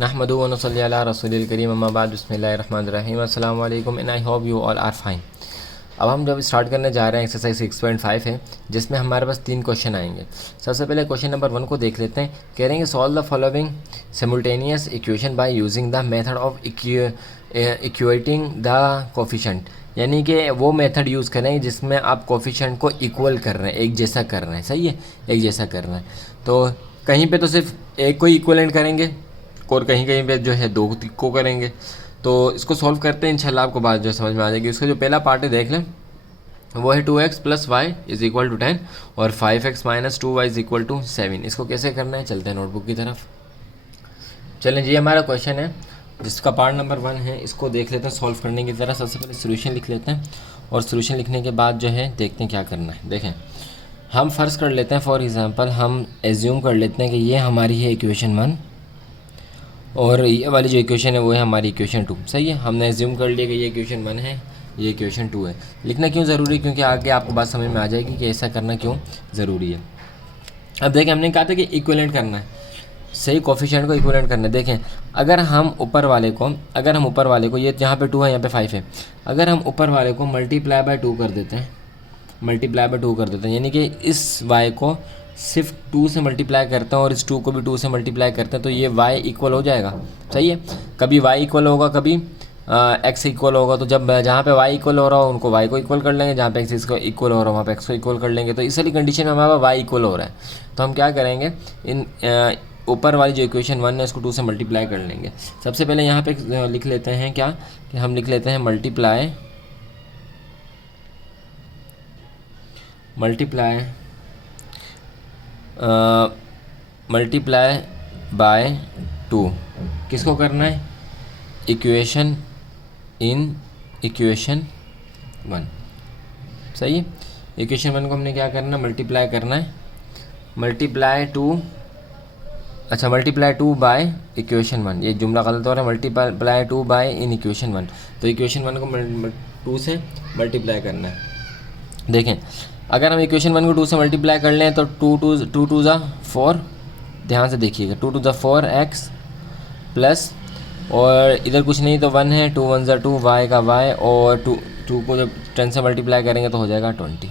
नहमदुहु व नसल्ली अला रसूलिल करीम अम्मा बाद बिस्मिल्लाहिर रहमानिर रहीम अस्सलामु अलैकुम and I hope you all are fine. अब हम जब स्टार्ट करने जा रहे हैं एक्सरसाइज 6.5 है, जिसमें हमारे पास 3 क्वेश्चन आएंगे। सबसे पहले क्वेश्चन नंबर 1 को देख लेते हैं। कह रहे हैं solve the following simultaneous equation by using the method of equating the coefficient, यानी कि वो मेथड यूज़ करें जिसमें आप कोफिशेंट को इक्वल कर रहे हैं, एक जैसा कर रहे हैं। सही है, एक जैसा कर रहे हैं। तो कहीं पे तो सिर्फ एक को इक्वलेंट करेंगे और कहीं कहीं पे जो है 2 को करेंगे। तो इसको सॉल्व करते हैं, इंशाल्लाह आपको बात जो समझ में आ जाएगी। उसका जो पहला पार्ट है देख लें, वो है 2x + y = 10 और 5x - 2y = 7। इसको कैसे करना है, चलते हैं नोटबुक की तरफ। चलें जी, हमारा क्वेश्चन है जिसका पार्ट नंबर 1 है, इसको देख लेते हैं सॉल्व करने की तरह। सबसे पहले सोल्यूशन लिख लेते हैं और सोल्यूशन लिखने के बाद जो है देखते हैं क्या करना है। देखें, हम फ़र्ज़ कर लेते हैं, फॉर एग्ज़ाम्पल हम एज्यूम कर लेते हैं कि ये हमारी है इक्वेशन 1 और ये वाली जो इक्वेशन है वो है हमारी इक्वेशन 2। सही है, हमने एज्यूम कर लिया कि ये इक्वेशन 1 है, ये इक्वेशन 2 है। लिखना क्यों ज़रूरी है, क्योंकि आगे आपको बात समझ में आ जाएगी कि ऐसा करना क्यों ज़रूरी है। अब देखें, हमने कहा था कि इक्विवेलेंट करना है, सही कोफिशिएंट को इक्विवेलेंट करना है। देखें, अगर हम ऊपर वाले को ये यहाँ पे 2 है, यहाँ पे 5 है, अगर हम ऊपर वाले को मल्टीप्लाई बाय 2 कर देते हैं, यानी कि इस y को सिर्फ 2 से मल्टीप्लाई करते हैं और इस 2 को भी 2 से मल्टीप्लाई करते हैं, तो ये y इक्वल हो जाएगा। सही है, कभी y इक्वल होगा, कभी x इक्वल होगा। तो जब जहाँ पे y इक्वल हो रहा हो उनको y को इक्वल कर लेंगे, जहाँ पे x इसको इक्वल हो रहा हो वहाँ पे x को इक्वल कर लेंगे। तो इस वाली कंडीशन में हमारे पास y इक्वल हो रहा है, तो हम क्या करेंगे, इन ऊपर वाली जो इक्वेशन 1 है इसको 2 से मल्टीप्लाई कर लेंगे। सबसे पहले यहाँ पे लिख लेते हैं क्या, कि हम लिख लेते हैं मल्टीप्लाई बाय 2। किसको करना है, इक्वेशन 1। सही है, इक्वेशन 1 को हमने क्या करना है, मल्टीप्लाई करना है, मल्टीप्लाई 2 बाय इक्वेशन 1। ये जुमला गलत हो रहा है, मल्टीप्लाई 2 बाय इन इक्वेशन 1। तो इक्वेशन 1 को 2 से मल्टीप्लाई करना है। देखें, अगर हम इक्वेशन 1 को 2 से मल्टीप्लाई कर लें तो 2 ज़ा 4, ध्यान से देखिएगा, 2 ज़ा 4x प्लस, और इधर कुछ नहीं तो 1 है, 2 1 ज़ा 2, y का y, और 2 को जब 10 से मल्टीप्लाई करेंगे तो हो जाएगा 20।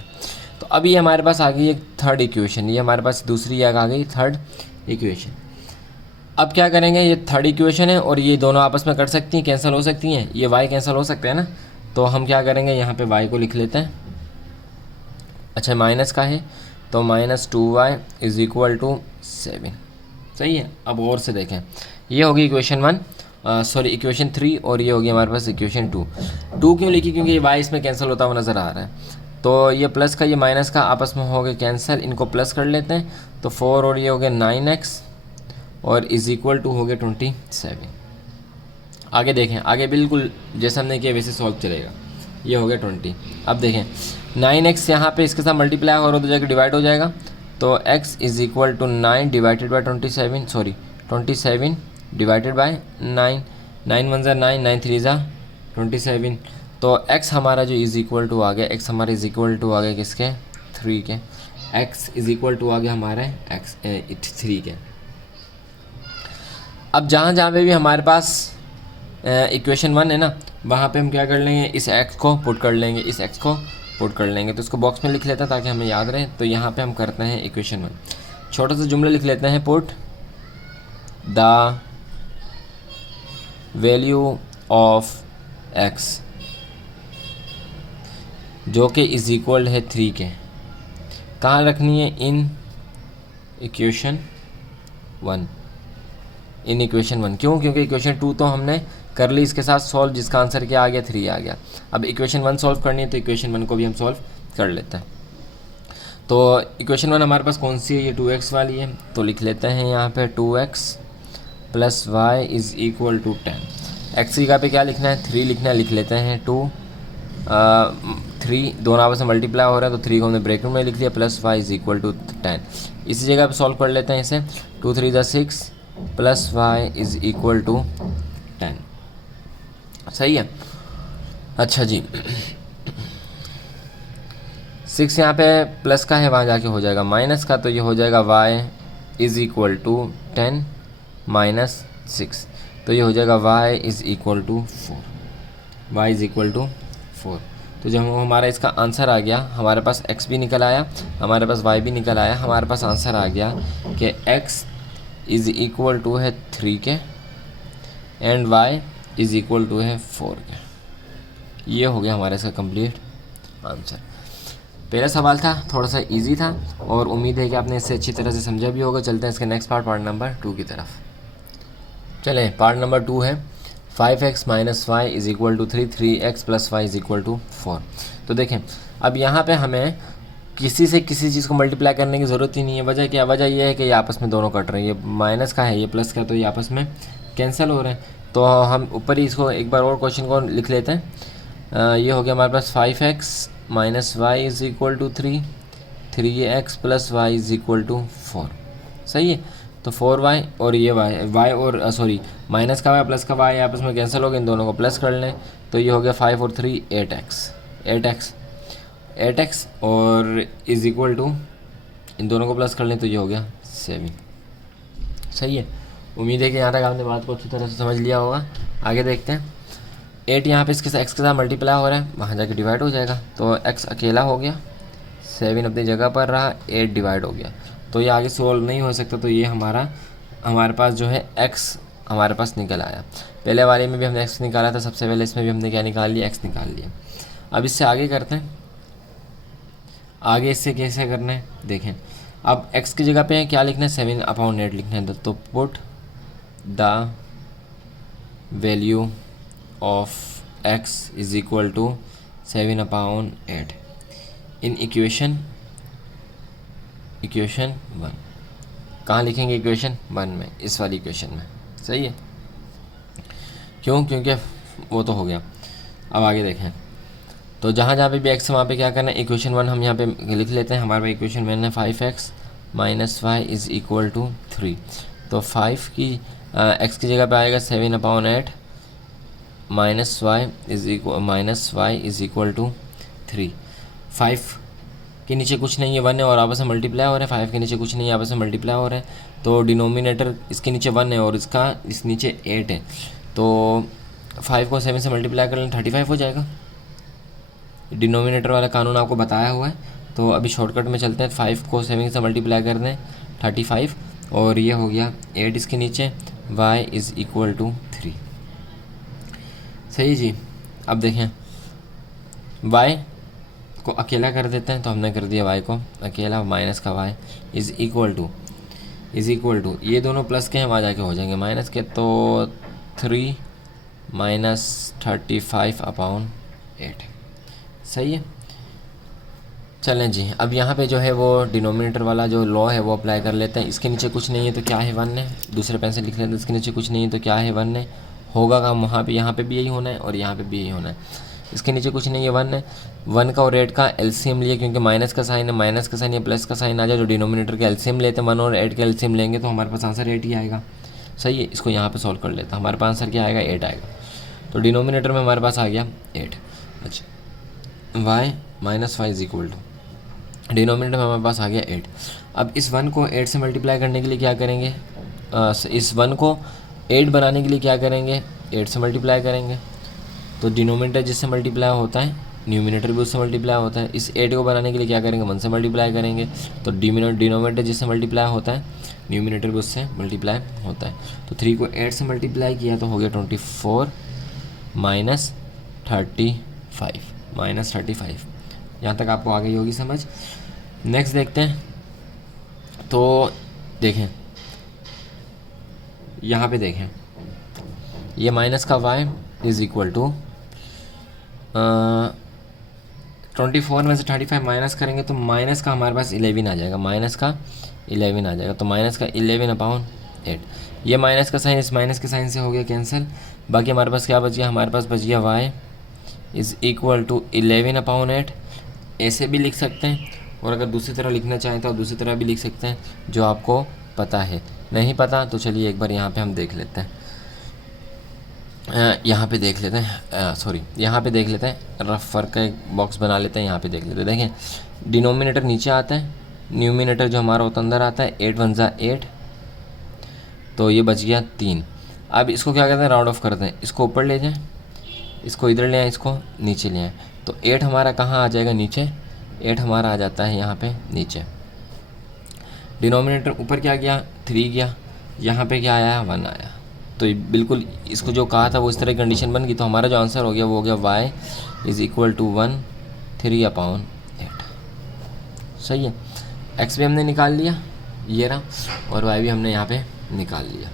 तो अब ये हमारे पास आ गई एक थर्ड इक्वेशन, ये हमारे पास दूसरी आ गई थर्ड इक्वेशन। अब क्या करेंगे, ये थर्ड इक्वेशन है और ये दोनों आपस में कट सकती हैं, कैंसिल हो सकती हैं, ये y कैंसिल हो सकते हैं ना। तो हम क्या करेंगे, यहाँ पे y को लिख लेते हैं। अच्छा, माइनस का है तो -2y = 7। सही है, अब और से देखें, ये होगी इक्वेशन 1, इक्वेशन 3, और ये होगी हमारे पास इक्वेशन 2 क्यों लिखी, क्योंकि ये y इसमें कैंसिल होता हुआ नज़र आ रहा है। तो ये प्लस का ये माइनस का आपस में हो गए कैंसिल, इनको प्लस कर लेते हैं, तो 4 और ये हो गए 9x और = हो गए 27। आगे देखें, आगे बिल्कुल जैसे हमने किया वैसे सॉल्व चलेगा। ये हो गया 20। अब देखें, 9x यहाँ पे इसके साथ मल्टीप्लाई हो तो जाकर डिवाइड हो जाएगा, तो x = 9 divided by 27 divided by 9। 9 1 ज़ा 9, 9 3 ज़ा 27। तो x हमारा जो = आ गया, x हमारे = आ गया किसके, 3 के। x = आ गया हमारे 3 के। अब जहाँ पे भी हमारे पास इक्वेशन 1 है ना, वहाँ पे हम क्या कर लेंगे, इस x को पुट कर लेंगे, तो इसको बॉक्स में लिख लेते हैं ताकि हमें याद रहे। तो यहाँ पे हम करते हैं इक्वेशन 1, छोटा सा जुमला लिख लेते हैं, put the value of x जो कि = है 3 के, कहाँ रखनी है, इन इक्वेशन 1। क्यों, क्योंकि इक्वेशन 2 तो हमने कर ली इसके साथ सॉल्व, जिसका आंसर क्या आ गया, 3 आ गया। अब इक्वेशन 1 सॉल्व करनी है तो इक्वेशन 1 को भी हम सॉल्व कर लेते हैं। तो इक्वेशन 1 हमारे पास कौन सी है, ये 2x वाली है, तो लिख लेते हैं यहाँ पे 2x + y = 10। x की जगह पे क्या लिखना है, 3 लिखना है, लिख लेते हैं 3 दोनों आपस में मल्टीप्लाई हो रहा है, तो 3 को हमने ब्रैकेट में लिख लिया, + y = 10। इसी जगह पे सॉल्व कर लेते हैं इसे, 2 3 ज़ा 6 + y = 10। सही है, अच्छा जी, 6 यहाँ पे प्लस का है, वहाँ जाके हो जाएगा माइनस का, तो ये हो जाएगा y = 10 - 6। तो ये हो जाएगा y is equal to 4, y is equal to 4। तो जब हमारा इसका आंसर आ गया, हमारे पास x भी निकल आया, हमारे पास y भी निकल आया, हमारे पास आंसर आ गया कि x इज़ इक्वल टू है 3 के and y is equal to है 4 के। ये हो गया हमारा इसका कंप्लीट आंसर। पहला सवाल था थोड़ा सा इजी था और उम्मीद है कि आपने इससे अच्छी तरह से समझा भी होगा। चलते हैं इसके नेक्स्ट पार्ट नंबर 2 की तरफ। चलें, पार्ट नंबर 2 है 5x minus y is equal to 3, 3x plus y is equal to 4। तो देखें, अब यहाँ पे हमें किसी से किसी चीज़ को मल्टीप्लाई करने की ज़रूरत ही नहीं है। वजह क्या? वजह ये है कि ये आपस में दोनों कट रहे हैं, ये माइनस का है, ये प्लस का, तो ये आपस में कैंसिल हो रहे हैं। तो हम ऊपर ही इसको एक बार और क्वेश्चन को लिख लेते हैं। ये हो गया हमारे पास 5x minus y is equal to 3, 3x plus y is equal to 4। सही है। तो 4y और ये y और सॉरी माइनस का y प्लस का y आपस में कैंसिल हो गए, इन दोनों को प्लस कर लें। तो ये हो गया 5 और 3 8x और इज़ इक्वल टू, इन दोनों को प्लस कर लें तो ये हो गया 7। सही है। उम्मीद है कि यहाँ तक आपने बात को अच्छी तरह से समझ लिया होगा। आगे देखते हैं। 8 यहाँ पे इसके साथ x के साथ मल्टीप्लाई हो रहा है, वहाँ जाके डिवाइड हो जाएगा, तो x अकेला हो गया, 7 अपनी जगह पर रहा, 8 डिवाइड हो गया। तो ये आगे सोल्व नहीं हो सकता, तो ये हमारे पास जो है x हमारे पास निकल आया। पहले वाले में भी हमने x निकाला था, सबसे पहले इसमें भी हमने क्या निकाल लिया? x निकाल लिया। अब इससे आगे करते हैं। आगे इससे कैसे करना है देखें। अब x की जगह पे क्या लिखना है? 7/8 लिखना है। तो put the value of x is equal to 7/8 in equation 1। कहाँ लिखेंगे? इक्वेशन 1 में, इस वाली इक्वेशन में। सही है। क्यों? क्योंकि वो तो हो गया। अब आगे देखें, तो जहाँ जहाँ पे भी x है वहाँ पे क्या करना है? इक्वेशन 1 हम यहाँ पे लिख लेते हैं। हमारे पास इक्वेशन 1 है 5x minus y is equal to 3। तो 5 की x की जगह पे आएगा 7/8 minus y is equal to 3। 5 के नीचे कुछ नहीं है, 1 है और आपस में मल्टीप्लाई हो रहे हैं। 5 के नीचे कुछ नहीं है, आपस में मल्टीप्लाई हो रहे हैं। तो डिनोमिनेटर इसके नीचे 1 है और इस नीचे 8 है। तो 5 को 7 से मल्टीप्लाई कर लें 35 हो जाएगा। डिनोमिनेटर वाला कानून आपको बताया हुआ है। तो अभी शॉर्टकट में चलते हैं। 5 को 7 से मल्टीप्लाई कर दें 35 और ये हो गया 8 इसके नीचे, y इज़ इक्वल टू 3। सही जी। अब देखें, y को अकेला कर देते हैं, तो हमने कर दिया y को अकेला, माइनस का y इज़ इक्वल टू ये दोनों प्लस के हैं, वहाँ जाके हो जाएंगे माइनस के। तो 3 माइनस 35/8। सही है। चलें जी, अब यहाँ पे जो है वो डिनोमिनेटर वाला जो लॉ है वो अप्लाई कर लेते हैं। इसके नीचे कुछ नहीं है तो क्या है? 1 है। दूसरे पेन से लिख लेते हैं। इसके नीचे कुछ नहीं है तो क्या है? 1 है। होगा काम वहाँ पे, यहाँ पे भी यही होना है और यहाँ पे भी यही होना है। इसके नीचे कुछ नहीं है, 1 है। 1 का और 8 का एलसीएम लिए, क्योंकि माइनस का साइन है, माइनस का साइन या प्लस का साइन आ जाए, जो डिनोमिनेटर का एलसीएम लेते हैं 1 और 8 का एलसीएम लेंगे तो हमारे पास आंसर 8 ही आएगा। सही है। इसको यहाँ पर सॉल्व कर लेता, हमारे पास आंसर क्या आएगा? 8 आएगा। तो डिनोमिनेटर में हमारे पास आ गया 8। अच्छा, y minus y is equal to, denominator में हमारे पास आ गया 8। अब इस 1 को 8 से मल्टीप्लाई करने के लिए क्या करेंगे? इस 1 को 8 बनाने के लिए क्या करेंगे? 8 से मल्टीप्लाई करेंगे। तो डिनोमिनेटर जिससे मल्टीप्लाई होता है न्यूमिनेटर भी उससे मल्टीप्लाई होता है। इस 8 को बनाने के लिए क्या करेंगे? 1 से मल्टीप्लाई करेंगे। तो डिनोमिनेटर जिससे मल्टीप्लाई होता है न्यूमिनेटर भी उससे मल्टीप्लाई होता है। तो 3 को 8 से मल्टीप्लाई किया तो हो गया 24 माइनस 35। यहाँ तक आपको आ गई होगी समझ। नेक्स्ट देखते हैं। तो देखें, यहाँ पे देखें, ये माइनस का y इज़ इक्वल टू 24 में से 35 माइनस करेंगे तो माइनस का हमारे पास 11 आ जाएगा, तो माइनस का 11/8। ये माइनस का साइन इस माइनस के साइन से हो गया कैंसिल। बाकी हमारे पास क्या बच गया? हमारे पास बच गया y इज़ इक्वल टू 11/8। ऐसे भी लिख सकते हैं और अगर दूसरी तरह लिखना चाहें तो दूसरी तरह भी लिख सकते हैं, जो आपको पता है। नहीं पता तो चलिए एक बार यहाँ पे हम देख लेते हैं। यहाँ पे देख लेते हैं, रफ वर्क का एक बॉक्स बना लेते हैं। यहाँ पे देख लेते हैं। देखें, डिनोमिनेटर नीचे आता है, न्यूमिनेटर जो हमारा होता अंदर आता है। 8 1 8, तो ये बच गया 3। अब इसको क्या करते हैं, राउंड ऑफ करते हैं, इसको ऊपर ले जाएं, इसको इधर ले आए, इसको नीचे ले आए, तो 8 हमारा कहाँ आ जाएगा, नीचे। 8 हमारा आ जाता है यहाँ पे नीचे। डिनोमिनेटर ऊपर क्या गया, 3 गया, यहाँ पे क्या आया, 1 आया। तो बिल्कुल इसको जो कहा था वो इस तरह की कंडीशन बन गई। तो हमारा जो आंसर हो गया वो हो गया y इज़ इक्वल टू 1 3/8। सही है। x भी हमने निकाल लिया, ये रहा, और y भी हमने यहाँ पे निकाल लिया।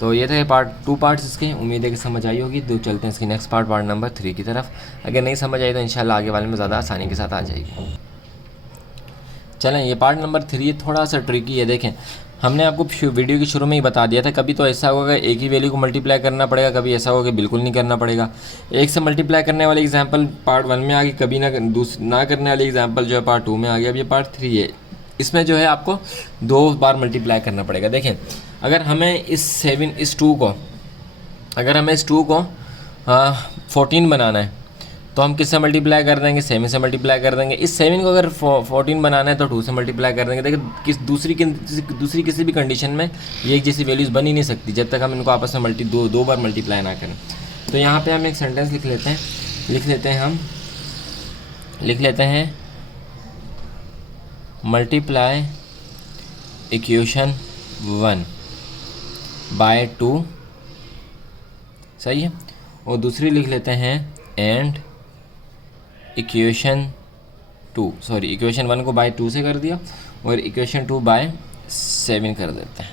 तो ये थे टू पार्ट्स इसके। उम्मीद है कि समझ आई होगी। तो चलते हैं इसकी नेक्स्ट पार्ट नंबर 3 की तरफ। अगर नहीं समझ आई तो इंशाल्लाह आगे वाले में ज़्यादा आसानी के साथ आ जाएगी। चलें, ये पार्ट नंबर 3 थोड़ा सा ट्रिकी है। देखें, हमने आपको वीडियो की शुरू में ही बता दिया था, कभी तो ऐसा होगा एक ही वैल्यू को मल्टीप्लाई करना पड़ेगा, कभी ऐसा होगा कि बिल्कुल नहीं करना पड़ेगा। एक से मल्टीप्लाई करने वाली एग्जांपल पार्ट 1 में आ गई, कभी ना करने वाली एग्जांपल जो है पार्ट 2 में आ गया। अब ये पार्ट 3 है, इसमें जो है आपको 2 बार मल्टीप्लाई करना पड़ेगा। देखें, अगर हमें इस 2 को 14 बनाना है तो हम किससे मल्टीप्लाई कर देंगे, 7 से मल्टीप्लाई कर देंगे। इस 7 को अगर 14 बनाना है तो 2 से मल्टीप्लाई कर देंगे। देखिए, दूसरी किसी भी कंडीशन में ये एक जैसी वैल्यूज़ बन ही नहीं सकती जब तक हम इनको आपस में दो बार मल्टीप्लाई ना करें। तो यहाँ पे हम एक सेंटेंस लिख लेते हैं मल्टीप्लाई इक्वेशन 1 बाय 2। सही है। और दूसरी लिख लेते हैं एंड इक्वेशन 1 को बाय 2 से कर दिया और इक्वेशन 2 बाय 7 कर देते हैं।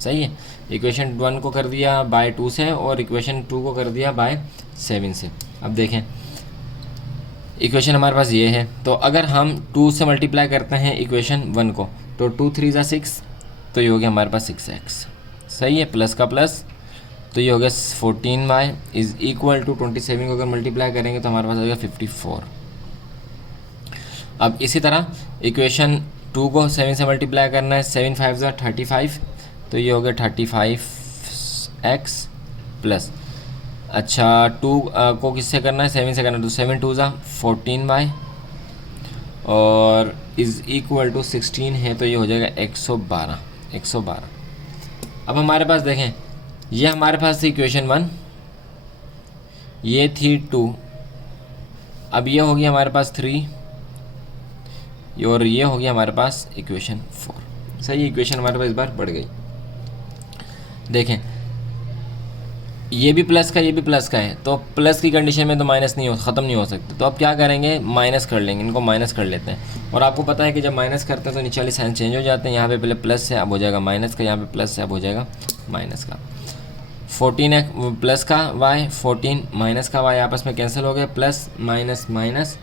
सही है। इक्वेशन 1 को कर दिया बाय 2 से और इक्वेशन 2 को कर दिया बाय 7 से। अब देखें, इक्वेशन हमारे पास ये है, तो अगर हम 2 से मल्टीप्लाई करते हैं इक्वेशन 1 को तो 2 3 ज़ा 6, तो ये हो गया हमारे पास 6x। सही है। प्लस का प्लस, तो ये हो गया 14y इज़ इक्वल टू 27 को अगर मल्टीप्लाई करेंगे तो हमारे पास आ जाएगा 54। अब इसी तरह इक्वेशन 2 को 7 से मल्टीप्लाई करना है, 7 5 ज़ा 35, तो ये हो गया 35x प्लस, अच्छा 2 को किससे करना है, 7 से करना है, तो 7 2 ज़ा 14y और इज़ इक्वल टू 16 है, तो ये हो जाएगा 112। अब हमारे पास देखें, ये हमारे पास थी इक्वेशन 1, ये थी 2, अब ये हो गया हमारे पास 3 और ये हो गया हमारे पास इक्वेशन 4। सही, इक्वेशन हमारे पास इस बार बढ़ गई। देखें, ये भी प्लस का, ये भी प्लस का है, तो प्लस की कंडीशन में तो माइनस ख़त्म नहीं हो सकते। तो अब क्या करेंगे, माइनस कर लेंगे, इनको माइनस कर लेते हैं। और आपको पता है कि जब माइनस करते हैं तो नीचे वाले साइन चेंज हो जाते हैं। यहाँ पे पहले प्लस है, अब हो जाएगा माइनस का, यहाँ पे प्लस है, अब हो जाएगा माइनस का। 14 प्लस का y, 14 माइनस का y आपस में कैंसिल हो गए, प्लस माइनस माइनस,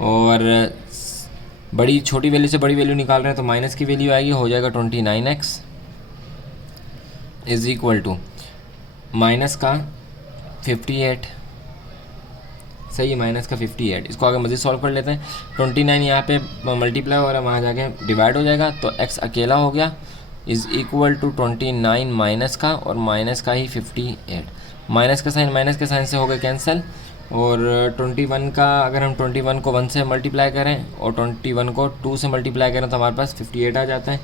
और बड़ी छोटी वैल्यू से बड़ी वैल्यू निकाल रहे हैं तो माइनस की वैल्यू आएगी, हो जाएगा 29x is equal to minus का 58। सही है, माइनस का 58। इसको आगे मज़ीद सॉल्व कर लेते हैं। 29 यहाँ पे मल्टीप्लाई हो रहा है, वहाँ जाके डिवाइड हो जाएगा, तो x अकेला हो गया इज़ इक्वल टू 29 माइनस का और माइनस का ही 58। माइनस का साइन से हो गया कैंसिल, और 21 का अगर हम 21 को 1 से मल्टीप्लाई करें और 21 को 2 से मल्टीप्लाई करें तो हमारे पास 58 आ जाता है।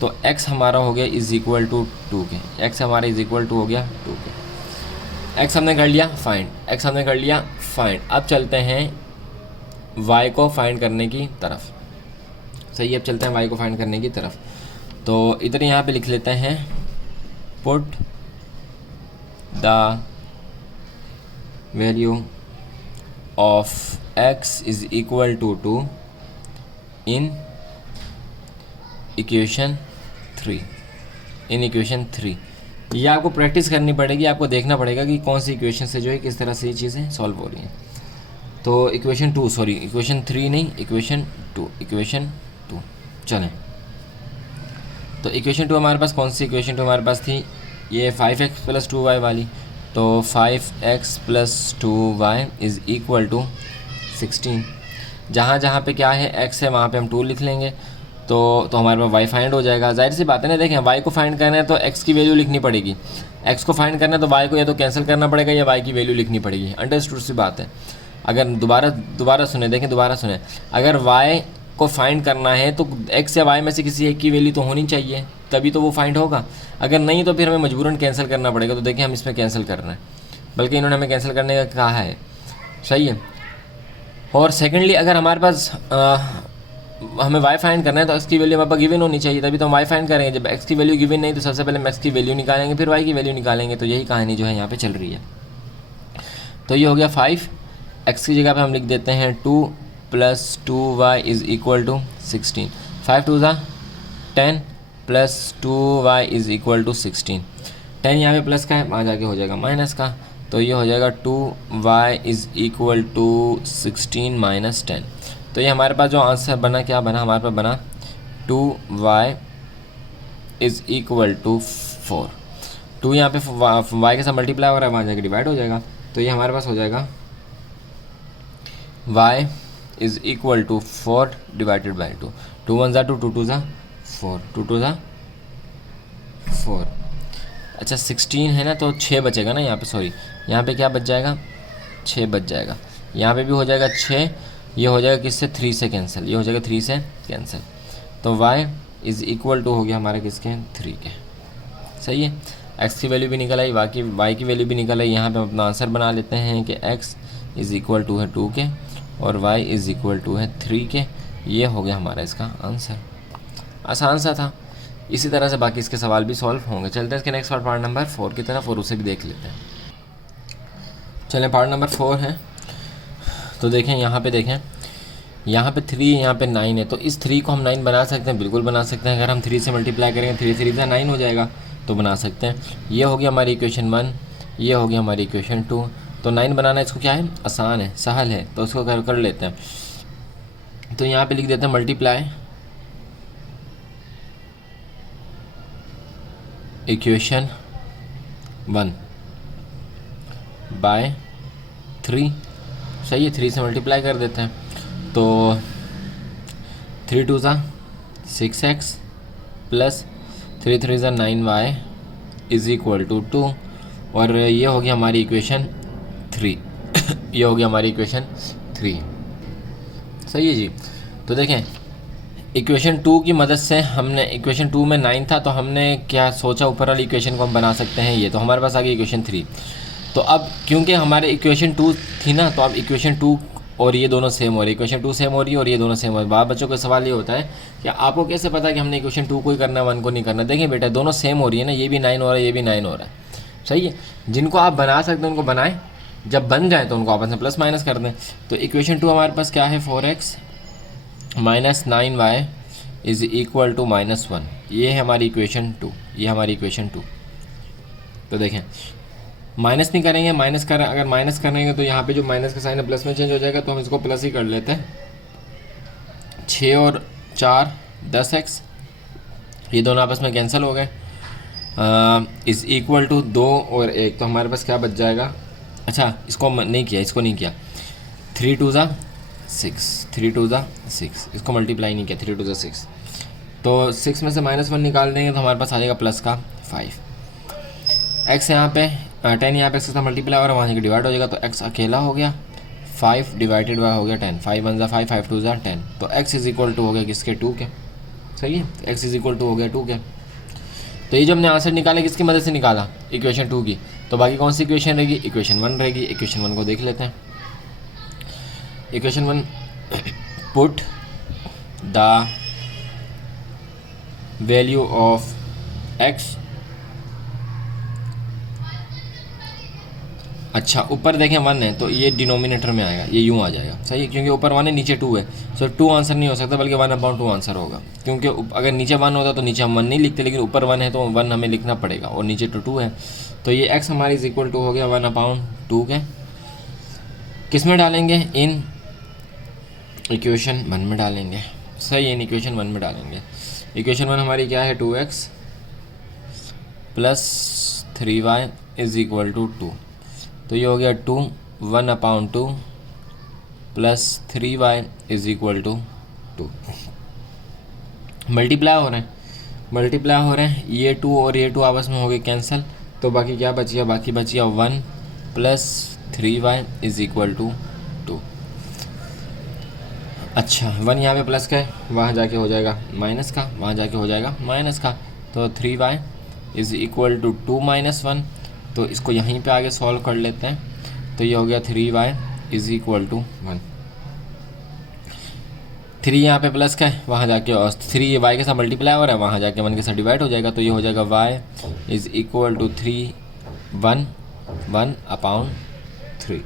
तो x हमारा हो गया इज़ इक्वल टू 2 के, x हमारा इज़ इक्वल टू हो गया 2 के। x हमने कर लिया फाइंड। अब चलते हैं y को फाइंड करने की तरफ। सही है, अब चलते हैं y को फाइंड करने की तरफ। तो इधर यहाँ पे लिख लेते हैं put the value of x is equal to 2 in equation 3। ये आपको प्रैक्टिस करनी पड़ेगी, आपको देखना पड़ेगा कि कौन सी इक्वेशन से जो है किस तरह से ये चीज़ें सॉल्व हो रही हैं। तो इक्वेशन 3 नहीं, इक्वेशन 2। चलें, तो इक्वेशन 2 हमारे पास कौन सी इक्वेशन 2 हमारे पास थी, ये 5x प्लस 2y वाली। तो 5x plus 2y is equal to 16। जहाँ पे क्या है x है वहाँ पे हम 2 लिख लेंगे, तो हमारे पास y फाइंड हो जाएगा। जाहिर सी बात है ना, देखें y को फाइंड करना है तो x की वैल्यू लिखनी पड़ेगी, x को फाइंड करना है तो y को या तो कैंसिल करना पड़ेगा या y की वैल्यू लिखनी पड़ेगी। अंडरस्टूड सी बात है। अगर दोबारा सुने, अगर y को फाइंड करना है तो एक्स या वाई में से किसी एक की वैल्यू तो होनी चाहिए, तभी तो वो फाइंड होगा। अगर नहीं तो फिर हमें मजबूरन कैंसिल करना पड़ेगा। तो देखिए हम इसमें कैंसिल कर रहे हैं, बल्कि इन्होंने हमें कैंसिल करने का कहा है, सही है। और सेकेंडली अगर हमारे पास हमें वाई फाइंड करना है तो एक्स की वैल्यू हमारे पास गिवन होनी चाहिए, तभी तो हम वाई फाइंड करेंगे। जब एक्स की वैल्यू गिवन नहीं तो सबसे पहले हम एक्स की वैल्यू निकालेंगे, फिर वाई की वैल्यू निकालेंगे। तो यही कहानी जो है यहाँ पे चल रही है। तो ये हो गया 5, एक्स की जगह पे हम लिख देते हैं 2 + 2y इज़ इक्वल टू 16। 5 2 ज़ा 10 + 2y इज़ इक्वल टू 16। 10 यहाँ पे प्लस का है, वहाँ जाके हो जाएगा माइनस का। तो ये हो जाएगा 2y इज़ इक्वल टू 16 - 10। तो ये हमारे पास जो आंसर बना, क्या बना हमारे पास बना 2y इज़ इक्वल टू 4। 2 यहाँ पे y के साथ मल्टीप्लाई हो रहा है, वहाँ जाके डिवाइड हो जाएगा। तो ये हमारे पास हो जाएगा y is equal to 4 divided by 2। 2 1 ज़ा 2, 2 2 ज़ा 4, 2 2 ज़ा 4। अच्छा 16 है ना, तो 6 बचेगा ना यहाँ पे, सॉरी यहाँ पे क्या बच जाएगा, 6 बच जाएगा। यहाँ पे भी हो जाएगा 6, ये हो जाएगा किससे, 3 से कैंसिल, ये हो जाएगा 3 से कैंसिल। तो y इज़ इक्वल टू हो गया हमारा किसके, 3 के, सही है। x की वैल्यू भी निकल आई, बाकी y की वैल्यू भी निकल आई। यहाँ पे हम अपना आंसर बना लेते हैं कि x इज़ इक्वल टू है 2 के और y इज़ इक्वल टू है 3 के। ये हो गया हमारा इसका आंसर। आसान सा था। इसी तरह से बाकी इसके सवाल भी सॉल्व होंगे। चलते हैं इसके नेक्स्ट पार्ट नंबर 4 की तरफ और उसे भी देख लेते हैं। चलें, पार्ट नंबर 4 है। तो देखें यहाँ पे, देखें यहाँ पे 3, यहाँ पे 9 है। तो इस 3 को हम 9 बना सकते हैं, बिल्कुल बना सकते हैं। अगर हम 3 से मल्टीप्लाई करेंगे, 3 3 ज़ा 9 हो जाएगा, तो बना सकते हैं। ये हो गया हमारी इक्वेशन 1, ये हो गया हमारी इक्वेशन 2। तो 9 बनाना इसको क्या है, आसान है, सहल है, तो उसको कर लेते हैं। तो यहाँ पे लिख देते हैं मल्टीप्लाई इक्वेशन 1 बाय 3, सही है। 3 से मल्टीप्लाई कर देते हैं। तो 3 2 ज़ा 6x प्लस 3 3 ज़ा 9y इज़ इक्वल टू 2। और ये हो गया हमारी इक्वेशन 3 ये हो गया हमारी इक्वेशन 3, सही है जी। तो देखें इक्वेशन 2 की मदद से हमने, इक्वेशन 2 में 9 था, तो हमने क्या सोचा, ऊपर वाली इक्वेशन को हम बना सकते हैं। ये तो हमारे पास आ गई इक्वेशन 3। तो अब क्योंकि हमारे इक्वेशन 2 थी ना, तो अब इक्वेशन 2 और ये दोनों सेम हो रही है, इक्वेशन 2 सेम हो रही है और ये दोनों सेम हो रही है। बाप बच्चों का सवाल ये होता है कि आपको कैसे पता कि हमने इक्वेशन 2 को ही करना है, 1 को नहीं करना। देखिए बेटा, दोनों सेम हो रही है ना, ये भी 9 हो रहा है, ये भी 9 हो रहा है, सही है। जिनको आप बना सकते हैं उनको बनाएं, जब बन जाए तो उनको आपस में प्लस माइनस कर दें। तो इक्वेशन 2 हमारे पास क्या है, 4x - 9y is equal to -1। ये है हमारी इक्वेशन 2, ये हमारी इक्वेशन 2। तो देखें माइनस नहीं करेंगे, अगर माइनस करेंगे तो यहाँ पे जो माइनस का साइन है प्लस में चेंज हो जाएगा, तो हम इसको प्लस ही कर लेते हैं। 6 और 4 10x, ये दोनों आपस में कैंसिल हो गए। इज़ इक्वल टू 2 और 1, तो हमारे पास क्या बच जाएगा। अच्छा इसको नहीं किया, इसको नहीं किया। 3 2 ज़ा 6, 3 2 ज़ा 6, इसको मल्टीप्लाई नहीं किया, 3 2 ज़ा 6। तो 6 में से -1 निकाल देंगे तो हमारे पास आ जाएगा प्लस का 5। x यहाँ पे 10 यहाँ पे x के साथ मल्टीप्लाई हो रहा है, वहाँ से डिवाइड हो जाएगा, तो x अकेला हो गया। 5 डिवाइडेड बाय हो गया 10, 5 1 ज़ा 5, 5 2 ज़ा 10। तो x इज़ इक्वल टू हो गया किसके, 2 के, सही है। तो x इज़ इक्वल टू हो गया 2 के। तो ये जो हमने आंसर निकाला किसकी मदद से निकाला, इक्वेशन 2 की। तो बाकी कौन सी इक्वेशन रहेगी, इक्वेशन 1 रहेगी। इक्वेशन 1 को देख लेते हैं। Equation 1, put the value of x। अच्छा ऊपर देखें 1 है, तो ये डिनोमिनेटर में आएगा, ये यूँ आ जाएगा, सही है, क्योंकि ऊपर 1 है नीचे 2 है। सो 2 आंसर नहीं हो सकता, बल्कि 1/2 आंसर होगा, क्योंकि अगर नीचे 1 होता तो नीचे हम 1 नहीं लिखते, लेकिन ऊपर 1 है तो 1 हमें लिखना पड़ेगा, और नीचे 2 है। तो ये x हमारी इज इक्वल टू हो गया 1/2 के। किस में डालेंगे, इन इक्वेशन 1 में डालेंगे, सही है, इन इक्वेशन 1 में डालेंगे। इक्वेशन 1 हमारी क्या है, 2x plus 3y is equal to 2। तो ये हो गया 2 1/2 plus 3y is equal to 2। Multiply हो रहे हैं, ये 2 और ये 2 आपस में हो गए कैंसिल। तो बाकी क्या बच गया, बाकी बच गया 1 plus 3y is equal to 2। अच्छा 1 यहाँ पे प्लस का है, वहाँ जाके हो जाएगा माइनस का, वहाँ जाके हो जाएगा माइनस का। तो 3y is equal to 2 minus 1। तो इसको यहीं पे आगे सॉल्व कर लेते हैं। तो ये हो गया 3y इज़ इक्वल टू 1। 3 यहाँ पे प्लस का है, वहाँ जाके, और 3 ये y के साथ मल्टीप्लाई हो रहा है, वहाँ जाके 1 के साथ डिवाइड हो जाएगा। तो ये हो जाएगा y is equal to 1 upon 3।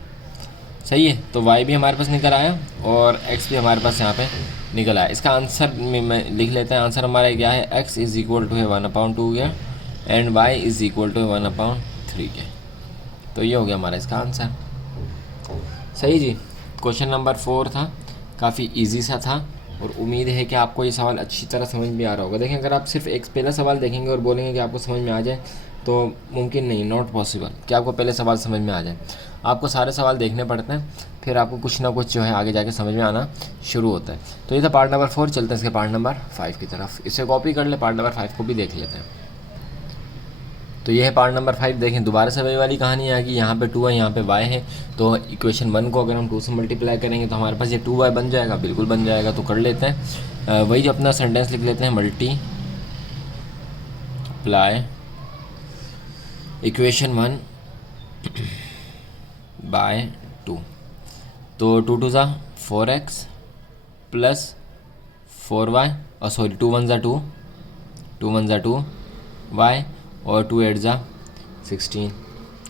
सही है। तो y भी हमारे पास निकल आया और x भी हमारे पास यहाँ पे निकल आया। इसका आंसर में लिख लेते हैं। आंसर हमारा क्या है, x इज़ इक्वल टू है 1/2 के and y is equal to 1/3 के। तो ये हो गया हमारा इसका आंसर। सही जी। क्वेश्चन नंबर 4 था, काफ़ी इजी सा था और उम्मीद है कि आपको ये सवाल अच्छी तरह समझ में आ रहा होगा। देखें, अगर आप सिर्फ एक पहला सवाल देखेंगे और बोलेंगे कि आपको समझ में आ जाए, तो मुमकिन नहीं, नॉट पॉसिबल कि आपको पहले सवाल समझ में आ जाए। आपको सारे सवाल देखने पड़ते हैं, फिर आपको कुछ ना कुछ जो है आगे जाके समझ में आना शुरू होता है। तो ये था पार्ट नंबर 4। चलते हैं इसके पार्ट नंबर 5 की तरफ। इसे कॉपी कर ले, पार्ट नंबर 5 को भी देख लेते हैं। तो ये है पार्ट नंबर 5। देखें, दोबारा से वही वाली कहानी है कि यहाँ पे 2 है, यहाँ पे y है। तो इक्वेशन 1 को अगर हम 2 से मल्टीप्लाई करेंगे तो हमारे पास ये 2y बन जाएगा, बिल्कुल बन जाएगा। तो कर लेते हैं, वही जो अपना सेंटेंस लिख लेते हैं, मल्टीप्लाई इक्वेशन 1 बाय 2। तो 2 2 ज़ा 4x प्लस 4y, और सॉरी 2 1 ज़ा 2, 2 1 ज़ा 2y, और 2 8 ज़ा 16।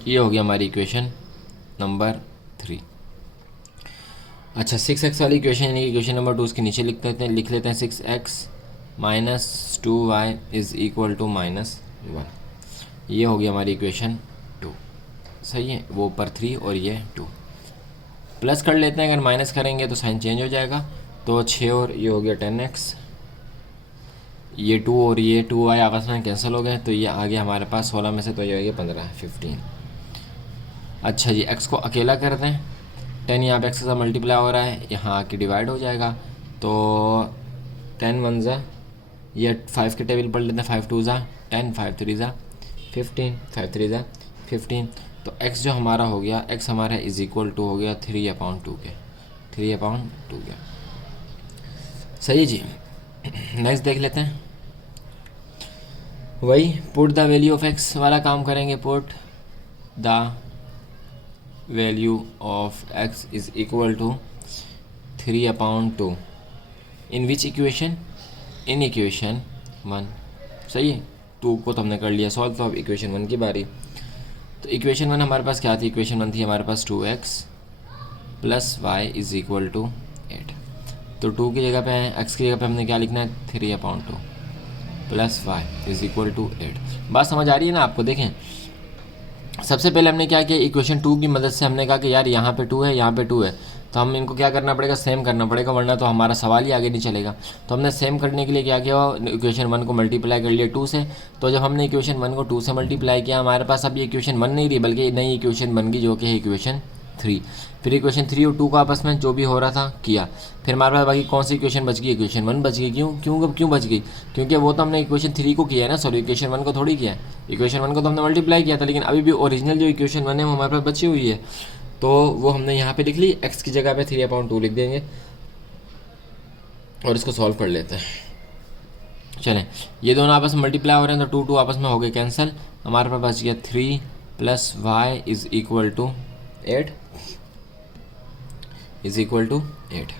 ये हो गया हमारी इक्वेशन नंबर 3। अच्छा 6x वाली इक्वेशन यानी कि इक्वेशन नंबर 2 उसके नीचे लिख लेते हैं 6x minus 2y is equal to -1। ये हो गया हमारी इक्वेशन 2। सही है, वो ऊपर 3 और ये 2। प्लस कर लेते हैं, अगर माइनस करेंगे तो साइन चेंज हो जाएगा। तो 6 और ये हो गया 10x, ये 2 और ये 2y आपस में कैंसिल हो गए। तो ये आ गया हमारे पास 16 में से, तो ये हो गया 15 अच्छा जी, x को अकेला कर दें, 10 यहाँ पे x के साथ मल्टीप्लाई हो रहा है, यहाँ आके डिवाइड हो जाएगा। तो 10 1 ज़ा, ये 5 के टेबल पढ़ लेते हैं, 5 2 ज़ा 10, 5 3 ज़ा 15, 5 3 ज़ा 15। तो x जो हमारा हो गया, x हमारा इज़ इक्वल टू हो गया 3/2 के, 3/2 के। सही जी। नेक्स्ट देख लेते हैं, वही put the value of x वाला काम करेंगे। Put the value of x is equal to 3/2 in which equation, in equation 1। सही है, 2 को तो हमने कर लिया सॉल्व। तो अब इक्वेशन 1 की बारी। तो इक्वेशन 1 हमारे पास क्या थी, इक्वेशन 1 थी हमारे पास 2x plus y is equal to 8। तो 2 की जगह पे है, x की जगह पे हमने क्या लिखना है, 3/2 plus y is equal to 8। बात समझ आ रही है ना आपको। देखें, सबसे पहले हमने क्या किया, इक्वेशन 2 की मदद से हमने कहा कि यार यहाँ पे 2 है, यहाँ पे 2 है, तो हम इनको क्या करना पड़ेगा, सेम करना पड़ेगा, वरना तो हमारा सवाल ही आगे नहीं चलेगा। तो हमने सेम करने के लिए क्या किया, इक्वेशन 1 को मल्टीप्लाई कर लिया 2 से। तो जब हमने इक्वेशन 1 को 2 से मल्टीप्लाई किया, हमारे पास अब ये इक्वेशन 1 नहीं रही, बल्कि नई इक्वेशन बन गई, जो कि है इक्वेशन 3। फिर इक्वेशन 3 और 2 का आपस में जो भी हो रहा था किया। फिर हमारे पास बाकी कौन सी इक्वेशन बच गई, इक्वेशन 1 बच गई। क्यों बच गई, क्योंकि वो तो हमने इक्वेशन 3 को किया है ना, सॉरी इक्वेशन 1 को थोड़ी किया है। इक्वेशन 1 को तो हमने मल्टीप्लाई किया था, लेकिन अभी भी ओरिजिनल जो इक्वेशन 1 है वो हमारे पास बची हुई है। तो वो हमने यहाँ पे लिख ली, x की जगह पे 3/2 लिख देंगे और इसको सॉल्व कर लेते हैं। चलें, ये दोनों आपस में मल्टीप्लाई हो रहे हैं, तो 2 2 आपस में हो गए कैंसिल। हमारे पास बच गया 3 plus y is equal to 8, is equal to 8।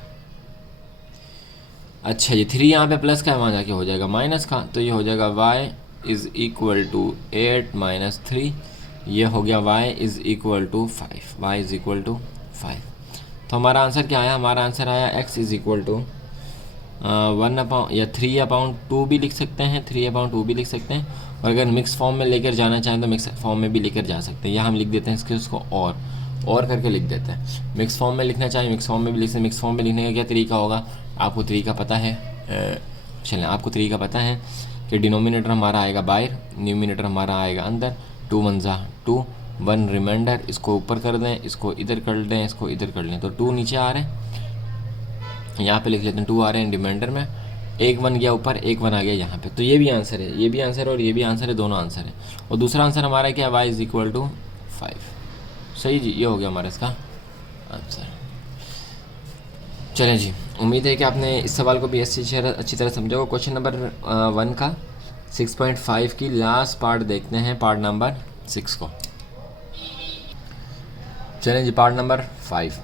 अच्छा, ये 3 यहाँ पे प्लस का है, वहाँ जाके हो जाएगा माइनस का। तो ये हो जाएगा y is equal to 8 minus 3। ये हो गया y is equal to 5, y is equal to 5। तो हमारा आंसर क्या आया, हमारा आंसर आया x इज़ इक्वल टू 1 या 3/2 भी लिख सकते हैं, 3/2 भी लिख सकते हैं। और अगर मिक्स फॉर्म में लेकर जाना चाहें तो मिक्स फॉर्म में भी लेकर जा सकते हैं। या हम लिख देते हैं इसको और करके लिख देते हैं। मिक्स फॉर्म में लिखना चाहिए, मिक्स फॉर्म में भी लिख सकते हैं। मिक्स फॉर्म में लिखने का क्या तरीका होगा, आपको तरीका पता है। चलें, आपको तरीका पता है कि डिनोमिनेटर हमारा आएगा बाहर, न्यूमिनेटर हमारा आएगा अंदर। 2 1 ज़ा 2, 1 रिमाइंडर, इसको ऊपर कर दें, इसको इधर कर दें, इसको इधर कर लें। तो 2 नीचे आ रहे हैं, यहाँ पे लिख लेते हैं 2 आ रहे हैं रिमाइंडर में। 1 1 गया ऊपर, 1 1 आ गया यहाँ पे। तो ये भी आंसर है, ये भी आंसर है और ये भी आंसर है, दोनों आंसर है। और दूसरा आंसर हमारा क्या है, y इज़ इक्वल टू 5। सही जी, ये हो गया हमारा इसका आंसर। चलें जी, उम्मीद है कि आपने इस सवाल को भी अच्छी तरह समझा होगा। क्वेश्चन नंबर 1 का 6.5 की लास्ट पार्ट देखते हैं, पार्ट नंबर 6 को। चलें जी, पार्ट नंबर 5।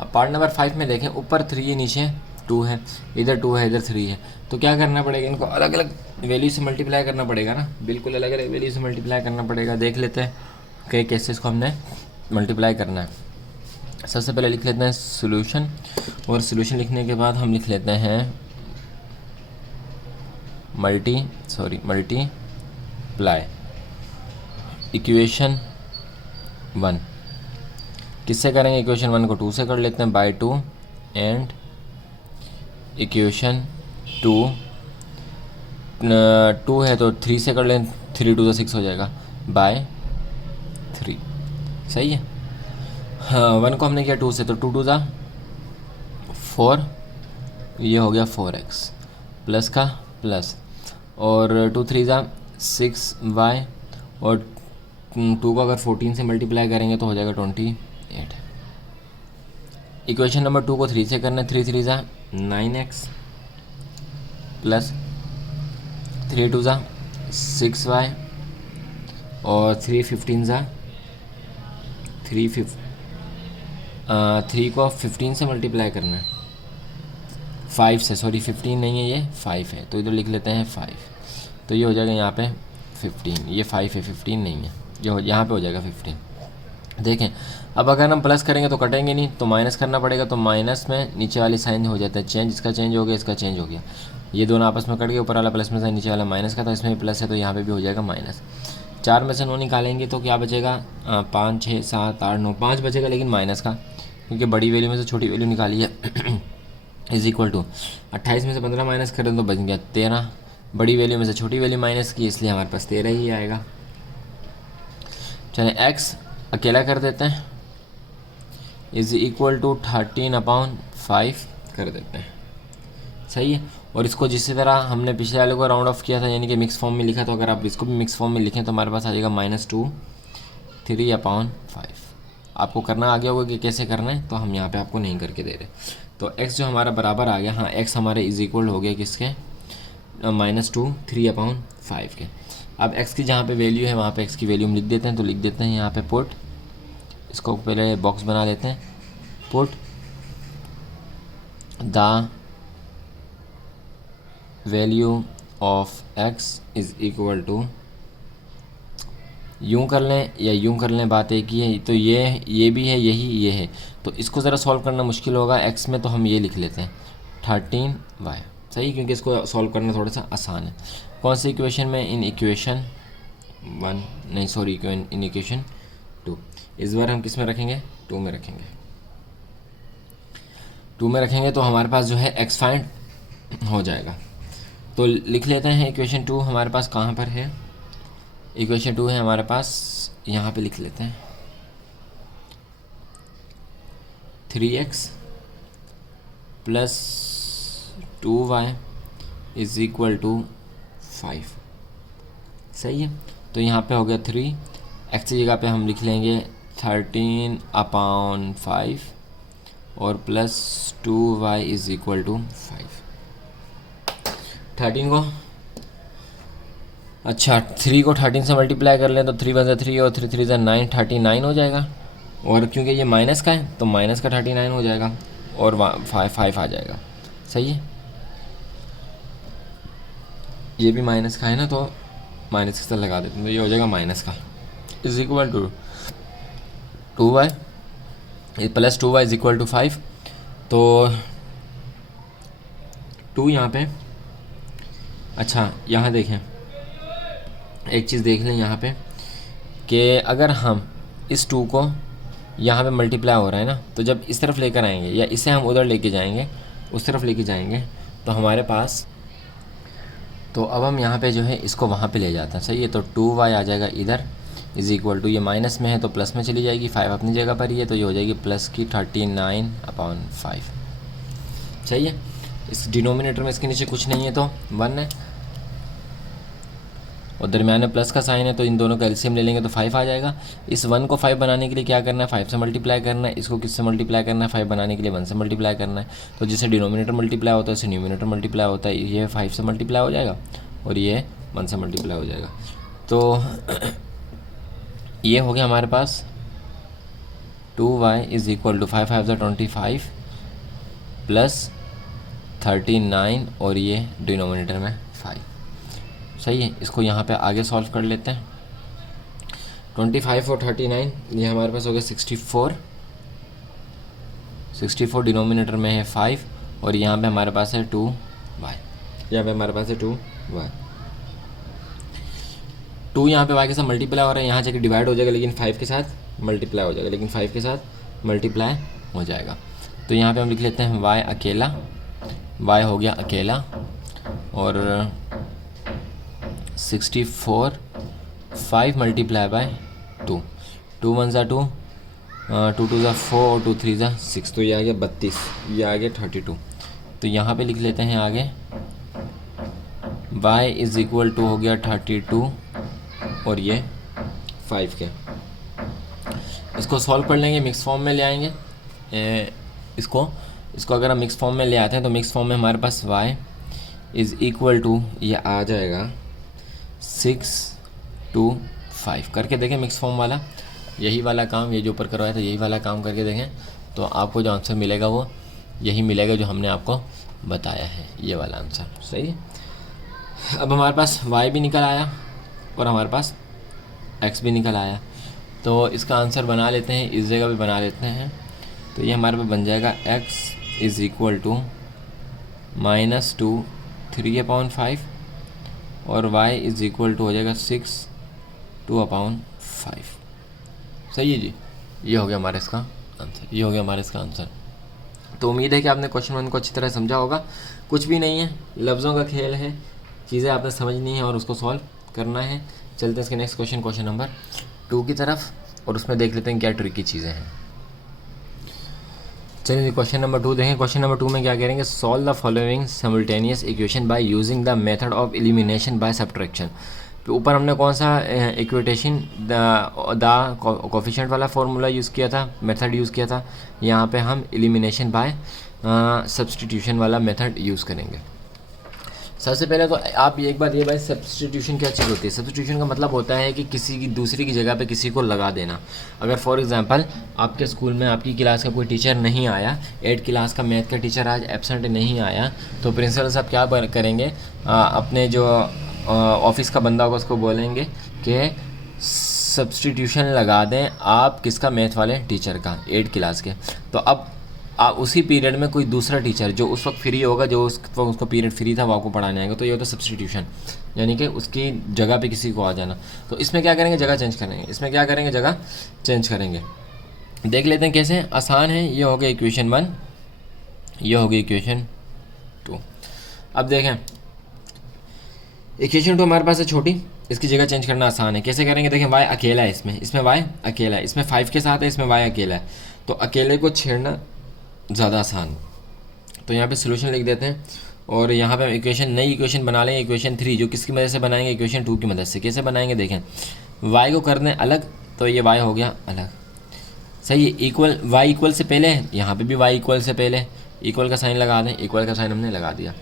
अब पार्ट नंबर 5 में देखें, ऊपर 3 है, नीचे 2 है, इधर 2 है, इधर 3 है। तो क्या करना पड़ेगा, इनको अलग अलग वैल्यू से मल्टीप्लाई करना पड़ेगा ना, बिल्कुल अलग अलग वैल्यू से मल्टीप्लाई करना पड़ेगा। देख लेते हैं कि कैसे इसको हमने मल्टीप्लाई करना है। सबसे पहले लिख लेते हैं सोल्यूशन, और सोल्यूशन लिखने के बाद हम लिख लेते हैं मल्टीप्लाई इक्वेशन 1। किससे करेंगे, इक्वेशन 1 को 2 से कर लेते हैं, बाय 2, एंड इक्वेशन 2 है तो 3 से कर लें, 3 2 6 हो जाएगा, बाय 3। सही है। हाँ, 1 को हमने किया 2 से, तो 2 2 4, ये हो गया 4x प्लस का प्लस, और 2 3 6y, और 2 को अगर 14 से मल्टीप्लाई करेंगे तो हो जाएगा 28। इक्वेशन नंबर 2 को 3 से करना है, 3 3 9x प्लस 3 2 6y, और 3 15 3 को 15 से मल्टीप्लाई करना है, 5 से, सॉरी 15 नहीं है, ये 5 है, तो इधर लिख लेते हैं 5। तो ये हो जाएगा यहाँ पे 15, ये 5 है, 15 नहीं है, ये यहाँ पे हो जाएगा 15। देखें, अब अगर हम प्लस करेंगे तो कटेंगे नहीं, तो माइनस करना पड़ेगा, तो माइनस में नीचे वाली साइन हो जाता है चेंज, इसका चेंज हो गया, इसका चेंज हो गया, ये दोनों आपस में कट गए, ऊपर वाला प्लस में से नीचे वाला माइनस का, तो इसमें भी प्लस है, तो यहाँ पे भी हो जाएगा माइनस। 4 में से 9 निकालेंगे तो क्या बचेगा, 5 6 7 8 9, 5 बचेगा, लेकिन माइनस का, क्योंकि बड़ी वैल्यू में से छोटी वैल्यू निकाली है। इज़ इक्वल टू 28 में से 15 माइनस करें तो बच गया 13, बड़ी वैल्यू में से छोटी वैल्यू माइनस की, इसलिए हमारे पास 13 ही आएगा। चलें, x अकेला कर देते हैं, इज़ इक्वल टू 13/5 कर देते हैं। सही है। और इसको जिस तरह हमने पिछले वाले को राउंड ऑफ किया था, यानी कि मिक्स फॉर्म में लिखा, तो अगर आप इसको भी मिक्स फॉर्म में लिखें तो हमारे पास आ जाएगा -2 3/5। आपको करना आ गया होगा कि कैसे करना है, तो हम यहाँ पे आपको नहीं करके दे रहे। तो x जो हमारा बराबर आ गया, हाँ x हमारे इज इक्वल हो गया किसके, -2 3/5 के। अब x की जहाँ पे वैल्यू है वहाँ पे x की वैल्यू हम लिख देते हैं, तो लिख देते हैं यहाँ पे पुट, इसको पहले बॉक्स बना लेते हैं, put the value of x is equal to, यूँ कर लें या यूँ कर लें, बात एक ही है। तो ये भी है, यही ये है, तो इसको ज़रा सॉल्व करना मुश्किल होगा x में, तो हम ये लिख लेते हैं 13y। सही, क्योंकि इसको सॉल्व करना थोड़ा सा आसान है। कौन सी इक्वेशन में, इन इक्वेशन 1 नहीं, सॉरी इन इक्वेशन 2। इस बार हम किस में रखेंगे, 2 में रखेंगे। 2 में रखेंगे तो हमारे पास जो है x फाइंड हो जाएगा। तो लिख लेते हैं इक्वेशन 2 हमारे पास कहाँ पर है, इक्वेशन 2 है हमारे पास, यहाँ पे लिख लेते हैं 3x plus 2y is equal to 5। सही है। तो यहाँ पे हो गया 3, x की जगह पे हम लिख लेंगे 13/5 और plus 2y is equal to 5। 13 को, अच्छा 3 को 13 से मल्टीप्लाई कर लें तो 3 × 3 और 3 3 9, 39 हो जाएगा। और क्योंकि ये माइनस का है तो माइनस का 39 हो जाएगा, और 5 आ जाएगा। सही है, ये भी माइनस का है ना, तो माइनस के साथ लगा देते हैं, तो ये हो जाएगा माइनस का is equal to 2y plus 2y is equal to 5। तो 2 यहाँ पे, अच्छा यहाँ देखें, एक चीज़ देख लें यहाँ पे कि अगर हम इस 2 को यहाँ पे मल्टीप्लाई हो रहा है ना, तो जब इस तरफ लेकर आएंगे या इसे हम उधर लेके जाएंगे, उस तरफ लेके जाएंगे, तो हमारे पास, तो अब हम यहाँ पे जो है इसको वहाँ पे ले जाते हैं। सही है। तो 2y आ जाएगा इधर इज़ इक्वल टू, ये माइनस में है तो प्लस में चली जाएगी, 5 अपनी जगह पर ही है, तो ये हो जाएगी प्लस की 39/5। सही है। इस डिनोमिनेटर में इसके नीचे कुछ नहीं है तो 1 है। और दरमियान में प्लस का साइन है, तो इन दोनों का एलसीएम ले लेंगे तो 5 आ जाएगा। इस 1 को 5 बनाने के लिए क्या करना है, 5 से मल्टीप्लाई करना है। इसको किससे मल्टीप्लाई करना है, 5 बनाने के लिए 1 से मल्टीप्लाई करना है। तो जिससे डिनोमिनेटर मल्टीप्लाई होता है उससे न्यूमिनेटर मल्टीप्लाई होता है। ये 5 से मल्टीप्लाई हो जाएगा और ये 1 से मल्टीप्लाई हो जाएगा। तो ये हो गया हमारे पास 2y is equal to 5 5 25 plus 39 और ये डिनोमिनेटर में 5। सही है, इसको यहाँ पे आगे सॉल्व कर लेते हैं। 25 और 39 ये हमारे पास हो गया 64 डिनोमिनेटर में है 5 और यहाँ पे हमारे पास है 2y, यहाँ पे हमारे पास है 2y। 2 यहाँ पे y के साथ मल्टीप्लाई हो रहा है, यहाँ जाके डिवाइड हो जाएगा लेकिन 5 के साथ मल्टीप्लाई हो जाएगा, लेकिन 5 के साथ मल्टीप्लाई हो जाएगा। तो यहाँ पे हम लिख लेते हैं y अकेला, y हो गया अकेला और 64 5 मल्टीप्लाई बाय 2, 2 1 ज़ा 2, 2 2 ज़ा 4 और 2 3 ज़ा 6, तो ये आ गया 32, ये आ गया 32। तो यहाँ पे लिख लेते हैं आगे y इज़ इक्वल टू हो गया 32 और ये 5 के। इसको सॉल्व कर लेंगे, मिक्स फॉर्म में ले आएंगे। इसको अगर हम मिक्स फॉर्म में ले आते हैं तो मिक्स फॉर्म में हमारे पास y इज़ इक्वल टू ये आ जाएगा 6 2 5। करके देखें मिक्स फॉर्म वाला, यही वाला काम, ये जो ऊपर करवाया था यही वाला काम करके देखें तो आपको जो आंसर मिलेगा वो यही मिलेगा जो हमने आपको बताया है, ये वाला आंसर। सही है। अब हमारे पास y भी निकल आया और हमारे पास x भी निकल आया, तो इसका आंसर बना लेते हैं, इस जगह भी बना लेते हैं। तो ये हमारे पास बन जाएगा x इज़ इक्वल टू -2 3/5 और y इज़ इक्वल टू हो जाएगा 6 2/5। सही है जी, ये हो गया हमारे इसका आंसर, ये हो गया हमारे इसका आंसर। तो उम्मीद है कि आपने क्वेश्चन 1 को अच्छी तरह समझा होगा। कुछ भी नहीं है, लफ्ज़ों का खेल है, चीज़ें आपने समझनी है और उसको सॉल्व करना है। चलते हैं इसके नेक्स्ट क्वेश्चन नंबर 2 की तरफ और उसमें देख लेते हैं क्या ट्रिकी चीज़ें हैं। चलिए क्वेश्चन नंबर 2 देखें। क्वेश्चन नंबर 2 में क्या करेंगे, solve the following simultaneous equation by using the method of elimination by subtraction. तो ऊपर हमने कौन सा इक्वेटेशन द कोफिशिएंट वाला फार्मूला यूज़ किया था, मेथड यूज़ किया था। यहाँ पे हम एलिमिनेशन बाय सब्स्टिट्यूशन वाला मेथड यूज़ करेंगे। सबसे पहले तो आप एक बात ये भाई, सब्स्टिट्यूशन क्या चीज़ होती है। सब्स्टिट्यूशन का मतलब होता है कि किसी की दूसरी की जगह पे किसी को लगा देना। अगर फॉर एग्जांपल आपके स्कूल में आपकी क्लास का कोई टीचर नहीं आया, 8 क्लास का मैथ का टीचर आज एब्सेंट नहीं आया, तो प्रिंसिपल साहब क्या करेंगे, अपने जो ऑफिस का बंदा होगा उसको बोलेंगे कि सब्स्टिट्यूशन लगा दें आप किसका, मैथ वाले टीचर का, 8 क्लास के। तो अब उसी पीरियड में कोई दूसरा टीचर जो उस वक्त फ्री होगा, जो उसको पीरियड फ्री था वो आपको पढ़ाने आएगा, तो ये होता है सब्स्टिट्यूशन, यानी कि उसकी जगह पे किसी को आ जाना। तो इसमें क्या करेंगे, जगह चेंज करेंगे। इसमें क्या करेंगे, जगह चेंज करेंगे। देख लेते हैं कैसे, आसान है। ये हो गया इक्वेशन 1, ये हो गई इक्वेशन 2। अब देखें इक्वेशन 2 हमारे पास है छोटी, इसकी जगह चेंज करना आसान है। कैसे करेंगे, देखें y अकेला है, इसमें y अकेला है, इसमें 5 के साथ है, इसमें y अकेला है, तो अकेले को छेड़ना ज़्यादा आसान। तो यहाँ पे सोल्यूशन लिख देते हैं और यहाँ पे हम इक्वेशन, नई इक्वेशन बना लेंगे, इक्वेशन 3, जो किसकी मदद से बनाएंगे, इक्वेशन 2 की मदद से। कैसे बनाएंगे, देखें y को कर दें अलग, तो ये y हो गया अलग। सही है, इक्वल, y इक्वल से पहले, यहाँ पे भी y इक्वल से पहले इक्वल का साइन लगा दें, इक्वल का साइन हमने लगा दिया।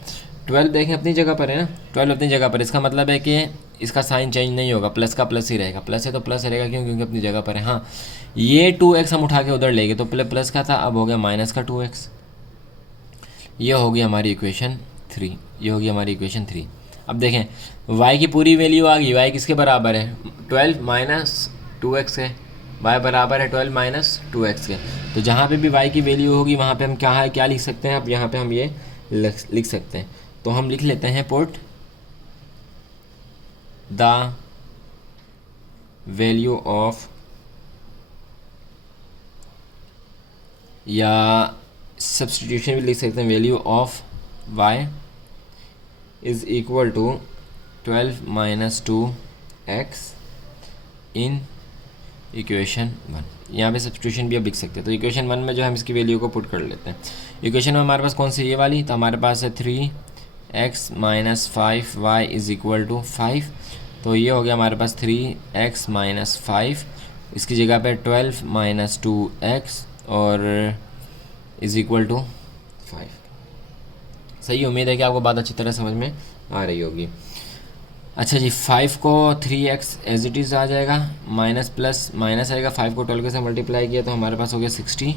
12 देखें अपनी जगह पर है ना, 12 अपनी जगह पर, इसका मतलब है कि इसका साइन चेंज नहीं होगा, प्लस का प्लस ही रहेगा, प्लस है तो प्लस रहेगा, क्यों, क्योंकि अपनी जगह पर है। हाँ, ये 2x हम उठा के उधर ले गए तो पहले प्लस का था, अब हो गया माइनस का 2x। ये हो गई हमारी इक्वेशन 3, ये हो गई हमारी इक्वेशन 3। अब देखें y की पूरी वैल्यू आ गई, y किसके बराबर है, 12 माइनस 2x है, y बराबर है 12 माइनस 2x के। तो जहाँ पे भी y की वैल्यू होगी वहाँ पे हम क्या लिख सकते हैं, अब यहाँ पे हम ये लिख सकते हैं। तो हम लिख लेते हैं पुट द वैल्यू ऑफ, या सब्स्टिट्यूशन भी लिख सकते हैं, value of y is equal to 12 minus 2x in equation 1। यहाँ पे सब्स्टिट्यूशन भी अब लिख सकते हैं। तो इक्वेशन 1 में जो हम इसकी वैल्यू को पुट कर लेते हैं। इक्वेशन में हमारे पास कौन सी, ये वाली, तो हमारे पास है 3x minus 5y is equal to 5। तो ये हो गया हमारे पास 3x माइनस 5, इसकी जगह पे 12 माइनस 2x और इज़ इक्वल टू 5। सही, उम्मीद है कि आपको बात अच्छी तरह समझ में आ रही होगी। अच्छा जी, 5 को 3x एज इट इज़ आ जाएगा, माइनस प्लस माइनस आएगा, 5 को 12 के साथ मल्टीप्लाई किया तो हमारे पास हो गया 60,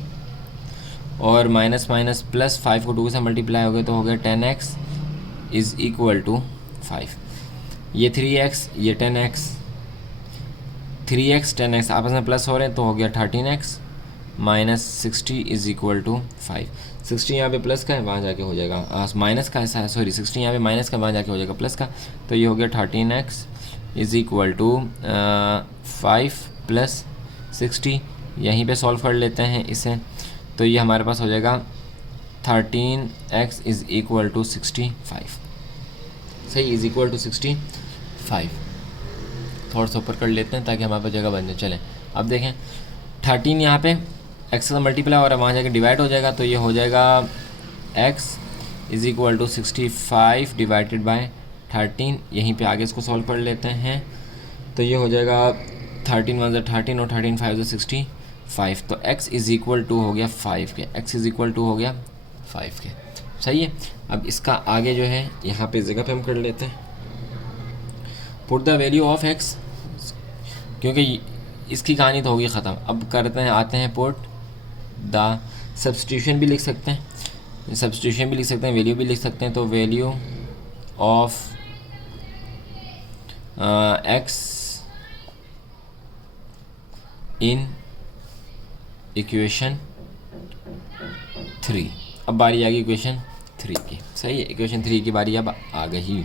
और माइनस माइनस प्लस 5 को 2 के साथ मल्टीप्लाई हो गया तो हो गया 10x इज़ इक्वल टू 5। ये 3x, ये 10x, 3x 10x आपस में प्लस हो रहे हैं तो हो गया 13x minus 60 is equal to 5। 60 यहाँ पे प्लस का है, वहाँ जाके हो जाएगा माइनस का, ऐसा है, सॉरी 60 यहाँ पे माइनस का, वहाँ जाके हो जाएगा प्लस का, तो ये हो गया 13x is equal to 5 plus 60। यहीं पे सॉल्व कर लेते हैं इसे, तो ये हमारे पास हो जाएगा 13x इज़ इक्वल टू 65। सही, इज़ इक्वल टू 65। थोड़ा सा ऊपर कर लेते हैं ताकि हमारे पास जगह बन जाए। चलें, अब देखें 13 यहाँ पे x का मल्टीप्लाई और वहाँ जाके डिवाइड हो जाएगा, तो ये हो जाएगा x is equal to 65 divided by 13। यहीं पे आगे इसको सॉल्व कर लेते हैं, तो ये हो जाएगा 13 1 13 और 13 5 65, तो x इज़ इक्वल टू हो गया 5 के, x इज़ इक्वल टू हो गया 5 के। सही है, अब इसका आगे जो है यहाँ पे जगह पे हम कर लेते हैं, put the value of x, क्योंकि इसकी कहानी तो होगी ख़त्म। अब करते हैं, आते हैं पुट द, सब्स्टिट्यूशन भी लिख सकते हैं, सब्स्टिट्यूशन भी लिख सकते हैं, वैल्यू भी लिख सकते हैं, तो value of x in equation 3। अब बारी आ गई इक्वेशन 3 की। सही है, इक्वेशन 3 की बारी अब आ गई।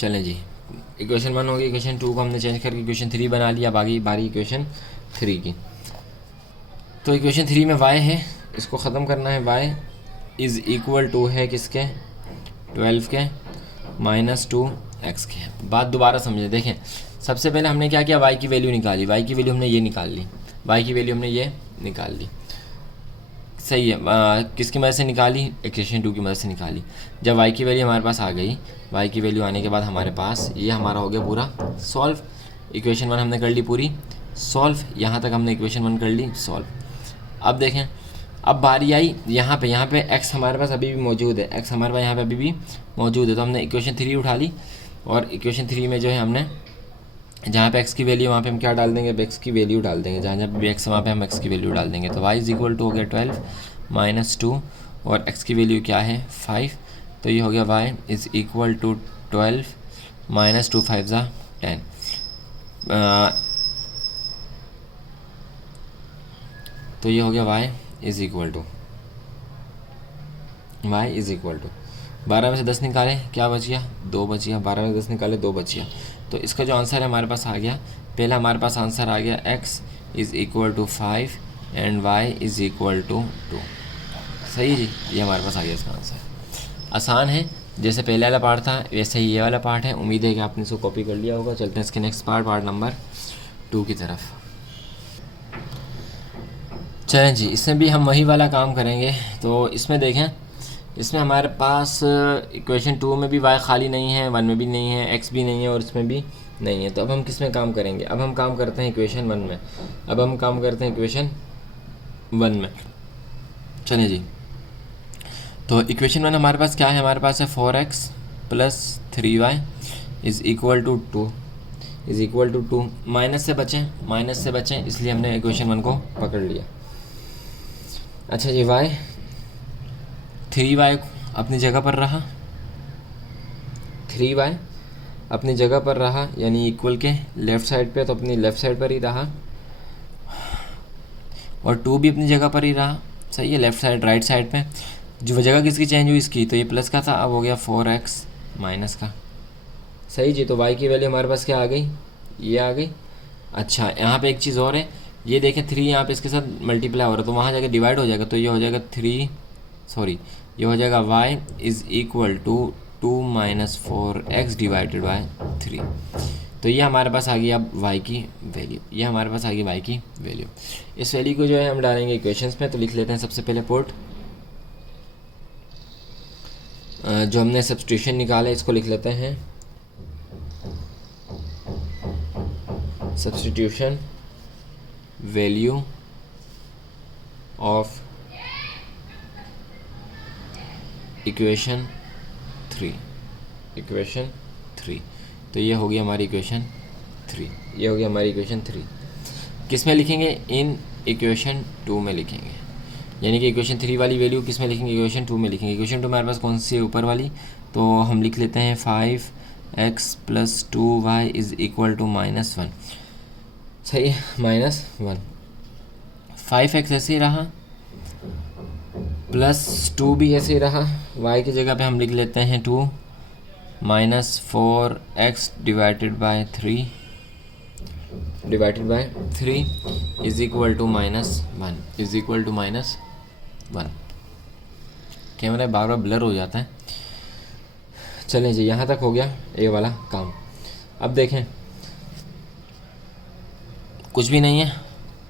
चलें जी, इक्वेशन 1 हो गई, इक्वेशन 2 को हमने चेंज करके इक्वेशन 3 बना लिया। अब आ गई बारी इक्वेशन 3 की। तो इक्वेशन 3 में y है, इसको ख़त्म करना है। y इज़ इक्वल टू है किसके, 12 के माइनस 2x के। बात दोबारा समझे, देखें सबसे पहले हमने क्या किया, y की वैल्यू निकाली, y की वैल्यू हमने ये निकाल ली, y की वैल्यू हमने ये निकाल ली। सही है, किसकी मदद से निकाली, इक्वेशन 2 की मदद से निकाली। जब y की वैल्यू हमारे पास आ गई, y की वैल्यू आने के बाद हमारे पास ये हमारा हो गया पूरा सॉल्व। इक्वेशन 1 हमने कर ली पूरी सॉल्व, यहाँ तक हमने इक्वेशन 1 कर ली सॉल्व। अब देखें, अब बारी आई यहाँ पे x हमारे पास अभी भी मौजूद है, x हमारे पास यहाँ पे अभी भी मौजूद है, तो हमने इक्वेशन 3 उठा ली, और इक्वेशन 3 में जो है हमने जहाँ पे x की वैल्यू वहाँ पे हम क्या डाल देंगे, अब x की वैल्यू डाल देंगे, जहाँ जहाँ पे x वहाँ पे हम x की वैल्यू डाल देंगे। तो y इज़ इक्वल टू हो गया 12 माइनस 2 और x की वैल्यू क्या है 5, तो ये हो गया y is equal to 12 minus 2 5 ज़ा 10। तो ये हो गया y इज़ इक्वल टू 12 में से 10 निकाले, क्या बच गया, 2 बच गया। 12 में से 10 निकाले, 2 बच गया। तो इसका जो आंसर है हमारे पास आ गया, पहला हमारे पास आंसर आ गया x is equal to 5 and y is equal to 2। सही जी, ये हमारे पास आ गया इसका आंसर। आसान है, जैसे पहले वाला पार्ट था वैसे ही ये वाला पार्ट है। उम्मीद है कि आपने इसको कॉपी कर लिया होगा। चलते हैं इसके नेक्स्ट पार्ट नंबर 2 की तरफ। चलें जी, इसमें भी हम वही वाला काम करेंगे। तो इसमें देखें, इसमें हमारे पास इक्वेशन 2 में भी y खाली नहीं है, 1 में भी नहीं है, x भी नहीं है और इसमें भी नहीं है। तो अब हम किस में काम करेंगे, अब हम काम करते हैं इक्वेशन 1 में। अब हम काम करते हैं इक्वेशन 1 में। चलें जी, तो इक्वेशन 1 हमारे पास क्या है, हमारे पास है 4x plus 3y is equal to 2 minus से बचें इसलिए हमने इक्वेशन 1 को पकड़ लिया। अच्छा जी, y 3y अपनी जगह पर रहा, 3y अपनी जगह पर रहा, यानी इक्वल के लेफ़्ट साइड पे, तो अपनी लेफ़्ट साइड पर ही रहा, और 2 भी अपनी जगह पर ही रहा। सही है, लेफ़्ट साइड राइट साइड पे। जो जगह किसकी चेंज हुई, इसकी, तो ये प्लस का था, अब हो गया 4x माइनस का। सही जी, तो y की वैल्यू हमारे पास क्या आ गई, ये आ गई। अच्छा, यहाँ पे एक चीज़ और है, ये देखें 3 यहाँ पे इसके साथ मल्टीप्लाई हो रहा है, तो वहाँ जाके डिवाइड हो जाएगा, तो ये हो जाएगा ये हो जाएगा y is equal to 2 minus 4x divided by 3। तो ये हमारे पास आ गई अब y की वैल्यू, ये हमारे पास आ गई y की वैल्यू। इस वैल्यू को जो है हम डालेंगे इक्वेशंस में। तो लिख लेते हैं सबसे पहले पुट, जो हमने सब्स्टिट्यूशन निकाला इसको लिख लेते हैं substitution value of equation 3, equation 3। तो ये हो गई हमारी इक्वेशन 3, ये हो गई हमारी इक्वेशन 3। किस में लिखेंगे? इन इक्वेशन 2 में लिखेंगे, यानी कि इक्वेशन 3 वाली वैल्यू किस में लिखेंगे? इक्वेशन 2 में लिखेंगे। इक्वेशन 2 हमारे पास कौन सी है? ऊपर वाली। तो हम लिख लेते हैं 5x + 2y is equal to -1। सही है, -1। 5x ऐसे ही रहा, +2 भी ऐसे ही रहा। y की जगह पे हम लिख लेते हैं 2 -4x divided by 3 is equal to -1, is equal to -1। Camera बार बार ब्लर हो जाता है। चलें जी, यहाँ तक हो गया ये वाला काम। अब देखें, कुछ भी नहीं है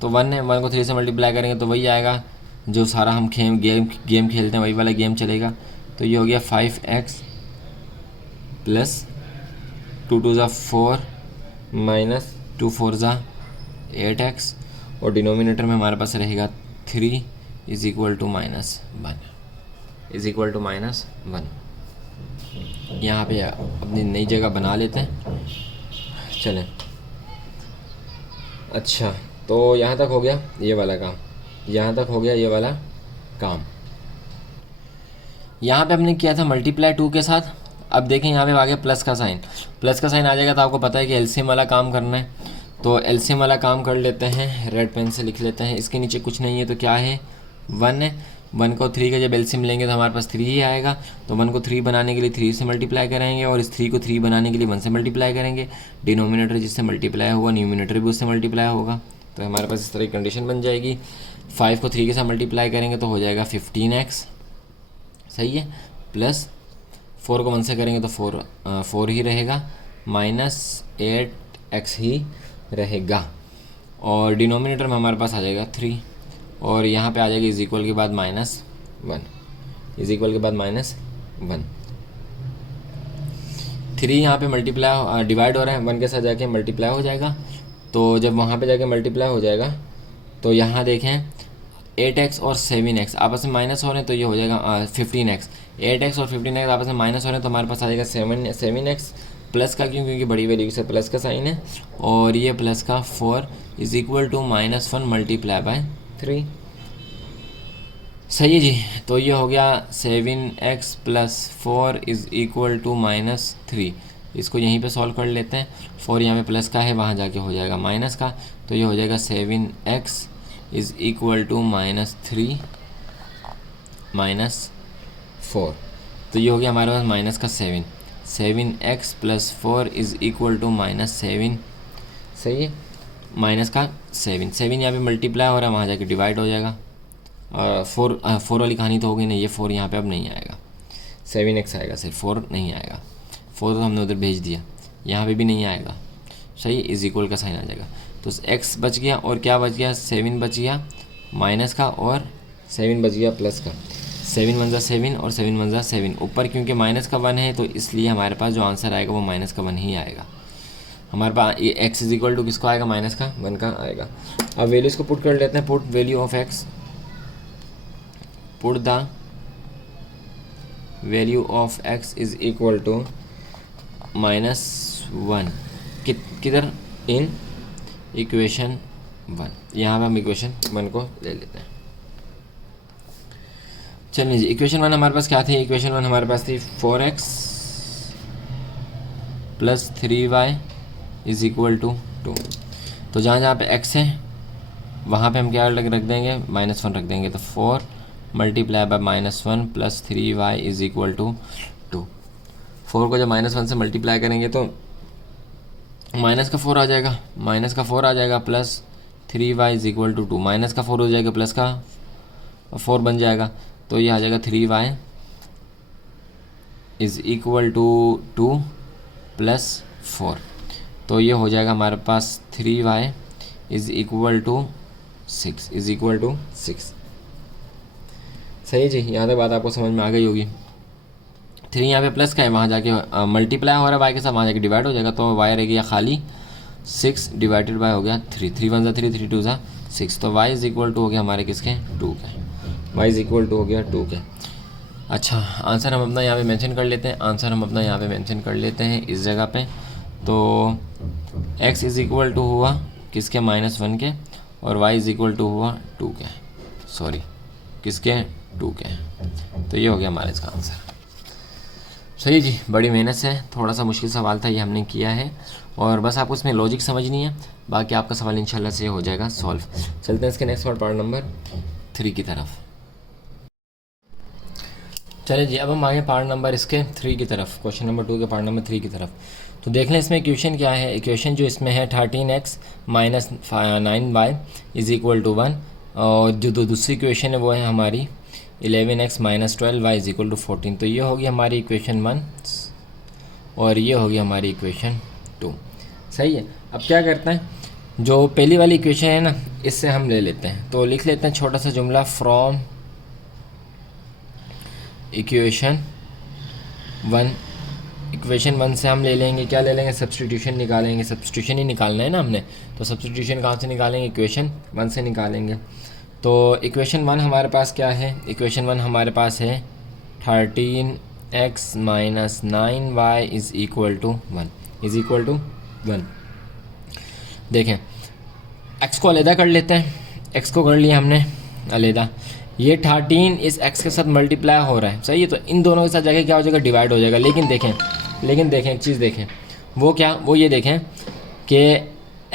तो 1 है, 1 को 3 से मल्टीप्लाई करेंगे तो वही आएगा जो सारा हम गेम खेलते हैं, वही वाला गेम चलेगा। तो ये हो गया 5x + 2 2 = 4 -2 4 = 8x, और डिनोमिनेटर में हमारे पास रहेगा 3 is equal to -1, is equal to -1। यहाँ पे अपनी नई जगह बना लेते हैं। चलें, अच्छा, तो यहाँ तक हो गया ये वाला काम, यहाँ तक हो गया ये वाला काम। यहाँ पे हमने किया था मल्टीप्लाई 2 के साथ। अब देखें यहाँ पे आ गया प्लस का साइन, प्लस का साइन आ जाएगा तो आपको पता है कि एलसीएम वाला काम करना है। तो एलसीएम वाला काम कर लेते हैं, रेड पेन से लिख लेते हैं। इसके नीचे कुछ नहीं है तो क्या है? 1 है। 1 को 3 का जब एलसीएम लेंगे तो हमारे पास 3 ही आएगा। तो 1 को 3 बनाने के लिए 3 से मल्टीप्लाई करेंगे, और इस 3 को 3 बनाने के लिए 1 से मल्टीप्लाई करेंगे। डिनोमिनेटर जिससे मल्टीप्लाई होगा, न्यूमिनेटर भी उससे मल्टीप्लाई होगा। तो हमारे पास इस तरह की कंडीशन बन जाएगी। 5 को 3 के साथ मल्टीप्लाई करेंगे तो हो जाएगा 15x, सही है, प्लस 4 को 1 से करेंगे तो 4 ही रहेगा, -8x ही रहेगा। और डिनोमिनेटर में हमारे पास आ जाएगा 3, और यहाँ पे आ जाएगा इज इक्वल के बाद -1, इज इक्वल के बाद -1। 3 यहाँ पे मल्टीप्लाई डिवाइड हो रहा है, 1 के साथ जाके मल्टीप्लाई हो जाएगा। तो जब वहाँ पे जाके मल्टीप्लाई हो जाएगा तो यहाँ देखें 8x और 7x आपस में माइनस हो रहे हैं, तो ये हो जाएगा 15x। 8x और 15x आपस में माइनस हो रहे हैं तो हमारे पास आ जाएगा 7x प्लस का, क्योंकि बड़ी वैल्यू से प्लस का साइन है, और ये प्लस का 4 is equal to -1 multiply by 3। सही है जी। तो ये हो गया 7x + 4 इज़ इक्वल टू -3। इसको यहीं पे सॉल्व कर लेते हैं। 4 यहाँ पे प्लस का है, वहाँ जाके हो जाएगा माइनस का। तो ये हो जाएगा 7x इज़ इक्वल टू -3 -4। तो ये हो गया हमारे पास माइनस का 7x + 4 इज़ इक्वल टू -7। सही है, माइनस का 7 यहाँ पे मल्टीप्लाई हो रहा है, वहाँ जाके डिवाइड हो जाएगा। 4 वाली कहानी तो हो गई नहीं, ये 4 यहाँ पे अब नहीं आएगा, 7x आएगा, सिर्फ 4 नहीं आएगा। 4 तो हमने उधर भेज दिया, यहाँ पे भी नहीं आएगा। सही, इज इक्वल का साइन आ जाएगा। तो x बच गया, और क्या बच गया? 7 बच गया माइनस का, और 7 बच गया प्लस का। 7 × 1 = 7 और 7 × 1 = 7। ऊपर क्योंकि माइनस का 1 है तो इसलिए हमारे पास जो आंसर आएगा वो माइनस का 1 ही आएगा। हमारे पास ये x इज इक्वल टू किसको आएगा? माइनस का 1 का आएगा। अब वैल्यूज़ को पुट कर लेते हैं। Put value of x, put the value of x is equal to -1 किधर? In equation 1। यहाँ पर हम इक्वेशन 1 को ले लेते हैं। चलिए जी, इक्वेशन 1 हमारे पास क्या थी? इक्वेशन 1 हमारे पास थी 4x + 3y is equal to 2। तो जहाँ जहाँ पे x है वहाँ पे हम क्या रख देंगे? -1 रख देंगे। तो 4 multiply by -1 + 3y is equal to 2। 4 को जब -1 से मल्टीप्लाई करेंगे तो माइनस का 4 आ जाएगा, माइनस का 4 आ जाएगा, plus 3y is equal to 2। Minus का 4 हो जाएगा, प्लस का 4 बन जाएगा। तो ये आ जाएगा 3y इज़ इक्वल टू 2 + 4। तो ये हो जाएगा हमारे पास 3y is equal to 6, is equal to 6। सही जी, यहाँ तक बात आपको समझ में आ गई होगी। 3 यहाँ पे प्लस का है, वहाँ जाके मल्टीप्लाई हो रहा है y के साथ, वहाँ जाके डिवाइड हो जाएगा, तो y रहेगी खाली 6 डिवाइडेड बाय हो गया 3, 3 1 3, 3 2 6, तो y इज़ इक्वल टू हो गया हमारे किसके 2 के, y इज़ इक्वल टू हो गया 2 के। अच्छा, आंसर हम अपना यहाँ पे मेंशन कर लेते हैं, आंसर हम अपना यहाँ पे मेंशन कर लेते हैं इस जगह पे। तो x इज़ इक्वल टू हुआ किसके -1 के, और y इज़ इक्वल टू हुआ 2 के, सॉरी किसके 2 के। तो ये हो गया हमारा इसका आंसर। सही जी, बड़ी मेहनत से, थोड़ा सा मुश्किल सवाल था ये हमने किया है, और बस आपको इसमें लॉजिक समझनी है, बाकी आपका सवाल इंशाल्लाह से हो जाएगा सॉल्व। चलते हैं इसके नेक्स्ट पार्ट नंबर 3 की तरफ। चलिए जी, अब हम आगे पार्ट नंबर इसके 3 की तरफ, क्वेश्चन नंबर 2 के पार्ट नंबर 3 की तरफ। तो देख लें इसमें इक्वेशन क्या है। इक्वेशन जो इसमें है 13x minus 9y is equal to 1, और जो दूसरी इक्वेशन है वो है हमारी 11x minus 12y is equal to 14। तो ये होगी हमारी इक्वेशन 1 और ये होगी हमारी इक्वेशन 2। सही है। अब क्या करते हैं, जो पहली वाली इक्वेशन है ना, इससे हम ले लेते हैं, तो लिख लेते हैं छोटा सा जुमला, फ्रॉम इक्वेशन 1। इक्वेशन 1 से हम ले लेंगे, क्या ले लेंगे, सब्स्टिट्यूशन निकालेंगे, सब्स्टिट्यूशन ही निकालना है ना हमने, तो सब्स्टिट्यूशन कहाँ से निकालेंगे, इक्वेशन 1 से निकालेंगे। तो इक्वेशन 1 हमारे पास क्या है, इक्वेशन 1 हमारे पास है 13x minus 9y is equal to 1। देखें, x को अलहदा कर लेते हैं, x को कर लिया हमने अलहदा, ये 13 इस x के साथ मल्टीप्लाई हो रहा है, सही है। तो इन दोनों के साथ जाके क्या हो जाएगा, डिवाइड हो जाएगा। लेकिन देखें एक चीज़ देखें, वो क्या, वो ये देखें कि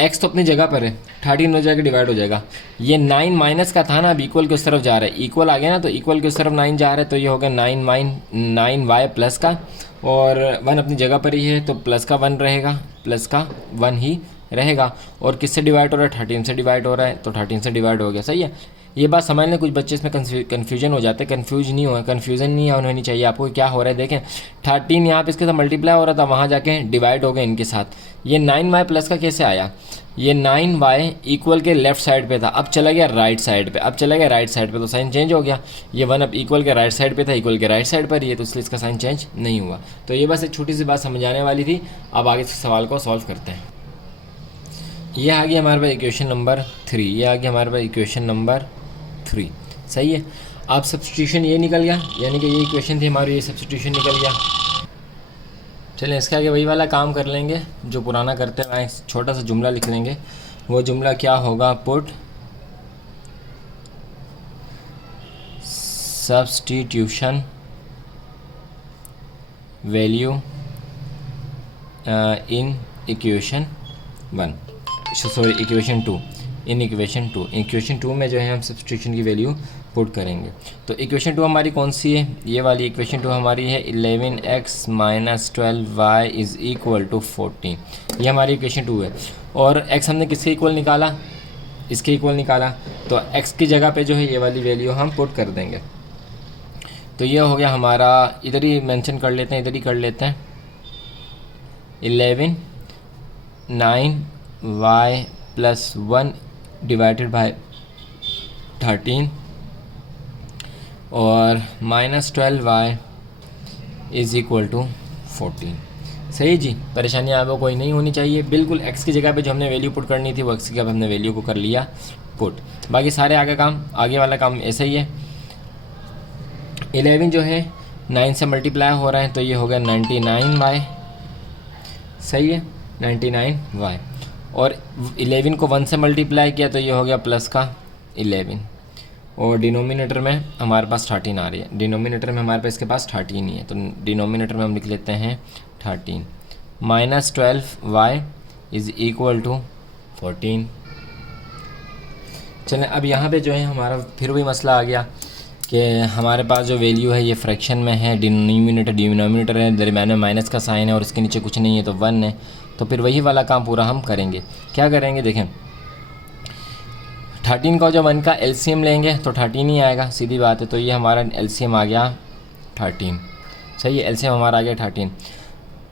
x तो अपनी जगह पर है, 13 हो जाएगा, डिवाइड हो जाएगा। ये 9 माइनस का था ना, अब इक्वल के उस तरफ जा रहा है, इक्वल आ गया ना, तो इक्वल के उस तरफ 9 जा रहा है, तो ये होगा 9y प्लस का, और 1 अपनी जगह पर ही है, तो प्लस का 1 रहेगा, प्लस का 1 ही रहेगा। और किससे डिवाइड हो रहा है, 13 से डिवाइड हो रहा है, तो 13 से डिवाइड हो गया। सही है, ये बात समझ लें। कुछ बच्चे इसमें कन्फ्यूजन हो जाते हैं, कन्फ्यूज़न नहीं होनी चाहिए आपको। क्या हो रहा है देखें, 13 यहाँ पे इसके साथ मल्टीप्लाई हो रहा था, वहाँ जाके डिवाइड हो गए इनके साथ। ये 9y प्लस का कैसे आया, ये 9y इक्वल के लेफ्ट साइड पे था, अब चला गया राइट साइड पे, तो साइन चेंज हो गया। ये 1 अब इक्वल के राइट साइड पे था, इक्वल के राइट साइड पर ही है, तो इसलिए इसका साइन चेंज नहीं हुआ। तो ये बस एक छोटी सी बात समझाने वाली थी। अब आगे इस सवाल को सॉल्व करते हैं। ये आ गया हमारे पास इक्वेशन नंबर 3, सही है। अब सब्स्टिट्यूशन ये निकल गया, यानी कि ये इक्वेशन थी हमारी, ये सब्स्टिट्यूशन निकल गया। चलें, इसके आगे वही वाला काम कर लेंगे जो पुराना करते हैं, छोटा सा जुमला लिख लेंगे। वो जुमला क्या होगा, put substitution value in equation 2। Equation 2 में जो है हम सब्स्टिट्यूशन की वैल्यू पुट करेंगे। तो इक्वेशन 2 हमारी कौन सी है, ये वाली इक्वेशन 2 हमारी है 11x minus 12y is equal to 14। ये हमारी इक्वेशन 2 है। और x हमने किसके इक्वल निकाला, इसके इक्वल निकाला, तो x की जगह पे जो है ये वाली वैल्यू हम पुट कर देंगे। तो ये हो गया हमारा, इधर ही मेंशन कर लेते हैं, इधर ही कर लेते हैं, 11 9y प्लस 1 डिवाइडेड बाय 13 और minus 12y is equal to 14। सही जी, परेशानी आपको कोई नहीं होनी चाहिए। बिल्कुल x की जगह पे जो हमने वैल्यू पुट करनी थी वो x की जगह हमने वैल्यू को कर लिया पुट। बाकी सारे आगे वाला काम ऐसा ही है। 11 जो है 9 से मल्टीप्लाई हो रहा है, तो ये हो गया 99y, सही है, 99y। और 11 को 1 से मल्टीप्लाई किया तो ये हो गया प्लस का 11, और डिनोमिनेटर में हमारे पास 13 आ रही है, डिनोमिनेटर में हमारे पास इसके पास 13 ही है, तो डिनोमिनेटर में हम लिख लेते हैं 13 minus 12y is equal to 14। चलें, अब यहाँ पे जो है हमारा फिर वही मसला आ गया कि हमारे पास जो वैल्यू है ये फ्रैक्शन में है, डिनोमिनेटर है, दरम्यान में माइनस का साइन है और इसके नीचे कुछ नहीं है, तो 1 है। तो फिर वही वाला काम पूरा हम करेंगे। क्या करेंगे, देखें 13 का जो 1 का एलसीएम लेंगे तो 13 ही आएगा, सीधी बात है। तो ये हमारा एलसीएम आ गया 13, सही है, एलसीएम हमारा आ गया 13।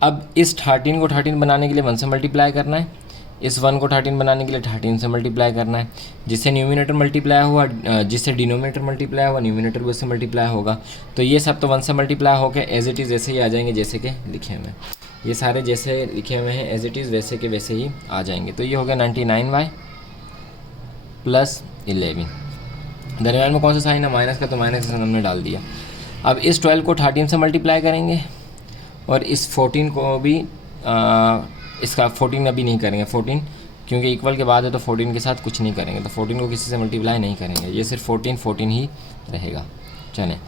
अब इस 13 को 13 बनाने के लिए 1 से मल्टीप्लाई करना है, इस 1 को 13 बनाने के लिए 13 से मल्टीप्लाई करना है। जिससे न्यूमिनेटर मल्टीप्लाई हुआ, जिससे डिनोमिनेटर मल्टीप्लाई हुआ, न्यूमिनेटर भी उससे मल्टीप्लाई होगा। तो ये सब तो 1 से मल्टीप्लाई होकर एज इट इज़ ऐसे ही आ जाएंगे जैसे कि लिखे हुए। ये सारे जैसे लिखे हुए हैं एज इट इज़ वैसे के वैसे ही आ जाएंगे। तो ये हो गया 99y प्लस 11। दरम्यान में कौन सा साइन है, माइनस का, तो माइनस का हमने डाल दिया। अब इस 12 को 13 से मल्टीप्लाई करेंगे और इस 14 को भी इसका 14 अभी नहीं करेंगे, 14 क्योंकि इक्वल के बाद है तो 14 के साथ कुछ नहीं करेंगे, तो 14 को किसी से मल्टीप्लाई नहीं करेंगे, ये सिर्फ 14 ही रहेगा। चलें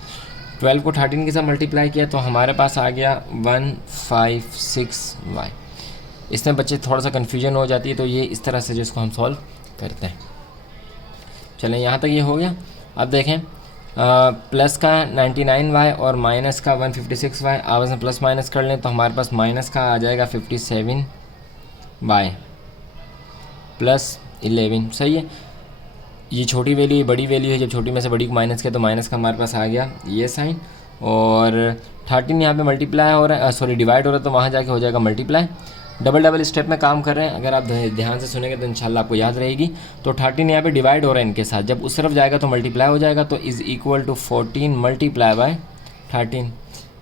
12 को 13 के साथ मल्टीप्लाई किया तो हमारे पास आ गया 156y। इसमें बच्चे थोड़ा सा कन्फ्यूजन हो जाती है, तो ये इस तरह से जिसको हम सॉल्व करते हैं। चलें यहाँ तक ये हो गया। अब देखें प्लस का 99y और माइनस का 156y, आपस में प्लस माइनस कर लें तो हमारे पास माइनस का आ जाएगा 57y प्लस 11। सही है, ये छोटी वैल्यू ये बड़ी वैल्यू है, जब छोटी में से बड़ी को माइनस किया तो माइनस का हमारे पास आ गया ये साइन, और 13 यहाँ पे मल्टीप्लाई हो रहा है, सॉरी डिवाइड हो रहा है, तो वहाँ जाके हो जाएगा मल्टीप्लाई। डबल स्टेप में काम कर रहे हैं, अगर आप ध्यान से सुनेंगे तो इंशाल्लाह आपको याद रहेगी। तो 13 यहाँ पे डिवाइड हो रहा है इनके साथ, जब उस तरफ जाएगा तो मल्टीप्लाई हो जाएगा, तो is equal to 14 multiply by 13।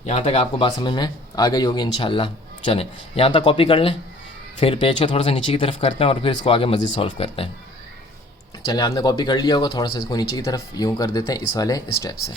यहाँ तक आपको बात समझ में आ गई होगी इंशाल्लाह। चलें यहाँ तक कॉपी कर लें, फिर पेज को थोड़ा सा नीचे की तरफ करते हैं और फिर इसको आगे मज़ीद सॉल्व करते हैं। चलें आपने कॉपी कर लिया होगा, थोड़ा सा इसको नीचे की तरफ यूँ कर देते हैं इस वाले स्टेप से।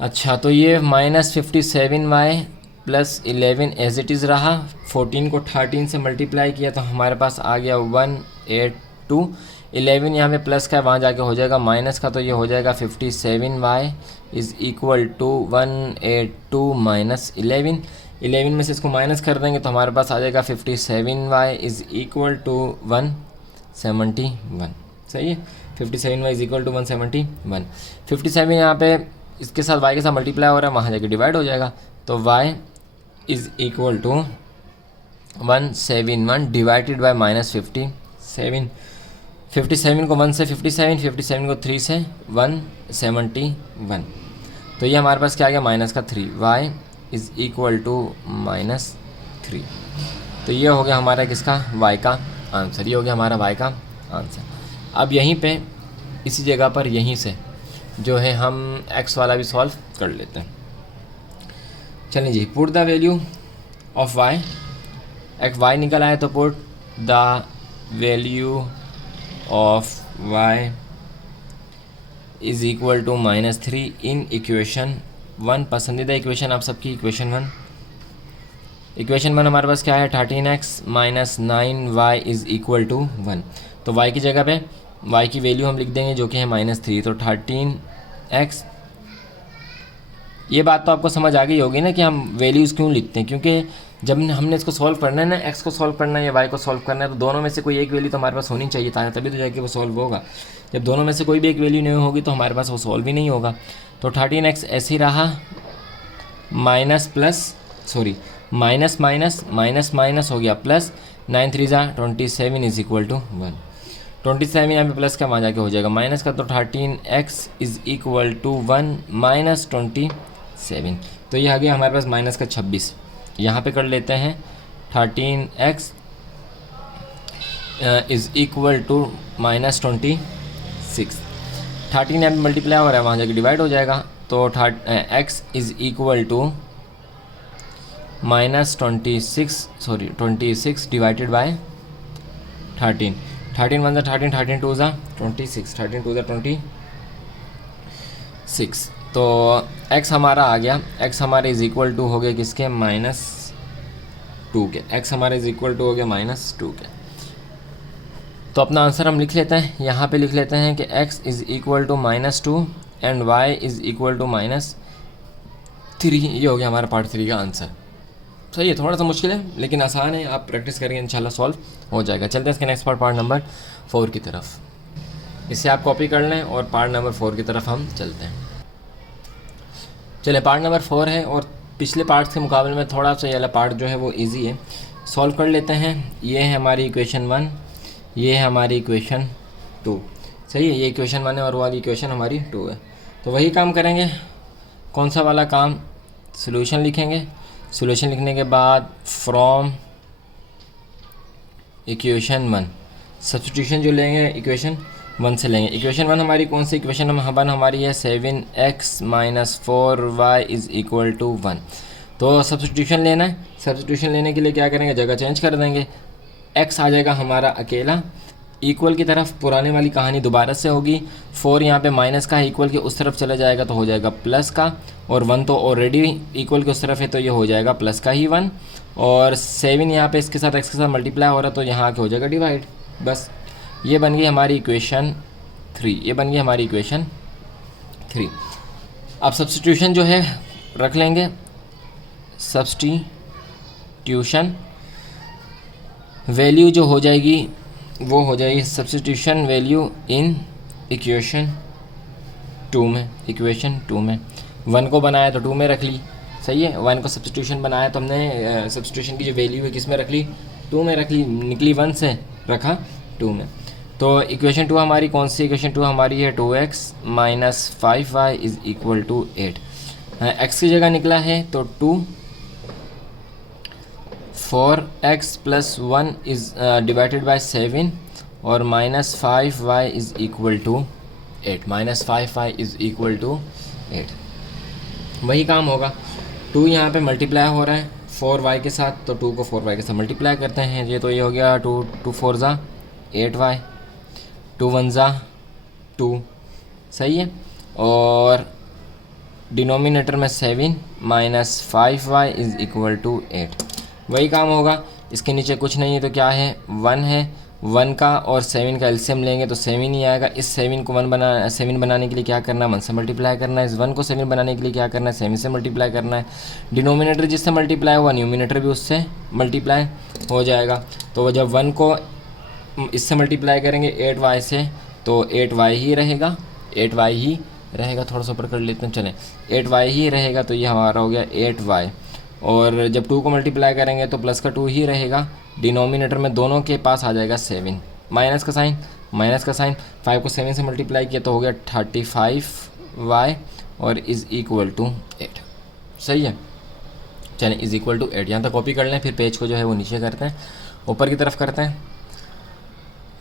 अच्छा, तो ये -57y plus 11 as it is रहा। 14 को 13 से मल्टीप्लाई किया तो हमारे पास आ गया 182। 11 यहाँ पे प्लस का है, वहाँ जाके हो जाएगा माइनस का, तो ये हो जाएगा 57y is equal to 182 minus 11। 11 में से इसको माइनस कर देंगे तो हमारे पास आ जाएगा 57y इज़ इक्वल टू 171। सही है, 57y इज़ इक्वल टू 171। 57 यहाँ पे इसके साथ y के साथ मल्टीप्लाई हो रहा है, वहाँ जाके डिवाइड हो जाएगा, तो y is equal to 171 divided by -57। 57 को 1 से 57, 57 को 3 से 171, तो ये हमारे पास क्या आ गया माइनस का 3, y इज़ इक्वल टू -3। तो ये हो गया हमारा किसका, y का आंसर, ये हो गया हमारा y का आंसर। अब यहीं पे इसी जगह पर यहीं से जो है हम x वाला भी सॉल्व कर लेते हैं। चलिए जी, put the value of y, एक y निकल आया तो put the value of y is equal to -3 in equation 1। पसंदीदा इक्वेशन आप सबकी इक्वेशन 1। इक्वेशन 1 हमारे पास क्या है, 13x minus 9y is equal to 1। तो y की जगह पे y की वैल्यू हम लिख देंगे जो कि है -3, तो 13x। ये बात तो आपको समझ आ गई होगी ना कि हम वैल्यूज़ क्यों लिखते हैं, क्योंकि जब हमने इसको सॉल्व करना है ना, x को सॉल्व करना है या y को सॉल्व करना है, तो दोनों में से कोई एक वैल्यू तो हमारे पास होनी चाहिए, तभी तो जाके वो सॉल्व होगा। जब दोनों में से कोई भी एक वैल्यू नहीं होगी तो हमारे पास वो सॉल्व ही नहीं होगा। तो 13x ऐसे ही रहा, माइनस माइनस हो गया प्लस, 9 3 जा 27 इज़ इक्वल टू 1। 27 यहाँ पे प्लस का वहाँ जाके हो जाएगा माइनस का, तो 13x is equal to 1 minus 27। तो ये आ गया हमारे पास माइनस का 26। यहाँ पे कर लेते हैं 13x इज़ इक्वल टू -26। 13 यहाँ पे मल्टीप्लाई हो रहा है, वहाँ जाके डिवाइड हो जाएगा, तो x is equal to -26 divided by 13। 13 1 13, 13 2 26, 13 2 26। तो x हमारा आ गया, x हमारे इज़ इक्वल टू हो गया किसके, -2 के। x हमारे इज़ इक्वल टू हो गया -2 के। तो अपना आंसर हम लिख लेते हैं, यहाँ पे लिख लेते हैं कि x is equal to -2 and y is equal to -3। ये हो गया हमारा पार्ट 3 का आंसर। सही है, थोड़ा सा मुश्किल है लेकिन आसान है, आप प्रैक्टिस करेंगे इंशाल्लाह सॉल्व हो जाएगा। चलते हैं इसके नेक्स्ट पार्ट नंबर 4 की तरफ। इसे आप कॉपी कर लें और पार्ट नंबर 4 की तरफ हम चलते हैं। चलिए, पार्ट नंबर 4 है और पिछले पार्ट के मुकाबले में थोड़ा सा ये वाला पार्ट जो है वो ईजी है, सॉल्व कर लेते हैं। ये है हमारी इक्वेशन 1, ये है हमारी इक्वेशन 2। सही है, ये इक्वेशन 1 है और वो वाली इक्वेशन हमारी 2 है। तो वही काम करेंगे, कौन सा वाला काम, सोल्यूशन लिखेंगे। सोल्यूशन लिखने के बाद फ्रॉम इक्वेशन 1 सब्स्टिट्यूशन जो लेंगे इक्वेशन 1 से लेंगे। इक्वेशन 1 हमारी कौन सी इक्वेशन 1 हमारी है, 7x - 4y is equal to 1। तो सब्स्टिट्यूशन लेना है, सब्स्टिट्यूशन लेने के लिए क्या करेंगे, जगह चेंज कर देंगे। x आ जाएगा हमारा अकेला, इक्वल की तरफ पुराने वाली कहानी दोबारा से होगी। 4 यहाँ पे माइनस का है, इक्वल के उस तरफ चला जाएगा तो हो जाएगा प्लस का, और 1 तो ऑलरेडी इक्वल के उस तरफ है तो ये हो जाएगा प्लस का ही 1, और 7 यहाँ पे इसके साथ x के साथ मल्टीप्लाई हो रहा है तो यहाँ आके हो जाएगा डिवाइड। बस ये बन गई हमारी इक्वेशन 3, ये बन गई हमारी इक्वेशन 3। अब सब्स्टिट्यूशन जो है रख लेंगे, सब्स्टिट्यूशन वैल्यू जो हो जाएगी वो हो जाएगी सब्स्टिट्यूशन वैल्यू इन इक्वेशन 2 में, इक्वेशन 2 में 1 को बनाया तो 2 में रख ली, सही है। 1 को सब्स्टिट्यूशन बनाया तो हमने सब्स्टिट्यूशन की जो वैल्यू है किस में रख ली, 2 में रख ली, निकली 1 से रखा 2 में। तो इक्वेशन 2 हमारी कौन सी, इक्वेशन 2 हमारी है 2x minus 5y is equal to 8। x की जगह निकला है तो 2, 4x plus 1 is divided by 7 और minus 5y is equal to 8, minus 5y is equal to 8। वही काम होगा, 2 यहाँ पे मल्टीप्लाई हो रहा है 4y के साथ, तो 2 को 4y के साथ मल्टीप्लाई करते हैं, ये तो ये हो गया 2 4 ज़ा 8y, 2 1 ज़ा 2, सही है। और डिनोमिनेटर में 7 minus 5y is equal to 8, वही काम होगा। इसके नीचे कुछ नहीं है तो क्या है, 1 है, 1 का और 7 का एलसीएम लेंगे तो 7 ही आएगा। इस 7 को 7 बनाने के लिए क्या करना है, 1 से मल्टीप्लाई करना है। इस 1 को 7 बनाने के लिए क्या करना है, 7 से मल्टीप्लाई करना है। डिनोमिनेटर जिससे मल्टीप्लाई हुआ न्यूमिनेटर भी उससे मल्टीप्लाई हो जाएगा। तो जब 1 को इससे मल्टीप्लाई करेंगे 8y से तो 8y ही रहेगा, 8y ही रहेगा। थोड़ा सा ऊपर कर लेते हैं, चलें 8y ही रहेगा, तो ये हमारा हो गया 8y। और जब 2 को मल्टीप्लाई करेंगे तो प्लस का 2 ही रहेगा। डिनोमिनेटर में दोनों के पास आ जाएगा 7, माइनस का साइन, माइनस का साइन। 5 को 7 से मल्टीप्लाई किया तो हो गया 35y और इज़ इक्वल टू 8, सही है। चलें इज़ इक्वल टू 8 यहाँ तक कॉपी कर लें, फिर पेज को जो है वो नीचे करते हैं, ऊपर की तरफ करते हैं।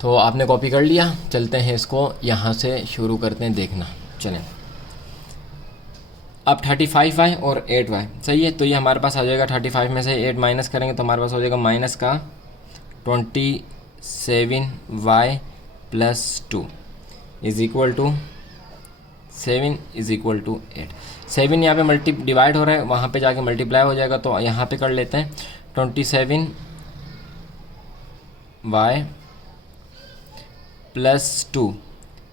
तो आपने कॉपी कर लिया, चलते हैं इसको यहाँ से शुरू करते हैं देखना। चलें अब 35y और 8y, सही है। तो ये हमारे पास आ जाएगा 35 में से 8 माइनस करेंगे तो हमारे पास हो जाएगा माइनस का 27y plus 2 is equal to 7 is equal to 8। 7 यहाँ पे डिवाइड हो रहा है, वहाँ पे जाके मल्टीप्लाई हो जाएगा, तो यहाँ पे कर लेते हैं 27y plus 2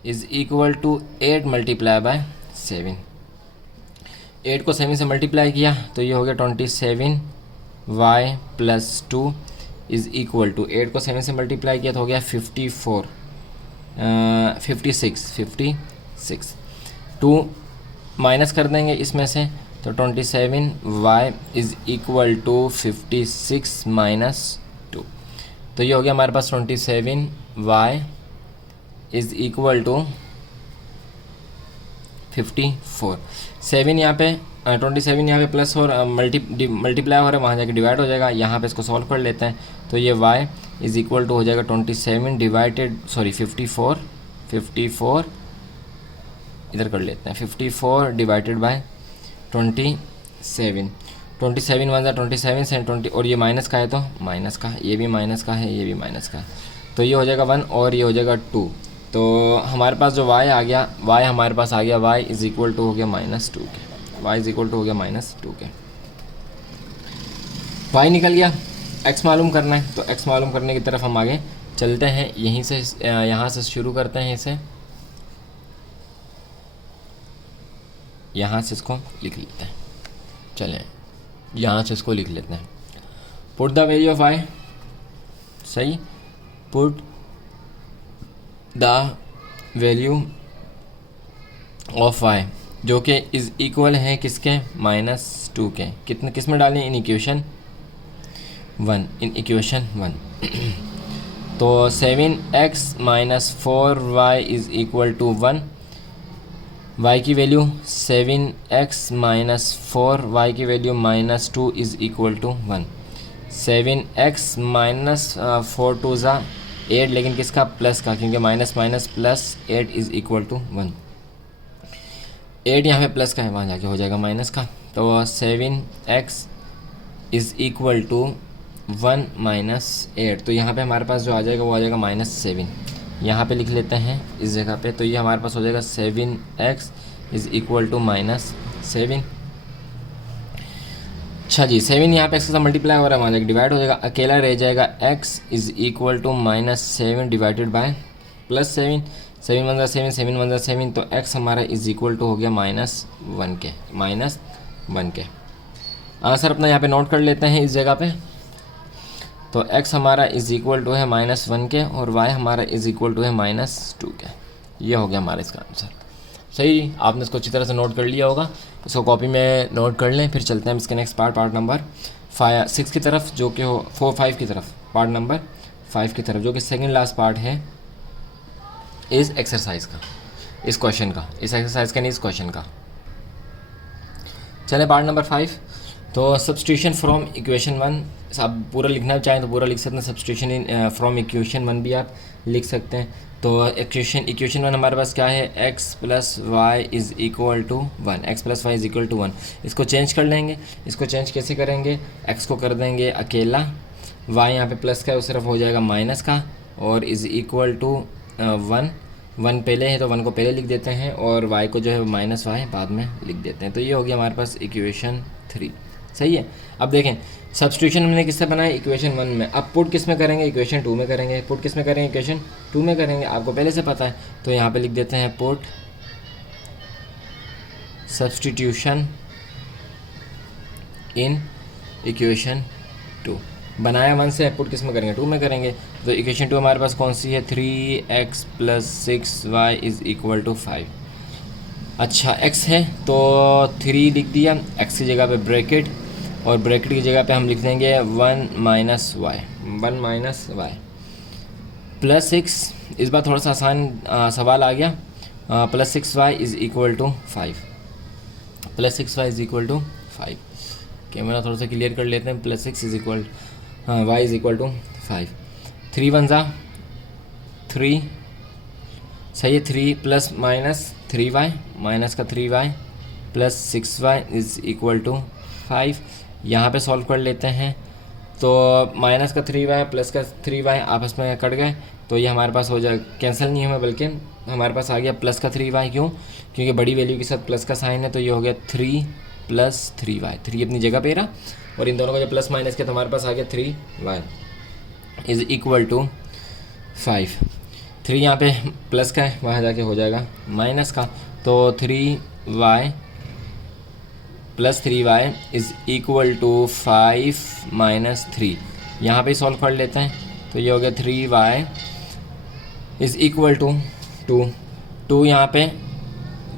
is equal to 8 multiply by 7। 8 को 7 से मल्टीप्लाई किया तो ये हो गया 27y plus 2 is equal to 8 को 7 से मल्टीप्लाई किया तो हो गया 56। 2 माइनस कर देंगे इसमें से तो 27y is equal to 56 minus 2। तो ये हो गया हमारे पास 27y इज़ इक्वल टू 54। 7 यहाँ पे 27 यहाँ पे प्लस और मल्टीप्लाई हो रहा है, वहाँ जाके डिवाइड हो जाएगा। यहाँ पे इसको सॉल्व कर लेते हैं तो ये y इज़ इक्वल टू हो जाएगा 27 डिवाइडेड 54 इधर कर लेते हैं 54 डिवाइडेड बाय 27। 27 वन 27 से 20, और ये माइनस का है तो माइनस का, ये भी माइनस का है, ये भी माइनस का है, तो ये हो जाएगा 1 और ये हो जाएगा 2। तो हमारे पास जो y आ गया, y हमारे पास आ गया y इज़ इक्वल टू हो गया -2 के, y इज़ इक्वल टू हो गया -2 के। y निकल गया, x मालूम करना है तो x मालूम करने की तरफ हम आगे चलते हैं। यहीं से यहाँ से शुरू करते हैं, इसे यहाँ से इसको लिख लेते हैं। चलें यहाँ से इसको लिख लेते हैं। Put the value of y, सही, put the value of y जो कि इज़ इक्वल है किसके, -2 के। कितने किस में डालें, इन इक्वेशन 1, इन इक्वेशन 1। तो 7x - 4y is equal to 1, y की वैल्यू 7x - 4, y की value -2 is equal to 1। 7x - 4 2 ज़ा 8, लेकिन किसका, प्लस का, क्योंकि minus minus plus 8 is equal to 1। 8 यहाँ पे प्लस का है, वहाँ जाके हो जाएगा माइनस का। तो 7x is equal to 1 minus 8। तो यहाँ पे हमारे पास जो आ जाएगा वो आ जाएगा -7। यहाँ पे लिख लेते हैं इस जगह पे। तो ये हमारे पास हो जाएगा 7x इज़ इक्वल टू -7। अच्छा जी, 7 यहाँ पे x के साथ मल्टीप्लाई हो रहा है, वहाँ जाएगा डिवाइड हो जाएगा, अकेला रह जाएगा x is equal to -7 divided by +7। 7 × 7, 7 × 7, तो x हमारा इज़ इक्वल टू हो गया -1 के। आंसर अपना यहाँ पे नोट कर लेते हैं इस जगह पे। तो x हमारा इज़ इक्वल टू है -1 के और y हमारा इज़ इक्वल टू है -2 के। ये हो गया हमारा इसका आंसर। सही, आपने इसको अच्छी तरह से नोट कर लिया होगा। इसको कॉपी में नोट कर लें। फिर चलते हैं इसके नेक्स्ट पार्ट नंबर 6 की तरफ, जो कि हो 5 की तरफ, पार्ट नंबर 5 की तरफ, जो कि सेकंड लास्ट पार्ट है इस एक्सरसाइज का, इस क्वेश्चन का, इस एक्सरसाइज का नहीं, इस क्वेश्चन का। चले पार्ट नंबर 5। तो सब्स्टिट्यूशन फ्रॉम इक्वेशन 1, आप पूरा लिखना चाहें तो पूरा लिख सकते हैं। सब्स्टिट्यूशन फ्रॉम इक्वेशन 1 भी आप लिख सकते हैं। तो इक्वेशन 1 हमारे पास क्या है, x + y is equal to 1, x + y is equal to 1। इसको चेंज कर लेंगे। इसको चेंज कैसे करेंगे, x को कर देंगे अकेला, y यहाँ पे प्लस का है उस तरफ हो जाएगा माइनस का, और इज़ इक्वल टू 1 पहले है तो 1 को पहले लिख देते हैं, और y को जो है -y बाद में लिख देते हैं। तो ये हो गया हमारे पास इक्वेशन 3। सही है। अब देखें सब्स्टिट्यूशन हमने किससे बनाया, इक्वेशन 1 में। अब पुट किस में करेंगे, इक्वेशन 2 में करेंगे। पुट किस में करेंगे, इक्वेशन 2 में करेंगे, आपको पहले से पता है। तो यहाँ पे लिख देते हैं पुट सब्स्टिट्यूशन इन इक्वेशन 2। बनाया 1 से, पुट किस में करेंगे, 2 में करेंगे। तो इक्वेशन 2 हमारे पास कौन सी है, 3x + 6y is equal to 5। अच्छा x है तो 3 लिख दिया, x की जगह पे ब्रैकेट, और ब्रैकेट की जगह पे हम लिख देंगे 1 - y +6। इस बार थोड़ा सा आसान सवाल आ गया। +6y is equal to 5, +6y is equal to 5। Camera थोड़ा सा क्लियर कर लेते हैं। +6 is equal, y is equal to 5। 3 × 1 = 3, सही है। 3 ± 3y माइनस का 3y +6y is equal to 5। यहाँ पे सॉल्व कर लेते हैं। तो माइनस का 3y प्लस का 3y आपस में कट गए, तो ये हमारे पास हो जाए, कैंसिल नहीं हुआ बल्कि हमारे पास आ गया प्लस का 3y। क्यों, क्योंकि बड़ी वैल्यू के साथ प्लस का साइन है। तो ये हो गया 3 + 3y, 3 अपनी जगह पे रहा, और इन दोनों का जो प्लस माइनस किया तो हमारे पास आ गया 3y इज़ इक्वल टू 5। 3 यहाँ पे प्लस का है, वहाँ जाके हो जाएगा माइनस का। तो 3y + 3y is equal to 5 - 3। यहाँ पे सॉल्व कर लेते हैं। तो ये हो गया 3y इज़ इक्वल टू 2 यहाँ पे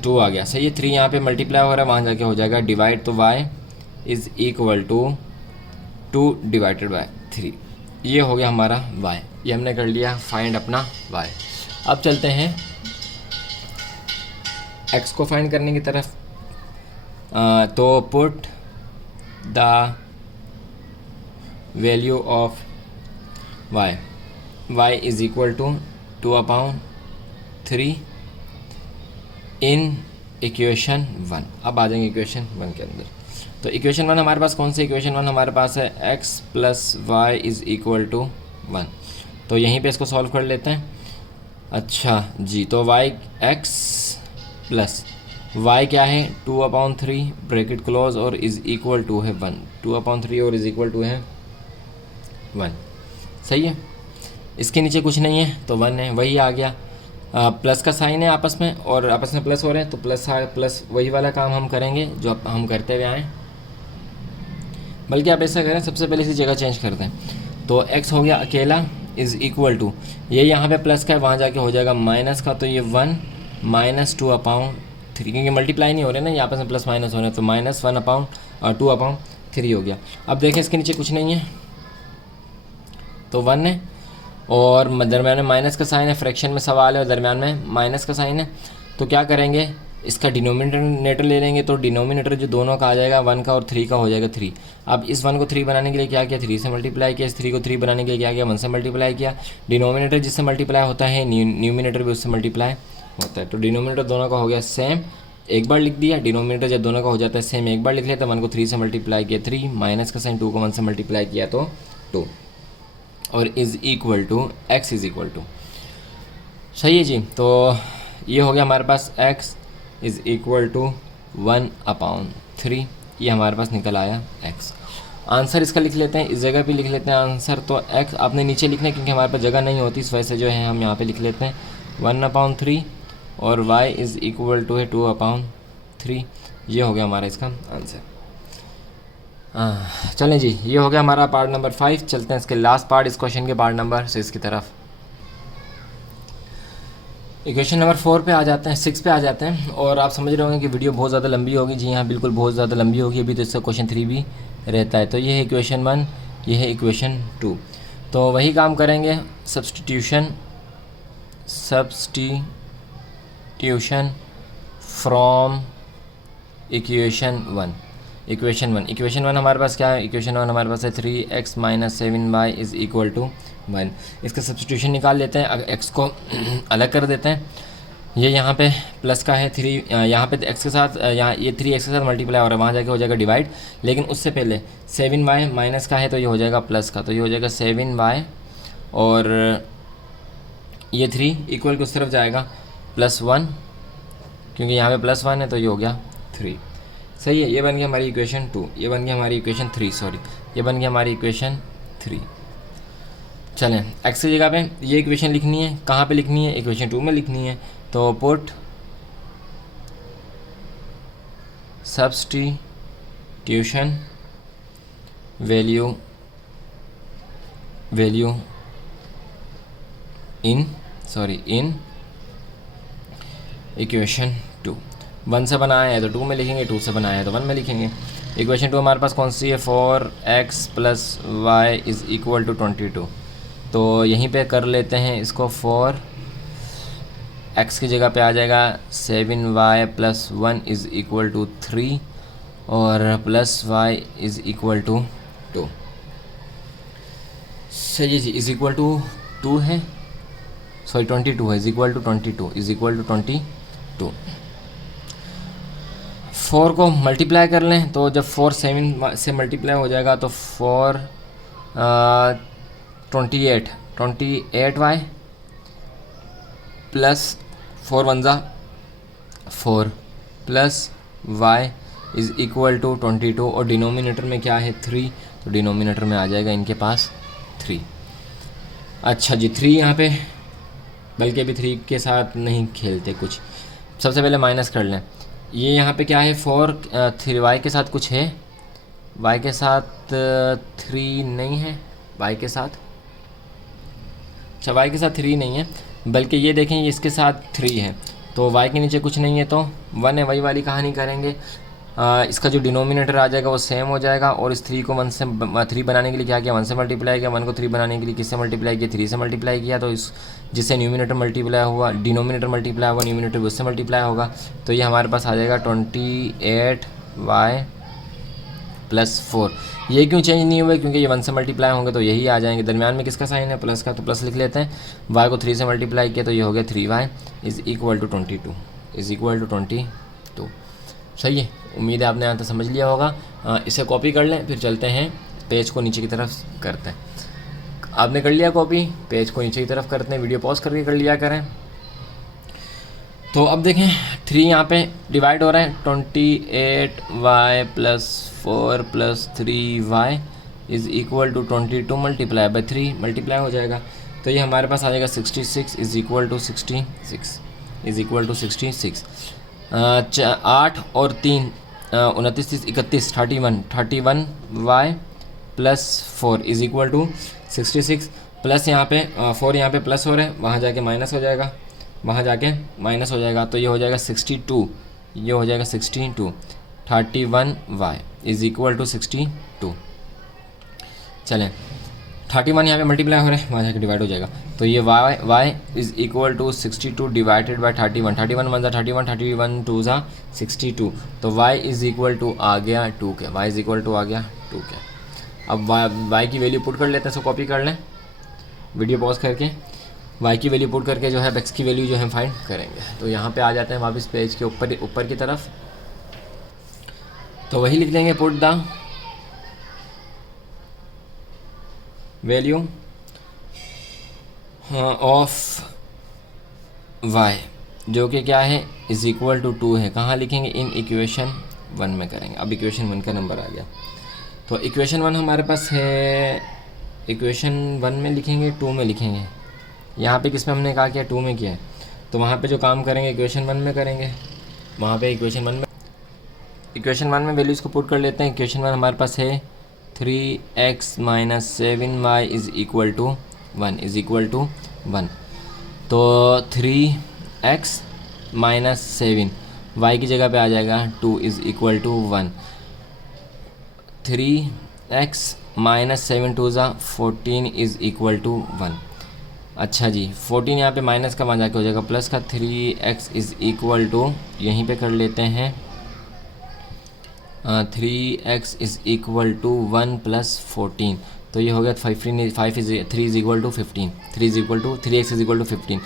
2 आ गया, सही है। 3 यहाँ पे मल्टीप्लाई हो रहा है, वहाँ जाके हो जाएगा डिवाइड। तो y इज़ इक्वल टू 2 / 3। ये हो गया हमारा y। ये हमने कर लिया फाइंड अपना y। अब चलते हैं x को फाइंड करने की तरफ। तो put the value of y is equal to 2/3 in equation 1। अब आ जाएंगे इक्वेशन 1 के अंदर। तो इक्वेशन 1 हमारे पास कौन सी, इक्वेशन 1 हमारे पास है x + y is equal to 1। तो यहीं पे इसको सॉल्व कर लेते हैं। अच्छा जी, तो x प्लस y क्या है, 2/3 ब्रैकेट क्लोज, और इज़ इक्वल टू है 1। 2/3 और इज़ इक्वल टू है 1, सही है। इसके नीचे कुछ नहीं है तो 1 है, वही आ गया। प्लस का साइन है आपस में, और आपस में प्लस हो रहे हैं, तो प्लस वही वाला काम हम करेंगे जो हम करते हुए आए। बल्कि आप ऐसा करें, सबसे पहले इसी जगह चेंज कर दें। तो x हो गया अकेला इज़ इक्वल टू, ये यहाँ पे प्लस का है, वहाँ जाके हो जाएगा माइनस का। तो ये 1 - 2/3, क्योंकि मल्टीप्लाई नहीं हो रहे ना, यहाँ पर प्लस माइनस हो रहे हैं, तो -1/2/3 हो गया। अब देखें इसके नीचे कुछ नहीं है तो 1 है, और दरम्यान में माइनस का साइन है, फ्रैक्शन में सवाल है और दरम्यान में माइनस का साइन है। तो क्या करेंगे, इसका डिनोमिनेटर ले लेंगे। तो डिनोमिनेटर जो दोनों का आ जाएगा 1 का और 3 का हो जाएगा 3। अब इस 1 को 3 बनाने के लिए क्या किया, 3 से मल्टीप्लाई किया। इस 3 को 3 बनाने के लिए क्या किया, 1 से मल्टीप्लाई किया। डिनोमिनेटर जिससे मल्टीप्लाई होता है न्यूमिनेटर भी उससे मल्टीप्लाई होता है। तो डिनोमिनेटर दोनों का हो गया सेम, एक बार लिख दिया, डिनोमिनेटर जब दोनों का हो जाता है सेम एक बार लिख लेते हैं, 1 को 3 से मल्टीप्लाई किया 3, माइनस का साइन 2 को 1 से मल्टीप्लाई किया तो 2, और is equal to x is equal to, सही है जी। तो ये हो गया हमारे पास x इज़ इक्वल टू 1/3, ये हमारे पास निकल आया x। आंसर इसका लिख लेते हैं, इस जगह पे लिख लेते हैं आंसर। तो x आपने नीचे लिखना है क्योंकि हमारे पास जगह नहीं होती, इस वजह से जो है हम यहाँ पे लिख लेते हैं 1/3, और y इज़ इक्वल टू है 2/3। ये हो गया हमारा इसका आंसर। चलें जी, ये हो गया हमारा पार्ट नंबर 5। चलते हैं इसके लास्ट पार्ट, इस क्वेश्चन के पार्ट नंबर 6 की तरफ। इक्वेशन नंबर 4 पे आ जाते हैं, 6 पे आ जाते हैं। और आप समझ रहे होंगे कि वीडियो बहुत ज़्यादा लंबी होगी। जी हाँ, बिल्कुल बहुत ज़्यादा लंबी होगी। अभी तो इसका क्वेश्चन 3 भी रहता है। तो ये है इक्वेशन 1, ये है इक्वेशन 2। तो वही काम करेंगे, सब्सटीट्यूशन फ्रॉम इक्वेशन 1। इक्वेशन 1 हमारे पास क्या है? इक्वेशन 1 हमारे पास है 3x - 7y is equal to 1। इसका सब्सटीट्यूशन निकाल लेते हैं, अगर x को अलग कर देते हैं। ये यहाँ पे प्लस का है 3, यहाँ पे x के साथ, यहाँ ये 3x के साथ मल्टीप्लाई हो रहा है, वहाँ जाके हो जाएगा डिवाइड। लेकिन उससे पहले 7y माइनस का है तो ये हो जाएगा प्लस का, तो ये हो जाएगा 7y, और ये 3 इक्वल के उस तरफ जाएगा +1, क्योंकि यहाँ पे +1 है तो ये हो गया 3। सही है, ये बन गया हमारी इक्वेशन 2, ये बन गया हमारी इक्वेशन 3, सॉरी ये बन गया हमारी इक्वेशन 3। चलें, x की जगह पे ये इक्वेशन लिखनी है, कहाँ पे लिखनी है? इक्वेशन 2 में लिखनी है। तो put substitution value in equation 2। 1 से बनाया है तो 2 में लिखेंगे, 2 से बनाया है तो 1 में लिखेंगे। इक्वेशन 2 हमारे पास कौन सी है? 4x + y is equal to 22। तो यहीं पे कर लेते हैं इसको। 4x की जगह पे आ जाएगा 7y + 1 इज़ इक्वल टू 3, और +y इज़ इक्वल टू 2। सही जी, इज़ इक्वल टू 2 है, सॉरी 22 है, is equal to 22, is equal to 22। 4 को मल्टीप्लाई कर लें, तो जब 4 7 से मल्टीप्लाई हो जाएगा तो 28y प्लस 4 1 ज़ा 4 plus y is equal to 22, और डिनोमिनेटर में क्या है? 3, तो डिनोमिनेटर में आ जाएगा इनके पास 3। अच्छा जी, 3 यहाँ पे, बल्कि अभी 3 के साथ नहीं खेलते कुछ, सबसे पहले माइनस कर लें। ये यहाँ पे क्या है? 4 3 y के साथ कुछ है, y के साथ 3 नहीं है, y के साथ, अच्छा y के साथ 3 नहीं है, बल्कि ये देखें ये इसके साथ 3 है, तो y के नीचे कुछ नहीं है तो 1 है, वही वाली कहानी करेंगे। इसका जो डिनोमिनेटर आ जाएगा वो सेम हो जाएगा, और इस 3 को 1 से 3 बनाने के लिए क्या किया? 1 से मल्टीप्लाई किया। 1 को 3 बनाने के लिए किससे मल्टीप्लाई किया? 3 से मल्टीप्लाई किया। तो इस जिससे न्यूमिनेटर मल्टीप्लाई हुआ, डिनोमिनेटर मल्टीप्लाई हुआ, न्यूमिनेटर उससे मल्टीप्लाई होगा, तो ये हमारे पास आ जाएगा 28y + 4। ये क्यों चेंज नहीं हुआ? क्योंकि ये 1 से मल्टीप्लाई होंगे तो यही आ जाएंगे। दरमियान में किसका साइन है? प्लस का, तो प्लस लिख लेते हैं। y को 3 से मल्टीप्लाई किया तो ये हो गया 3y is equal to 22, is equal to 22। सही है, उम्मीद है आपने यहाँ तक समझ लिया होगा। इसे कॉपी कर लें, फिर चलते हैं पेज को नीचे की तरफ करते हैं। आपने कर लिया कॉपी, पेज को नीचे की तरफ करते हैं, वीडियो पॉज करके कर लिया करें। तो अब देखें 3 यहाँ पे डिवाइड हो रहा है, 28y + 4 + 3y is equal to 22 multiply by 3 multiply हो जाएगा, तो ये हमारे पास आ जाएगा 66 is equal to 66 is equal to 66। 8 और 3 29 30 31 31y + 4 is equal to 66, plus यहाँ पे 4 यहाँ पे प्लस हो रहा है, वहाँ जाके माइनस हो जाएगा, वहाँ जाके माइनस हो जाएगा, तो ये हो जाएगा 62, ये हो जाएगा 62। 31y is equal to 62। चलें 31 यहाँ पे मल्टीप्लाई हो रहा है, वहाँ जाके डिवाइड हो जाएगा, तो ये y is equal to 62 divided by 31। 31 1 ज़ा 31, 31 2 ज़ा 62, तो y इज़ इक्वल टू आ गया 2 के, y इज़ इक्वल टू आ गया 2 के। अब y की वैल्यू पुट कर लेते हैं, सो कॉपी कर लें वीडियो पॉज करके। वाई की वैल्यू पुट करके जो है एक्स की वैल्यू जो है फाइंड करेंगे। तो यहाँ पे आ जाते हैं वापस पेज के ऊपर की तरफ, तो वही लिख लेंगे put the value of y जो कि क्या है इज इक्वल टू 2 है। कहाँ लिखेंगे? इन इक्वेशन 1 में करेंगे। अब इक्वेशन 1 का नंबर आ गया, तो इक्वेशन 1 हमारे पास है, इक्वेशन 1 में लिखेंगे 2 में लिखेंगे। यहाँ पे किस में हमने कहा किया 2 में किया है, तो वहाँ पे जो काम करेंगे इक्वेशन 1 में करेंगे। वहाँ पे इक्वेशन 1 में वैल्यूज़ को पुट कर लेते हैं। इक्वेशन 1 हमारे पास है 3x - 7y is equal to 1 तो 3x - 7 y की जगह पे आ जाएगा 2 is equal to 1। 3x - 7 2 14 is equal to 1। अच्छा जी, 14 यहाँ पे माइनस का वहाँ जाके हो जाएगा प्लस का। 3x इज़ इक्वल टू यहीं पे कर लेते हैं 3x इज़ इक्वल टू 1 + 14, तो ये हो गया 3 is equal to 15, 3x is equal to 15।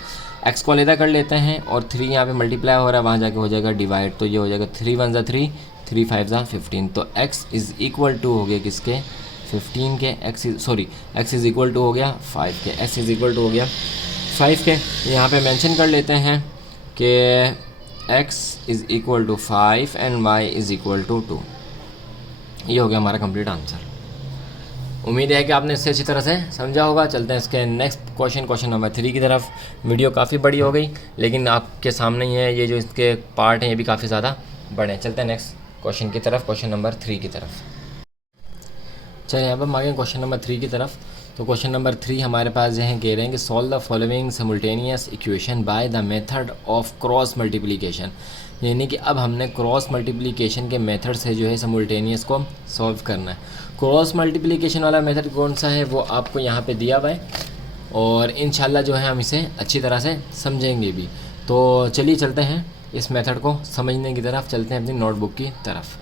x को अलग कर लेते हैं और 3 यहाँ पे मल्टीप्लाई हो रहा है, वहाँ जाके हो जाएगा डिवाइड, तो ये हो जाएगा 3 × 1 = 3, 3 × 5 = 15। तो x इज़ इक्वल टू हो गया किसके? 15 के। x इज़ इक्वल टू हो गया 5 के। x इज़ इक्वल टू हो गया 5 के। यहाँ पे मेंशन कर लेते हैं कि x is equal to 5 and y is equal to 2। ये हो गया हमारा कंप्लीट आंसर। उम्मीद है कि आपने इससे अच्छी तरह से समझा होगा। चलते हैं इसके नेक्स्ट क्वेश्चन नंबर 3 की तरफ। वीडियो काफ़ी बड़ी हो गई, लेकिन आपके सामने ही है, ये जो इसके पार्ट हैं ये भी काफ़ी ज़्यादा बड़े हैं। चलते हैं नेक्स्ट क्वेश्चन की तरफ, क्वेश्चन नंबर 3 की तरफ। चलिए अब हम आ गए क्वेश्चन नंबर 3 की तरफ। तो क्वेश्चन नंबर 3 हमारे पास जो है कह रहे हैं कि solve the following simultaneous equation by the method of cross multiplication, यानी कि अब हमने क्रॉस मल्टीप्लिकेशन के मेथड से जो है सिमुल्टेनियस को सॉल्व करना है। क्रॉस मल्टीप्लिकेशन वाला मेथड कौन सा है वो आपको यहाँ पे दिया हुआ है, और इंशाल्लाह जो है हम इसे अच्छी तरह से समझेंगे भी। तो चलिए चलते हैं इस मेथड को समझने की तरफ, चलते हैं अपनी नोटबुक की तरफ।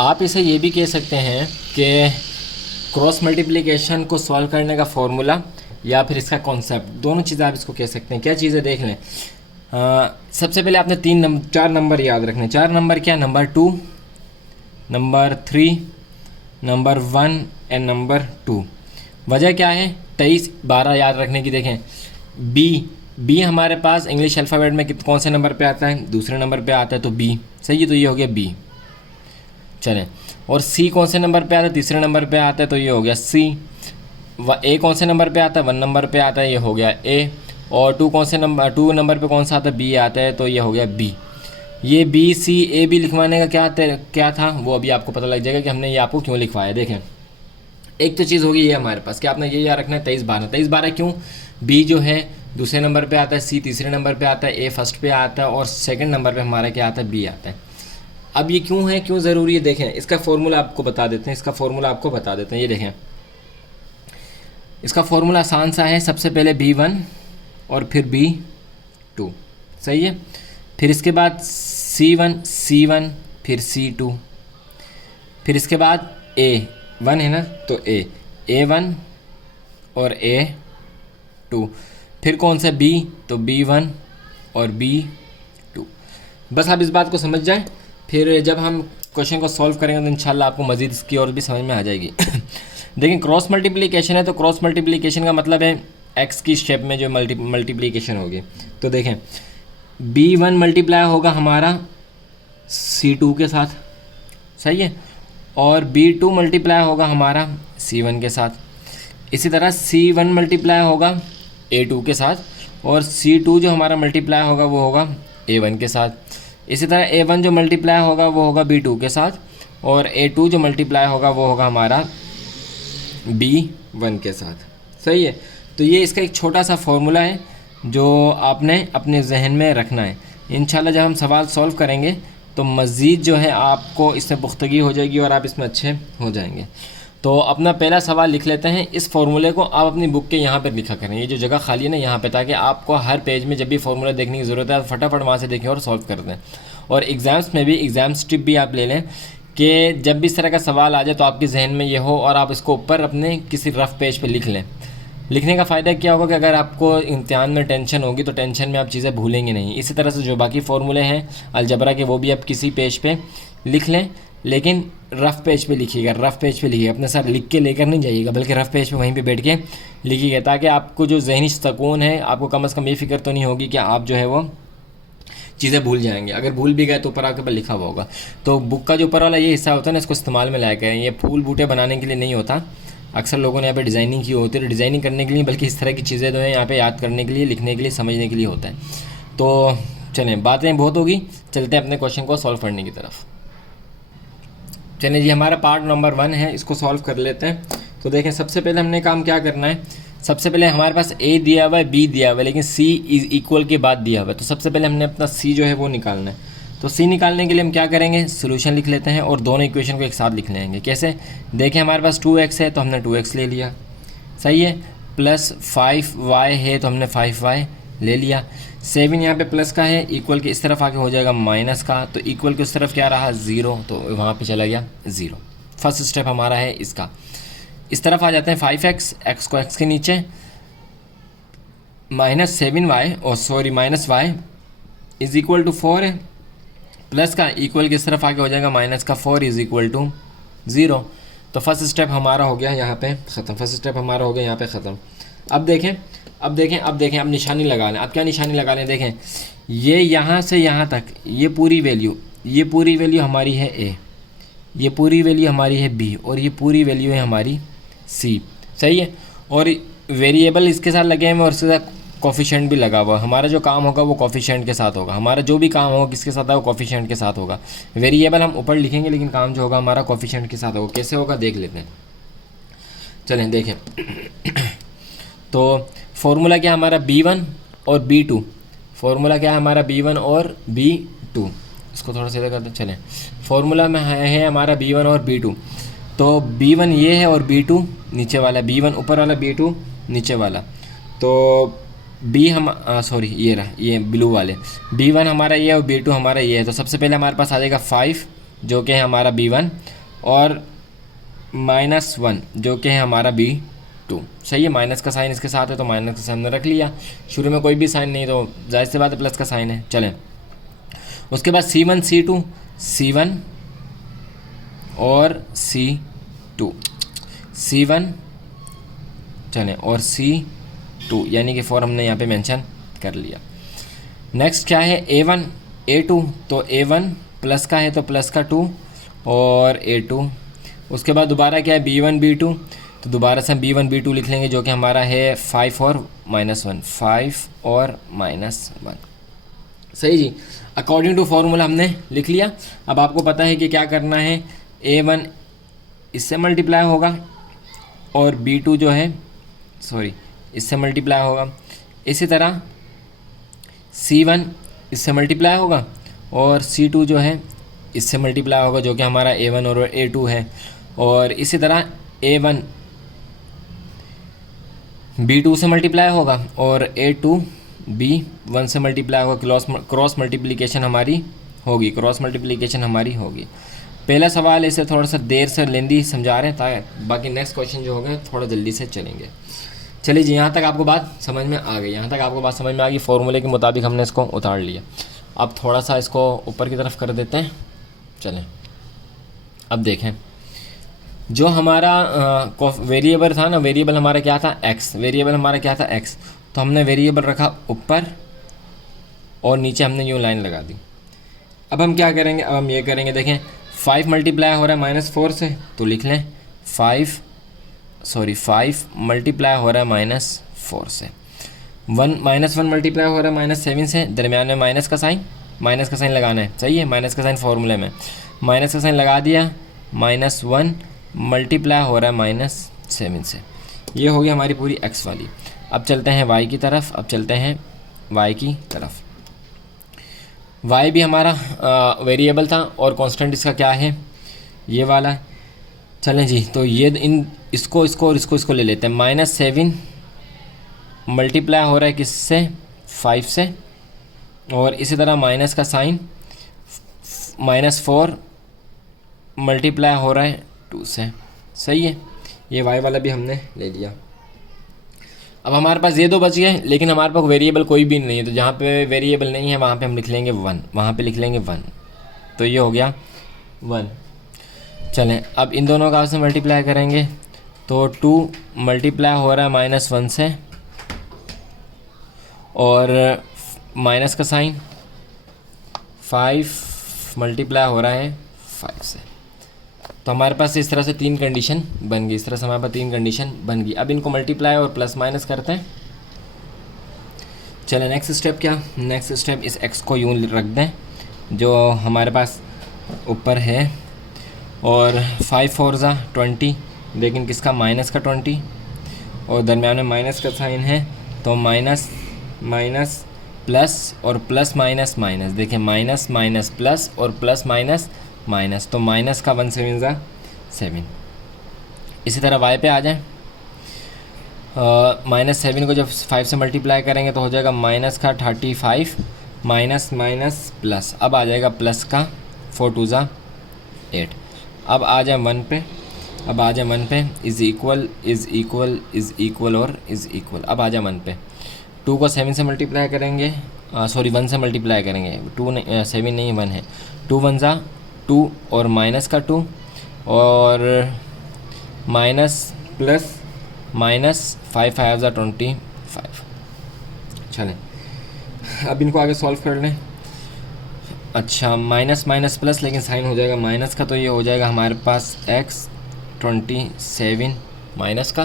आप इसे ये भी कह सकते हैं कि क्रॉस मल्टीप्लिकेशन को सॉल्व करने का फॉर्मूला या फिर इसका कॉन्सेप्ट, दोनों चीज़ें आप इसको कह सकते हैं। क्या चीज़ें देख लें। सबसे पहले आपने 4 नंबर याद रखने। 4 नंबर क्या? Number 2, number 3, number 1 and number 2। वजह क्या है? 23 12 याद रखने की। देखें बी हमारे पास इंग्लिश अल्फ़ाबेट में कौन से नंबर पे आता है? दूसरे नंबर पे आता है, तो बी सही है, तो ये हो गया बी। चलें, और सी कौन से नंबर पे आता है? तीसरे नंबर पे आता है, तो ये हो गया सी। ए कौन से नंबर पे आता है? 1 नंबर पे आता है, ये हो गया ए। और 2 नंबर पे कौन सा आता है? बी आता है, तो ये हो गया बी। ये बी सी ए बी लिखवाने का क्या था वो अभी आपको पता लग जाएगा कि हमने ये आपको क्यों लिखवाया। देखें, एक तो चीज़ होगी ये हमारे पास कि आपने ये याद रखना है 23 12 क्यों? बी जो है दूसरे नंबर पे आता है, सी तीसरे नंबर पे आता है, ए फर्स्ट पे आता है, और सेकंड नंबर पे हमारा क्या आता है? बी आता है। अब ये क्यों है, क्यों ज़रूरी है? देखें, इसका फॉर्मूला आपको बता देते हैं। ये देखें, इसका फॉर्मूला आसान सा है। सबसे पहले B1 और फिर B2, सही है। फिर इसके बाद C1 फिर C2, फिर इसके बाद A1 है ना, तो A1 और A2, फिर कौन सा B, तो B1 और B2। बस आप इस बात को समझ जाएं, फिर जब हम क्वेश्चन को सॉल्व करेंगे तो इंशाल्लाह आपको मज़ीद इसकी और भी समझ में आ जाएगी। देखिए, क्रॉस मल्टीप्लिकेशन है, तो क्रॉस मल्टीप्लिकेशन का मतलब है एक्स की शेप में जो मल्टीप्लिकेशन होगी। तो देखें, B1 मल्टीप्लाई होगा हमारा C2 के साथ, सही है, और B2 मल्टीप्लाई होगा हमारा C1 के साथ। इसी तरह C1 मल्टीप्लाई होगा A2 के साथ, और C2 जो हमारा मल्टीप्लाई होगा वो होगा A1 के साथ। इसी तरह A1 जो मल्टीप्लाई होगा वो होगा B2 के साथ, और A2 जो मल्टीप्लाई होगा वो होगा हमारा B1 के साथ, सही है। तो ये इसका एक छोटा सा फॉर्मूला है जो आपने अपने जहन में रखना है। इंशाल्लाह जब हम सवाल सॉल्व करेंगे तो मज़ीद जो है आपको इसमें पुख्तगी हो जाएगी और आप इसमें अच्छे हो जाएंगे। तो अपना पहला सवाल लिख लेते हैं। इस फार्मूले को आप अपनी बुक के यहाँ पर लिखा करें, ये जो जगह खाली है ना यहाँ पे, ताकि आपको हर पेज में जब भी फार्मूला देखने की ज़रूरत है आप फटाफट वहाँ से देखें और सॉल्व कर दें। और एग्ज़ाम्स में भी एग्ज़ाम स्ट्रिप भी आप ले लें कि जब भी इस तरह का सवाल आ जाए तो आपके जहन में ये हो और आप इसको ऊपर अपने किसी रफ़ पेज पे लिख लें। लिखने का फ़ायदा क्या होगा कि अगर आपको इम्तिहान में टेंशन होगी तो टेंशन में आप चीज़ें भूलेंगे नहीं। इसी तरह से जो बाकी फ़ॉर्मूले हैं अलजबरा के वो भी आप किसी पेज पे लिख लें, लेकिन रफ़ पेज पे लिखिएगा, रफ़ पेज पे लिखिएगा, अपने साथ लिख के लेकर नहीं जाइएगा, बल्कि रफ़ पेज पे वहीं पे बैठ के लिखिएगा, ताकि आपको जो जहनी सुकून है, आपको कम से कम ये फ़िक्र तो नहीं होगी कि आप जो है वो चीज़ें भूल जाएंगे। अगर भूल भी गए तो ऊपर आपके पास लिखा हुआ होगा। तो बुक का जो ऊपर वाला ये हिस्सा होता है ना, इसको इस्तेमाल में लाया करें। ये फूल बूटे बनाने के लिए नहीं होता, अक्सर लोगों ने यहाँ पे डिज़ाइनिंग की होती है, डिज़ाइनिंग करने के लिए, बल्कि इस तरह की चीज़ें जो है यहाँ पे याद करने के लिए, लिखने के लिए, समझने के लिए होता है। तो चलें, बातें बहुत होगी, चलते हैं अपने क्वेश्चन को सॉल्व करने की तरफ। चलिए जी, हमारा पार्ट नंबर 1 है, इसको सॉल्व कर लेते हैं। तो देखें, सबसे पहले हमने काम क्या करना है। सबसे पहले हमारे पास ए दिया हुआ है, बी दिया हुआ है, लेकिन सी इज इक्वल के बाद दिया हुआ है। तो सबसे पहले हमने अपना सी जो है वो निकालना है। तो सी निकालने के लिए हम क्या करेंगे, सोल्यूशन लिख लेते हैं और दोनों इक्वेशन को एक साथ लिख लेंगे। कैसे, देखें हमारे पास 2x है तो हमने 2x ले लिया, सही है, प्लस 5y है तो हमने 5y ले लिया। 7 यहाँ पे प्लस का है, इक्वल के इस तरफ आके हो जाएगा माइनस का, तो इक्वल के उस तरफ क्या रहा 0, तो वहाँ पे चला गया 0। फर्स्ट स्टेप हमारा है इसका। इस तरफ आ जाते हैं 5x, x को x के नीचे, माइनस 7y और sorry minus y is equal to 4 है, प्लस का इक्वल की तरफ आगे हो जाएगा माइनस का 4 इज़ इक्वल टू 0। तो फर्स्ट स्टेप हमारा हो गया यहाँ पे ख़त्म, फर्स्ट स्टेप हमारा हो गया यहाँ पे ख़त्म। अब देखें, अब निशानी लगा लें। अब क्या निशानी लगा लें, देखें ये यहाँ से यहाँ तक ये पूरी वैल्यू हमारी है a, ये पूरी वैल्यू हमारी है b और ये पूरी वैल्यू है हमारी c, सही है। और वेरिएबल इसके साथ लगे हैं और इसके साथ कोफिशिएंट भी लगा हुआ। हमारा जो काम होगा वो कोफिशिएंट के साथ होगा, हमारा जो भी काम होगा किसके साथ होगा, कोफिशिएंट के साथ होगा। वेरिएबल हम ऊपर लिखेंगे लेकिन काम जो होगा हमारा कोफिशिएंट के साथ होगा। कैसे होगा देख लेते हैं, चलें देखें। तो फॉर्मूला क्या हमारा b1 और b2, फॉर्मूला क्या है हमारा b1 और b2, इसको थोड़ा सीधा करते चलें। फॉर्मूला में है हमारा b1 और b2, तो b1 ये है और b2 नीचे वाला, b1 ऊपर वाला, b2 नीचे वाला। तो b हम सॉरी ये रहा, ये ब्लू वाले, b1 हमारा ये और b2 हमारा ये है। तो सबसे पहले हमारे पास आ जाएगा 5 जो कि है हमारा b1 और -1 जो कि है हमारा b2, सही है। माइनस का साइन इसके साथ है तो माइनस का साइन रख लिया, शुरू में कोई भी साइन नहीं तो जाहिर सी बात है प्लस का साइन है। चलें, उसके बाद c1 c2, c1 और c2, c1 चलें और c2 यानी कि 4 हमने यहाँ पे मेंशन कर लिया। नेक्स्ट क्या है a1 a2, तो a1 प्लस का है तो प्लस का 2 और a2। उसके बाद दोबारा क्या है b1 b2, तो दोबारा से हम b1 b2 लिख लेंगे जो कि हमारा है 5 और -1, 5 और -1, सही जी। अकॉर्डिंग टू फॉर्मूला हमने लिख लिया। अब आपको पता है कि क्या करना है, a1 इससे मल्टीप्लाई होगा और b2 जो है सॉरी इससे मल्टीप्लाई होगा। इसी तरह c1 इससे मल्टीप्लाई होगा और c2 जो है इससे मल्टीप्लाई होगा जो कि हमारा a1 और a2 है। और इसी तरह a1 b2 से मल्टीप्लाई होगा और a2 b1 से मल्टीप्लाई होगा। क्रॉस मल्टीप्लिकेशन हमारी होगी, क्रॉस मल्टीप्लिकेशन हमारी होगी। पहला सवाल इसे थोड़ा सा देर से लेंदी समझा रहे हैं ताकि बाकी नेक्स्ट क्वेश्चन जो होंगे थोड़ा जल्दी से चलेंगे। चलिए जी, यहाँ तक आपको बात समझ में आ गई, यहाँ तक आपको बात समझ में आ गई। फॉर्मूले के मुताबिक हमने इसको उतार लिया। अब थोड़ा सा इसको ऊपर की तरफ कर देते हैं। चलें, अब देखें जो हमारा वेरिएबल था ना, वेरिएबल हमारा क्या था x, वेरिएबल हमारा क्या था x, तो हमने वेरिएबल रखा ऊपर और नीचे हमने यूँ लाइन लगा दी। अब हम क्या करेंगे, अब हम ये करेंगे, देखें 5 मल्टीप्लाई हो रहा है -4 से तो लिख लें 5 मल्टीप्लाई हो रहा है -4 से, 1 मल्टीप्लाई हो रहा है -7 से, दरमियान में माइनस का साइन लगाना है, सही है। माइनस का साइन फार्मूले में माइनस का साइन लगा दिया, -1 मल्टीप्लाई हो रहा है -7 से। ये हो गई हमारी पूरी x वाली। अब चलते हैं y की तरफ, y भी हमारा वेरिएबल था और कांस्टेंट इसका क्या है, ये वाला। चलें जी, तो ये इसको ले लेते हैं। -7 मल्टीप्लाई हो रहा है किससे, 5 से, और इसी तरह माइनस का साइन -4 मल्टीप्लाई हो रहा है 2 से, सही है। ये y वाला भी हमने ले लिया। अब हमारे पास ये दो बच गए, लेकिन हमारे पास वेरिएबल कोई भी नहीं है, तो जहाँ पे वेरिएबल नहीं है वहाँ पे हम लिख लेंगे 1, वहाँ पे लिख लेंगे 1, तो ये हो गया 1। चलें अब इन दोनों का आपस में मल्टीप्लाई करेंगे, तो 2 मल्टीप्लाई हो रहा है -1 से, और माइनस का साइन, 5 मल्टीप्लाई हो रहा है 5 से। तो हमारे पास इस तरह से 3 कंडीशन बन गई, इस तरह से हमारे पास 3 कंडीशन बन गई। अब इनको मल्टीप्लाई और प्लस माइनस करते हैं। चलें नेक्स्ट स्टेप क्या, नेक्स्ट स्टेप इस x को यूँ रख दें जो हमारे पास ऊपर है, और 5 4 ज़ा 20, लेकिन किसका, माइनस का 20, और दरम्यान में माइनस का साइन है, तो माइनस माइनस प्लस और प्लस माइनस माइनस, देखिए माइनस माइनस प्लस और प्लस माइनस माइनस, तो माइनस का 1 7 ज़ा 7। इसी तरह y पे आ जाए, -7 को जब 5 से मल्टीप्लाई करेंगे तो हो जाएगा माइनस का 35 माइनस माइनस प्लस, अब आ जाएगा प्लस का 4 2 ज़ा 8। अब आ जाए 1 पे, अब आ जाए 1 पे, is equal is equal is equal और इज़ इक्वल। अब आ जाए 1 पे, 2 को 7 से मल्टीप्लाई करेंगे, सॉरी 1 से मल्टीप्लाई करेंगे, 7 नहीं 1 है, 2 1 ज़ा 2 और माइनस का 2 और माइनस प्लस माइनस 5 5 ज़ा 25। चलें अब इनको आगे सॉल्व कर लें। अच्छा माइनस माइनस प्लस, लेकिन साइन हो जाएगा माइनस का, तो ये हो जाएगा हमारे पास x 27 माइनस का,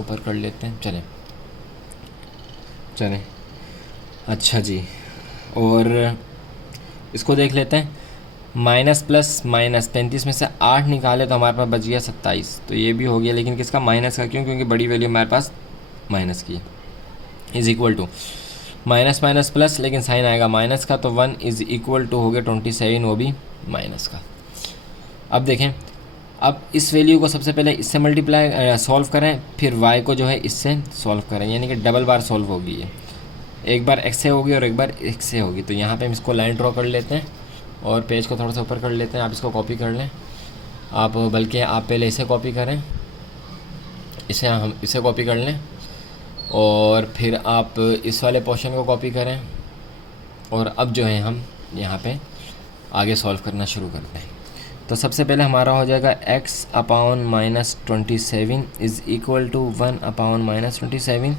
ऊपर कर लेते हैं। चलें चलें अच्छा जी, और इसको देख लेते हैं, माइनस प्लस माइनस 35 में से 8 निकाले तो हमारे पास बच गया 27, तो ये भी हो गया, लेकिन किसका, माइनस का, क्यों, क्योंकि बड़ी वैल्यू हमारे पास माइनस की है। Is equal to minus minus plus, लेकिन साइन आएगा माइनस का, तो 1 इज़ इक्वल टू हो गया 27, वो भी माइनस का। अब देखें, अब इस वैल्यू को सबसे पहले इससे मल्टीप्लाई सॉल्व करें, फिर y को जो है इससे सॉल्व करें, यानी कि डबल बार सॉल्व होगी ये, एक बार x से होगी और एक बार x से होगी। तो यहाँ पे हम इसको लाइन ड्रॉ कर लेते हैं और पेज को थोड़ा सा ऊपर कर लेते हैं। आप इसको कॉपी कर लें, आप बल्कि आप पहले इसे कॉपी करें, इसे हम इसे कॉपी कर लें, और फिर आप इस वाले पोर्शन को कॉपी करें, और अब जो है हम यहाँ पे आगे सॉल्व करना शुरू करते हैं। तो सबसे पहले हमारा हो जाएगा x upon -27 is equal to 1 upon -27,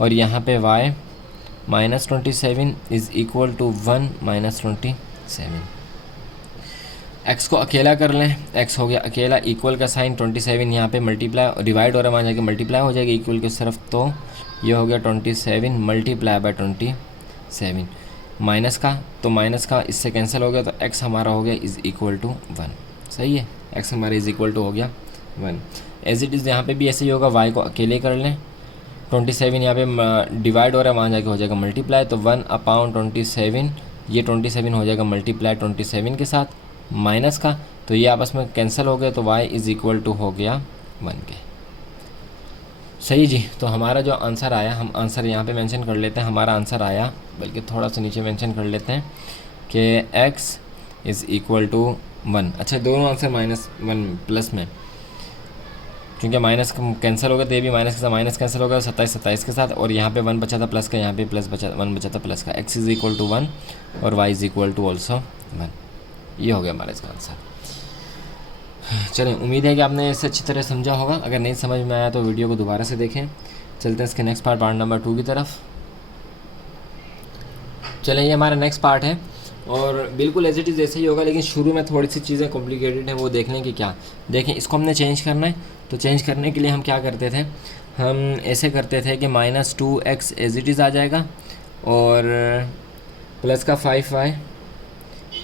और यहाँ पे y -27 is equal to 1 -27। x को अकेला कर लें, x हो गया अकेला, इक्वल का साइन 27 यहाँ पे मल्टीप्लाई डिवाइड हो रहा है, वहाँ जाके मल्टीप्लाई हो जाएगा इक्वल की तरफ, तो ये हो गया 27 मल्टीप्लाई बाय 27, माइनस का, तो माइनस का इससे कैंसिल हो गया, तो x हमारा हो गया इज़ इक्वल टू 1। सही है, x हमारा इज़ इक्वल टू हो गया 1। एज इट इज़ यहाँ पे भी ऐसे ही होगा, y को अकेले कर लें, 27 यहाँ पे डिवाइड हो रहा है, वहाँ जाके हो जाएगा मल्टीप्लाई, तो 1 अपॉन 27, ये 27 हो जाएगा मल्टीप्लाई 27 के साथ, माइनस का, तो ये आपस में कैंसिल हो गए, तो y इज़ इक्वल टू हो गया 1 के। सही जी, तो हमारा जो आंसर आया, हम आंसर यहाँ पे मेंशन कर लेते हैं, हमारा आंसर आया, बल्कि थोड़ा सा नीचे मेंशन कर लेते हैं कि x इज़ इक्वल टू 1। अच्छा, दोनों आंसर -1 प्लस में, क्योंकि माइनस कैंसिल हो गया, तो ये भी माइनस के साथ माइनस कैंसिल हो गया, 27 27 के साथ, और यहाँ पे 1 बचा था प्लस का, यहाँ पे प्लस बचा 1 बचा था प्लस का। x इज़ इक्वल टू 1 और y is equal to also 1। ये हो गया हमारा इसका आंसर। चलें, उम्मीद है कि आपने इसे अच्छी तरह समझा होगा। अगर नहीं समझ में आया तो वीडियो को दोबारा से देखें। चलते हैं इसके नेक्स्ट पार्ट नंबर 2 की तरफ। चलें, ये हमारा नेक्स्ट पार्ट है, और बिल्कुल एज इट इज़ ऐसे ही होगा, लेकिन शुरू में थोड़ी सी चीज़ें कॉम्प्लिकेटेड हैं, वो देख लें कि क्या। देखें, इसको हमने चेंज करना है, तो चेंज करने के लिए हम क्या करते थे, हम ऐसे करते थे कि -2x एज इट इज़ आ जाएगा, और प्लस का 5y,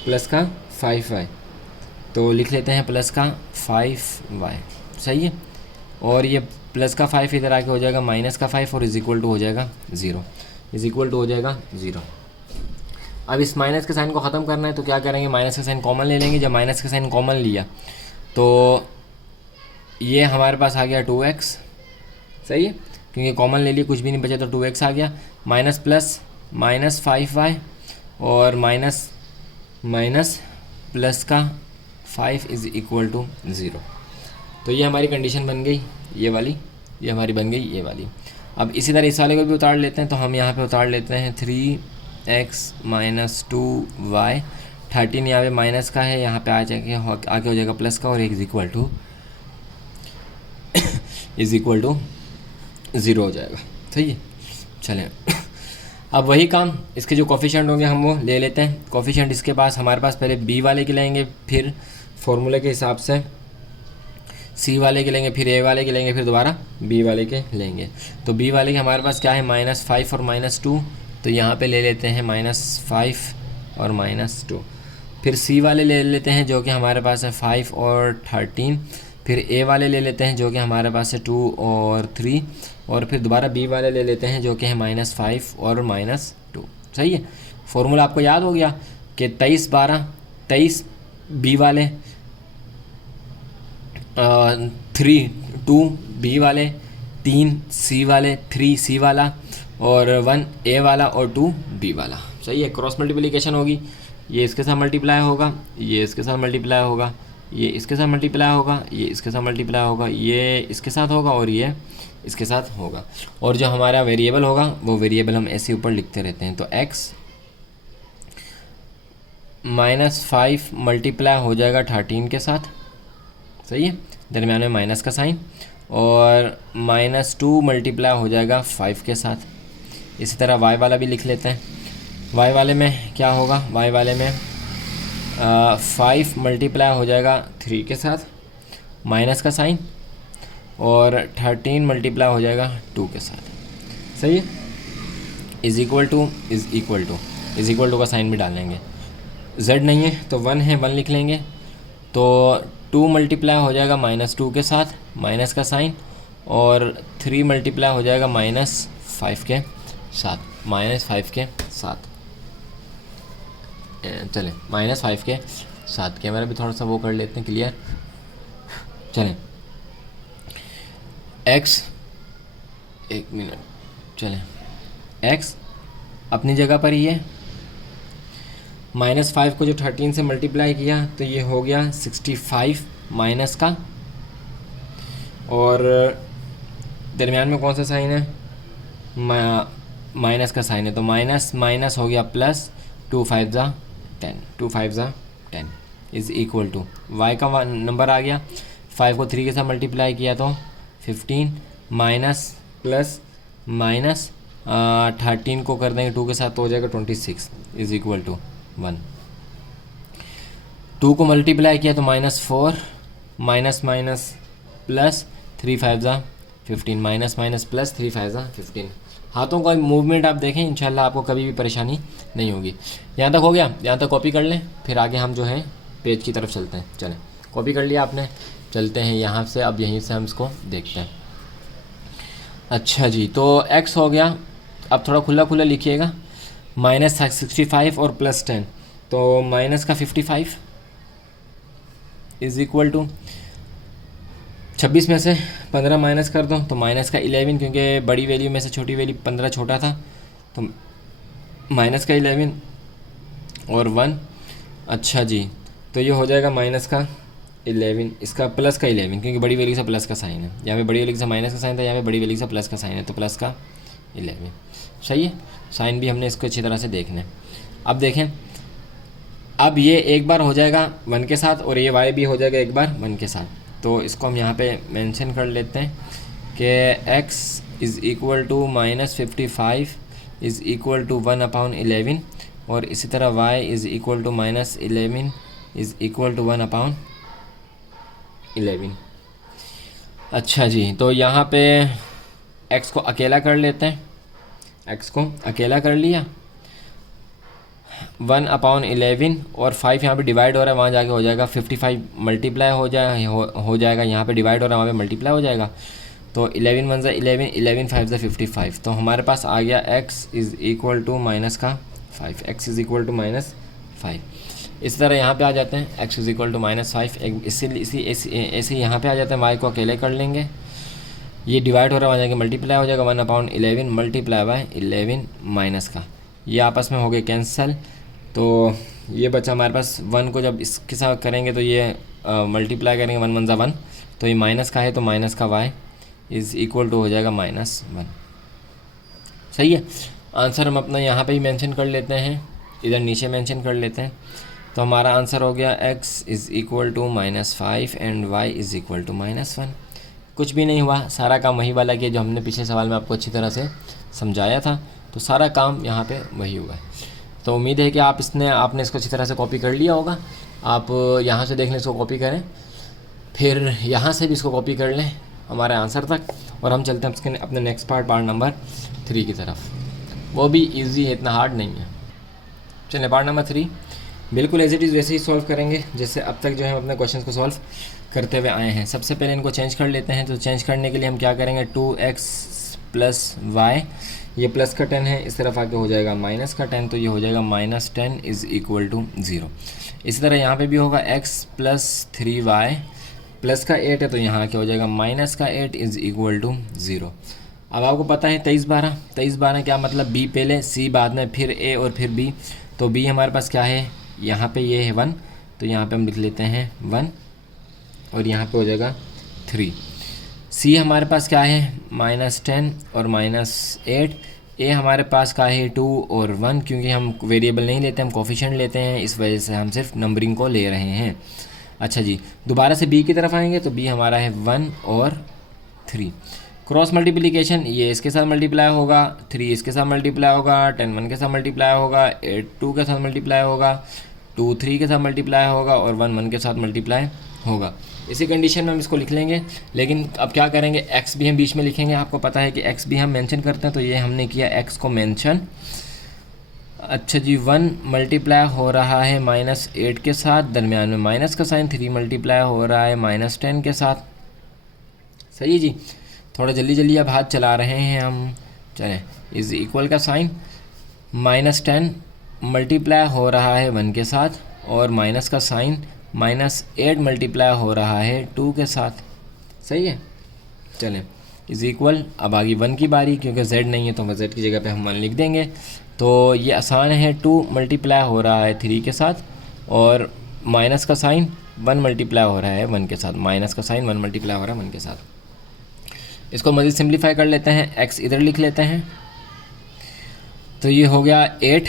प्लस का 5y, तो लिख लेते हैं प्लस का 5y। सही है, और ये प्लस का 5 इधर आके हो जाएगा माइनस का 5, और इज़ इक्वल टू हो जाएगा 0, इज़ इक्वल टू हो जाएगा 0। अब इस माइनस के साइन को ख़त्म करना है, तो क्या करेंगे, माइनस का साइन कॉमन ले लेंगे। जब माइनस का साइन कॉमन लिया तो ये हमारे पास आ गया 2x। सही है, क्योंकि कॉमन ले लिए, कुछ भी नहीं बचा, तो 2x आ गया, माइनस प्लस माइनस 5y, और माइनस माइनस प्लस का 5 इज़ इक्वल टू 0। तो ये हमारी कंडीशन बन गई, ये वाली, ये हमारी बन गई ये वाली। अब इसी तरह इस वाले को भी उतार लेते हैं, तो हम यहाँ पे उतार लेते हैं 3x माइनस 2y। 13 यहाँ पे माइनस का है, यहाँ पे आ जाएगा आगे हो जाएगा प्लस का, और इज इक्वल टू 0 हो जाएगा। सही है, चलें अब वही काम, इसके जो कोफिशिएंट होंगे हम वो ले लेते हैं। कोफिशिएंट इसके पास हमारे पास पहले b वाले के लेंगे, फिर फॉर्मूले के हिसाब से c वाले के लेंगे, फिर a वाले के लेंगे, फिर दोबारा b वाले के लेंगे। तो b वाले के हमारे पास क्या है, -5 और -2, तो यहाँ पे ले लेते हैं -5 और -2। फिर c वाले ले लेते हैं जो कि हमारे पास है 5 और 13। फिर a वाले ले लेते हैं जो कि हमारे पास है 2 और 3, और फिर दोबारा b वाले ले लेते हैं जो कि है -5 और -2। सही है, फॉर्मूला आपको याद हो गया कि 23 12, 23 b वाले, 3 2 b वाले, 3 c वाले, 3 c वाला, और 1 a वाला और 2 b वाला। सही है, क्रॉस मल्टीप्लिकेशन होगी, ये इसके साथ मल्टीप्लाई होगा, ये इसके साथ मल्टीप्लाई होगा, ये इसके साथ मल्टीप्लाई होगा, ये इसके साथ मल्टीप्लाई होगा, ये इसके साथ होगा, और ये इसके साथ होगा। और जो हमारा वेरिएबल होगा वो वेरिएबल हम ऐसे ऊपर लिखते रहते हैं। तो x -5 मल्टीप्लाई हो जाएगा 13 के साथ। सही है, दरम्यान में माइनस का साइन, और -2 मल्टीप्लाई हो जाएगा 5 के साथ। इसी तरह y वाला भी लिख लेते हैं। y वाले में क्या होगा, y वाले में 5 मल्टीप्लाई हो जाएगा 3 के साथ, माइनस का साइन, और 13 मल्टीप्लाई हो जाएगा 2 के साथ। सही है, इज़ इक्वल टू का साइन भी डालेंगे। z नहीं है तो 1 है, 1 लिख लेंगे। तो 2 मल्टीप्लाई हो जाएगा -2 के साथ, माइनस का साइन, और 3 मल्टीप्लाई हो जाएगा -5 के साथ, -5 के साथ। चलें, -5 के साथ। कैमरा भी थोड़ा सा वो कर लेते हैं क्लियर। चलें, x, एक मिनट, चलें, x अपनी जगह पर ही है। -5 को जो 13 से मल्टीप्लाई किया तो ये हो गया 65 माइनस का, और दरमियान में कौन सा साइन है, माइनस का साइन है, तो माइनस माइनस हो गया प्लस, 2 5 ज़ा 10, 2 5 ज़ा 10 इज़ इक्वल टू y का नंबर आ गया। 5 को 3 के साथ मल्टीप्लाई किया तो 15, माइनस प्लस माइनस 13 को कर देंगे 2 के साथ तो हो जाएगा 26 इज़ इक्वल टू 1। 2 को मल्टीप्लाई किया तो -4, माइनस माइनस प्लस, 3 5 ज़ा 15, माइनस माइनस प्लस, 3 5 ज़ा 15। हाथों का मूवमेंट आप देखें, इंशाल्लाह आपको कभी भी परेशानी नहीं होगी। यहाँ तक हो गया, यहाँ तक कॉपी कर लें, फिर आगे हम जो है पेज की तरफ चलते हैं। चलें, कॉपी कर लिया आपने, चलते हैं यहाँ से, अब यहीं से हम इसको देखते हैं। अच्छा जी, तो x हो गया, अब थोड़ा खुला खुला लिखिएगा, -65 और +10, तो माइनस का 55 इज़ इक्वल टू 26 में से 15 माइनस कर दो तो माइनस का 11, क्योंकि बड़ी वैल्यू में से छोटी वैल्यू 15 छोटा था, तो माइनस का 11 और 1। अच्छा जी, तो ये हो जाएगा माइनस का 11, इसका प्लस का 11, क्योंकि बड़ी वैल्यू से प्लस का साइन है, यहाँ पे बड़ी वैल्यू से माइनस का साइन था, यहाँ पे बड़ी वैल्यू से प्लस का साइन है, तो प्लस का 11। सही है, साइन भी हमने इसको अच्छी तरह से देखना है। अब देखें, अब ये एक बार हो जाएगा 1 के साथ, और ये y भी हो जाएगा एक बार 1 के साथ, तो इसको हम यहाँ पे मेंशन कर लेते हैं कि x is equal to -55 is equal to 1/11, और इसी तरह y is equal to -11 is equal to 1/11। अच्छा जी, तो यहाँ पे x को अकेला कर लेते हैं, x को अकेला कर लिया, 1/11, और 5 यहाँ पे डिवाइड हो रहा है, वहाँ जाके हो जाएगा 55 मल्टीप्लाई हो जाएगा, यहाँ पे डिवाइड हो रहा है, वहाँ पे मल्टीप्लाई हो जाएगा, तो 11 1 ज़ा 11, 11 5 ज़ा 55, तो हमारे पास आ गया x is equal to -5, x is equal to -5। इस तरह यहाँ पे आ जाते हैं, x इज़ इक्वल टू -5, ऐसे यहाँ पे आ जाते हैं, y को अकेले कर लेंगे, ये डिवाइड हो रहा है, वहाँ जाके मल्टीप्लाई हो जाएगा, 1/11 मल्टीप्लाई बाय 11 माइनस का, ये आपस में हो गए कैंसिल, तो ये बचा हमारे पास 1 को जब इसके साथ करेंगे तो ये मल्टीप्लाई करेंगे, 1 1 ज़ा 1, तो ये माइनस का है, तो माइनस का y इज़ इक्वल टू हो जाएगा -1। सही है। आंसर हम अपना यहाँ पे ही मेंशन कर लेते हैं, इधर नीचे मेंशन कर लेते हैं। तो हमारा आंसर हो गया x is equal to -5 and y is equal to -1। कुछ भी नहीं हुआ, सारा काम वही वाला किया जो हमने पिछले सवाल में आपको अच्छी तरह से समझाया था। तो सारा काम यहाँ पे वही हुआ है। तो उम्मीद है कि आपने इसको अच्छी तरह से कॉपी कर लिया होगा। आप यहाँ से देख लें, इसको कॉपी करें, फिर यहाँ से भी इसको कॉपी कर लें हमारे आंसर तक, और हम चलते हैं अपने नेक्स्ट पार्ट नंबर 3 की तरफ। वो भी ईजी है, इतना हार्ड नहीं है। चलिए पार्ट नंबर 3 बिल्कुल एज इट इज़ वैसे ही सॉल्व करेंगे जैसे अब तक जो है हम अपने क्वेश्चन को सॉल्व करते हुए आए हैं। सबसे पहले इनको चेंज कर लेते हैं। तो चेंज करने के लिए हम क्या करेंगे, 2x + y, ये प्लस का 10 है, इस तरफ आके हो जाएगा माइनस का 10, तो ये हो जाएगा -10 इज़ इक्वल टू 0। इसी तरह यहाँ पे भी होगा x + 3y, प्लस का 8 है तो यहाँ आके हो जाएगा -8 इज़ इक्वल टू 0। अब आपको पता है 23/12 क्या मतलब, b पहले c बाद में, फिर a और फिर b। तो b हमारे पास क्या है, यहाँ पे ये है 1, तो यहाँ पे हम लिख लेते हैं 1 और यहाँ पे हो जाएगा 3। c हमारे पास क्या है, -10 और -8। a हमारे पास क्या है, 2 और 1, क्योंकि हम वेरिएबल नहीं लेते, हम कोफिशिएंट लेते हैं, इस वजह से हम सिर्फ नंबरिंग को ले रहे हैं। अच्छा जी, दोबारा से b की तरफ आएंगे तो b हमारा है 1 और 3। क्रॉस मल्टीप्लिकेशन, ये इसके साथ मल्टीप्लाई होगा, 3 इसके साथ मल्टीप्लाई होगा, 10 1 के साथ मल्टीप्लाई होगा, 8 2 के साथ मल्टीप्लाई होगा, 2 3 के साथ मल्टीप्लाई होगा और 1 1 के साथ मल्टीप्लाई होगा। इसी कंडीशन में हम इसको लिख लेंगे। लेकिन अब क्या करेंगे, x भी हम बीच में लिखेंगे। आपको पता है कि x भी हम मेंशन करते हैं, तो ये हमने किया x को मेंशन। अच्छा जी, 1 मल्टीप्लाई हो रहा है -8 के साथ, दरमियान में माइनस का साइन, 3 मल्टीप्लाई हो रहा है -10 के साथ। सही है जी, थोड़ा जल्दी अब हाथ चला रहे हैं हम। चलें, इज़ इक्वल का साइन, -10 मल्टीप्लाई हो रहा है 1 के साथ, और माइनस का साइन, -8 मल्टीप्लाई हो रहा है 2 के साथ। सही है। चलें, इज़ इक्वल, अब आगे 1 की बारी, क्योंकि z नहीं है तो z की जगह पे हम 1 लिख देंगे। तो ये आसान है, 2 मल्टीप्लाई हो रहा है 3 के साथ, और माइनस का साइन 1 मल्टीप्लाई हो रहा है 1 के साथ, माइनस का साइन 1 मल्टीप्लाई हो रहा है 1 के साथ। इसको मज़ीद सिंप्लीफाई कर लेते हैं, x इधर लिख लेते हैं, तो ये हो गया 8,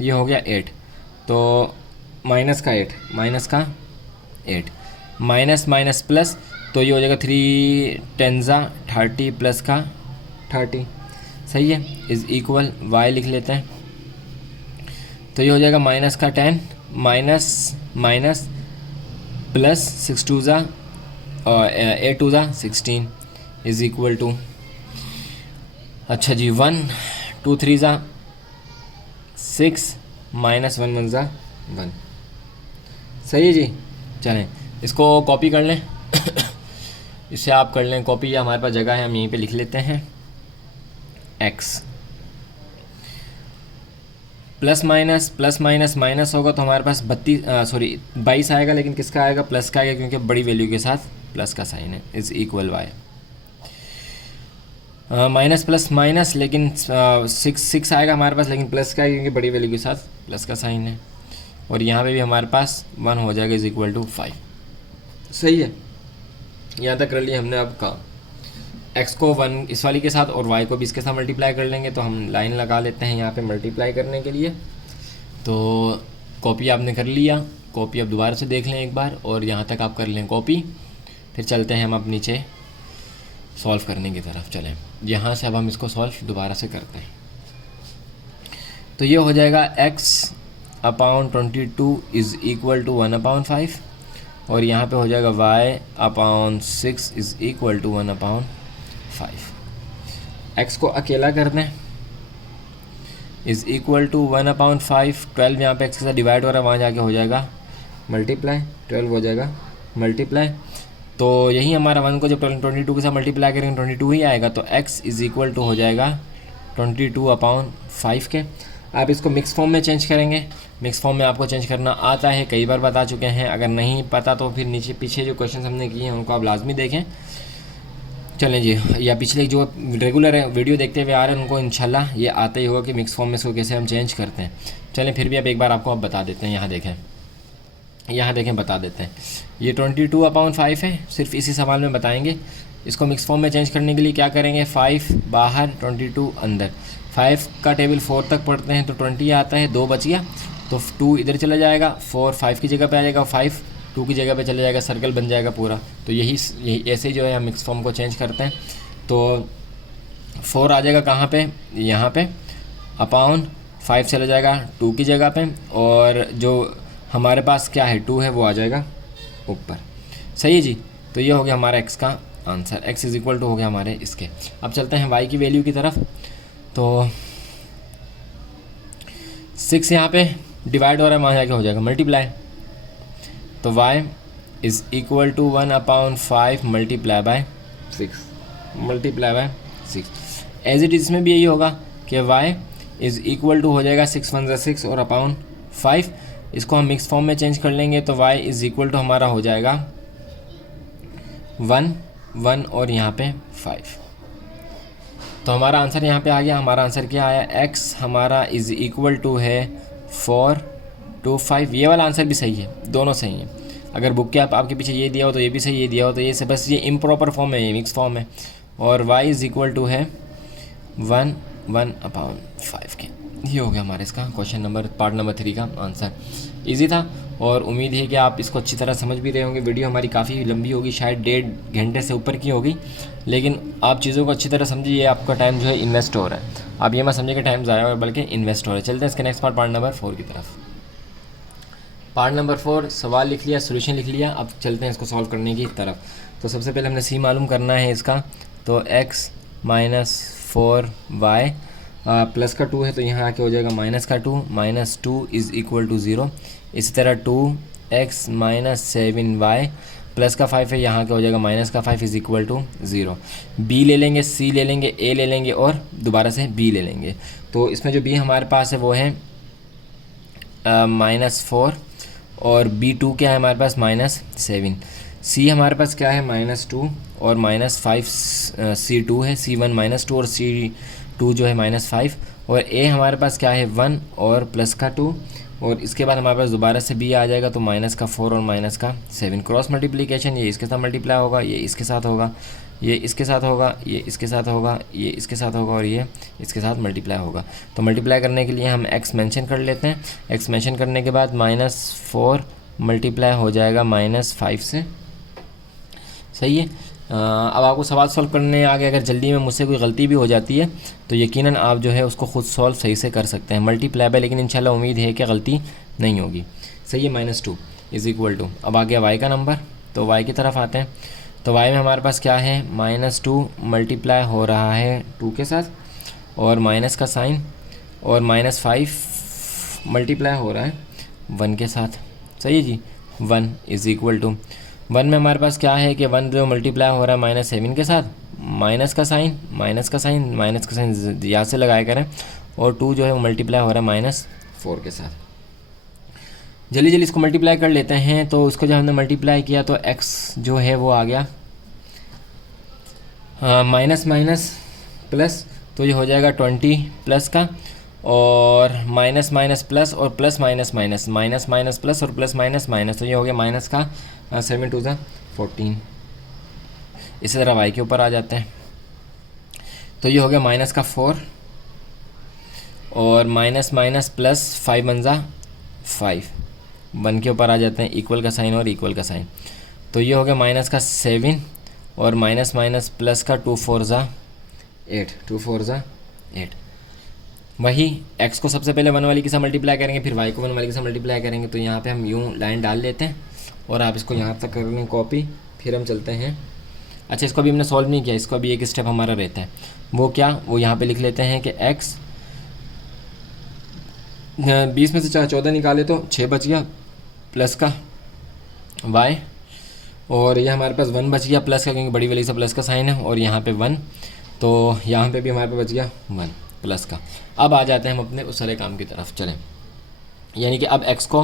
ये हो गया 8, तो माइनस का 8 माइनस माइनस प्लस, तो ये हो जाएगा 3 10 30 प्लस का 30। सही है। इज़ इक्वल y लिख लेते हैं, तो ये हो जाएगा माइनस का 10 माइनस प्लस 6 2 और 8 2 16 इज़ इक्वल टू, अच्छा जी, 1 2 3 6 -1 1 1। सही है जी। चलें, इसको कॉपी कर लें इससे आप कर लें कॉपी, या हमारे पास जगह है, हम यहीं पे लिख लेते हैं x प्लस माइनस माइनस होगा तो हमारे पास 22 आएगा, लेकिन किसका आएगा, प्लस का आएगा, क्योंकि बड़ी वैल्यू के साथ प्लस का साइन है। Is equal y, minus plus minus, लेकिन 6 आएगा हमारे पास, लेकिन प्लस का आएगा क्योंकि बड़ी वैल्यू के साथ प्लस का साइन है। और यहाँ पे भी हमारे पास 1 हो जाएगा, इज़ इक्वल टू 5। सही है, यहाँ तक कर लिया हमने। अब काम, x को 1 इस वाली के साथ और y को भी इसके साथ मल्टीप्लाई कर लेंगे, तो हम लाइन लगा लेते हैं यहाँ पे मल्टीप्लाई करने के लिए। तो कॉपी आपने कर लिया, कॉपी अब दोबारा से देख लें एक बार, और यहाँ तक आप कर लें कॉपी, फिर चलते हैं हम अब नीचे सॉल्व करने की तरफ। चलें, यहाँ से अब हम इसको सॉल्व दोबारा से करते हैं। तो ये हो जाएगा x/22 इज़ इक्वल टू 1/5, और यहाँ पे हो जाएगा y/6 is equal to 1/5। x को अकेला कर दें, इज़ इक्वल टू 1/5। 12 यहाँ पे x के साथ डिवाइड हो रहा है, वहाँ जाके हो जाएगा मल्टीप्लाई, 12 हो जाएगा मल्टीप्लाई। तो यही हमारा 1 को जब 22 के साथ मल्टीप्लाई करेंगे 22 ही आएगा, तो x इज़ इक्वल टू हो जाएगा 22/5 के। आप इसको मिक्स फॉर्म में चेंज करेंगे, मिक्स फॉर्म में आपको चेंज करना आता है, कई बार बता चुके हैं। अगर नहीं पता तो फिर नीचे पीछे जो क्वेश्चन हमने किए हैं उनको आप लाजमी देखें। चलें जी, या पिछले जो रेगुलर वीडियो देखते हुए आ रहे हैं उनको इंशाल्लाह ये आता ही होगा कि मिक्स फॉर्म में इसको कैसे हम चेंज करते हैं। चलें, फिर भी अब एक बार आपको अब बता देते हैं। यहाँ देखें बता देते हैं। ये 22/5 है, सिर्फ इसी सवाल में बताएंगे। इसको मिक्स फॉर्म में चेंज करने के लिए क्या करेंगे, 5 बाहर 22 अंदर, 5 का टेबल 4 तक पढ़ते हैं तो 20 आता है, 2 बच गया तो 2 इधर चला जाएगा, 4 5 की जगह पे आ जाएगा, 5 2 की जगह पे चला जाएगा, सर्कल बन जाएगा पूरा। तो यही ऐसे जो है हम मिक्स फॉर्म को चेंज करते हैं। तो 4 आ जाएगा कहाँ पे, यहाँ पे, अपॉन 5 चला जाएगा 2 की जगह पे, और जो हमारे पास क्या है 2 है वो आ जाएगा ऊपर। सही है जी। तो ये हो गया हमारा x का answer, x is equal to हो गया हमारे इसके। अब चलते हैं y की वैल्यू की तरफ। तो 6 यहाँ पे डिवाइड हो रहा है, वहाँ जाके हो जाएगा मल्टीप्लाई। तो y is equal to 1/5 multiply by 6 as it इसमें भी यही होगा कि y इज़ इक्वल टू हो जाएगा 6 1 6 और अपॉन 5। इसको हम मिक्स फॉर्म में चेंज कर लेंगे तो y इज़ इक्वल टू हमारा हो जाएगा 1 1 और यहाँ पे 5। तो हमारा आंसर यहाँ पे आ गया। हमारा आंसर क्या आया, x हमारा इज़ इक्वल टू है 4 2 5। ये वाला आंसर भी सही है, दोनों सही हैं। अगर बुक के आपके पीछे ये दिया हो तो ये भी सही, ये दिया हो तो ये से, बस ये इम्प्रॉपर फॉर्म है, ये मिक्स फॉर्म है। और y इज़ इक्वल टू है 1 1/5 के। ये हो गया हमारे इसका क्वेश्चन नंबर पार्ट नंबर 3 का आंसर। इजी था और उम्मीद है कि आप इसको अच्छी तरह समझ भी रहे होंगे। वीडियो हमारी काफ़ी लंबी होगी, शायद 1.5 घंटे से ऊपर की होगी, लेकिन आप चीज़ों को अच्छी तरह समझिए। आपका टाइम जो है इन्वेस्ट हो रहा है, आप ये मत समझिए कि टाइम ज़ाया हो, बल्कि इन्वेस्ट हो रहा है। चलते हैं इसके नेक्स्ट पार्ट नंबर 4 की तरफ। पार्ट नंबर 4 सवाल लिख लिया, सोल्यूशन लिख लिया, अब चलते हैं इसको सॉल्व करने की तरफ। तो सबसे पहले हमने सी मालूम करना है इसका। तो x माइनस 4y प्लस का 2 है तो यहाँ आके हो जाएगा माइनस का 2, माइनस 2 इज़ इक्वल टू 0। इसी तरह 2x माइनस 7y प्लस का 5 है, यहाँ के हो जाएगा माइनस का 5 इज़ इक्वल टू 0। b ले लेंगे, c ले लेंगे, a ले लेंगे और दोबारा से b ले लेंगे। तो इसमें जो b हमारे पास है वो है -4 और b2 क्या है हमारे पास -7। c हमारे पास क्या है -2 और -5 c2 है, c1 -2 और c2 जो है -5 और a हमारे पास क्या है 1 और प्लस का 2 और इसके बाद हमारे पास दोबारा से b आ जाएगा तो -4 और -7। क्रॉस मल्टीप्लिकेशन, ये इसके साथ मल्टीप्लाई होगा, ये इसके साथ होगा, ये इसके साथ होगा, ये इसके साथ होगा, ये इसके साथ होगा और ये इसके साथ मल्टीप्लाई होगा। तो मल्टीप्लाई करने के लिए हम x मेंशन कर लेते हैं। x मेंशन करने के बाद -4 मल्टीप्लाई हो जाएगा -5 से। सही है। अब आपको सवाल सॉल्व करने आगे अगर जल्दी में मुझसे कोई गलती भी हो जाती है तो यकीनन आप जो है उसको खुद सॉल्व सही से कर सकते हैं। मल्टीप्लाई है लेकिन इंशाल्लाह उम्मीद है कि गलती नहीं होगी। सही है। -2 इज़ इक्वल टू, अब आ गया y का नंबर, तो y की तरफ आते हैं। तो y में हमारे पास क्या है -2 मल्टीप्लाई हो रहा है 2 के साथ और माइनस का साइन और -5 मल्टीप्लाई हो रहा है 1 के साथ। सही है जी। 1 इज़ इक्वल टू 1 में हमारे पास क्या है कि 1 जो मल्टीप्लाई हो रहा है -7 के साथ, माइनस का साइन यहाँ से लगाया करें और 2 जो है वो मल्टीप्लाई हो रहा है -4 के साथ। जल्दी जल्दी इसको मल्टीप्लाई कर लेते हैं। तो इसको जब हमने मल्टीप्लाई किया तो x जो है वो आ गया माइनस माइनस प्लस, तो ये हो जाएगा 20 प्लस का और माइनस माइनस प्लस और plus minus minus, minus minus plus और प्लस माइनस माइनस, तो ये हो गया माइनस का 7 2 14। इसी तरह y के ऊपर आ जाते हैं। तो ये हो गया माइनस का 4 और माइनस माइनस प्लस 5 1 5, 1 के ऊपर आ जाते हैं, इक्वल का साइन और इक्वल का साइन। तो ये हो गया माइनस का 7 और माइनस माइनस प्लस का 2 4 8, 2 4 8। वही x को सबसे पहले 1 वाली के साथ मल्टीप्लाई करेंगे, फिर y को 1 वाली के साथ मल्टीप्लाई करेंगे। तो यहाँ पे हम यूँ लाइन डाल लेते हैं और आप इसको यहाँ तक कर लें कॉपी, फिर हम चलते हैं। अच्छा, इसको अभी हमने सॉल्व नहीं किया, इसको अभी एक स्टेप हमारा रहता है। वो क्या, वो यहाँ पे लिख लेते हैं कि x 20 में से 14 निकाले तो 6 बच गया प्लस का y और ये हमारे पास 1 बच गया प्लस का, क्योंकि बड़ी वाली से प्लस का साइन है और यहाँ पे 1, तो यहाँ पे भी हमारे पास बच गया 1 प्लस का। अब आ जाते हैं हम अपने उस सारे काम की तरफ। चलें, यानी कि अब x को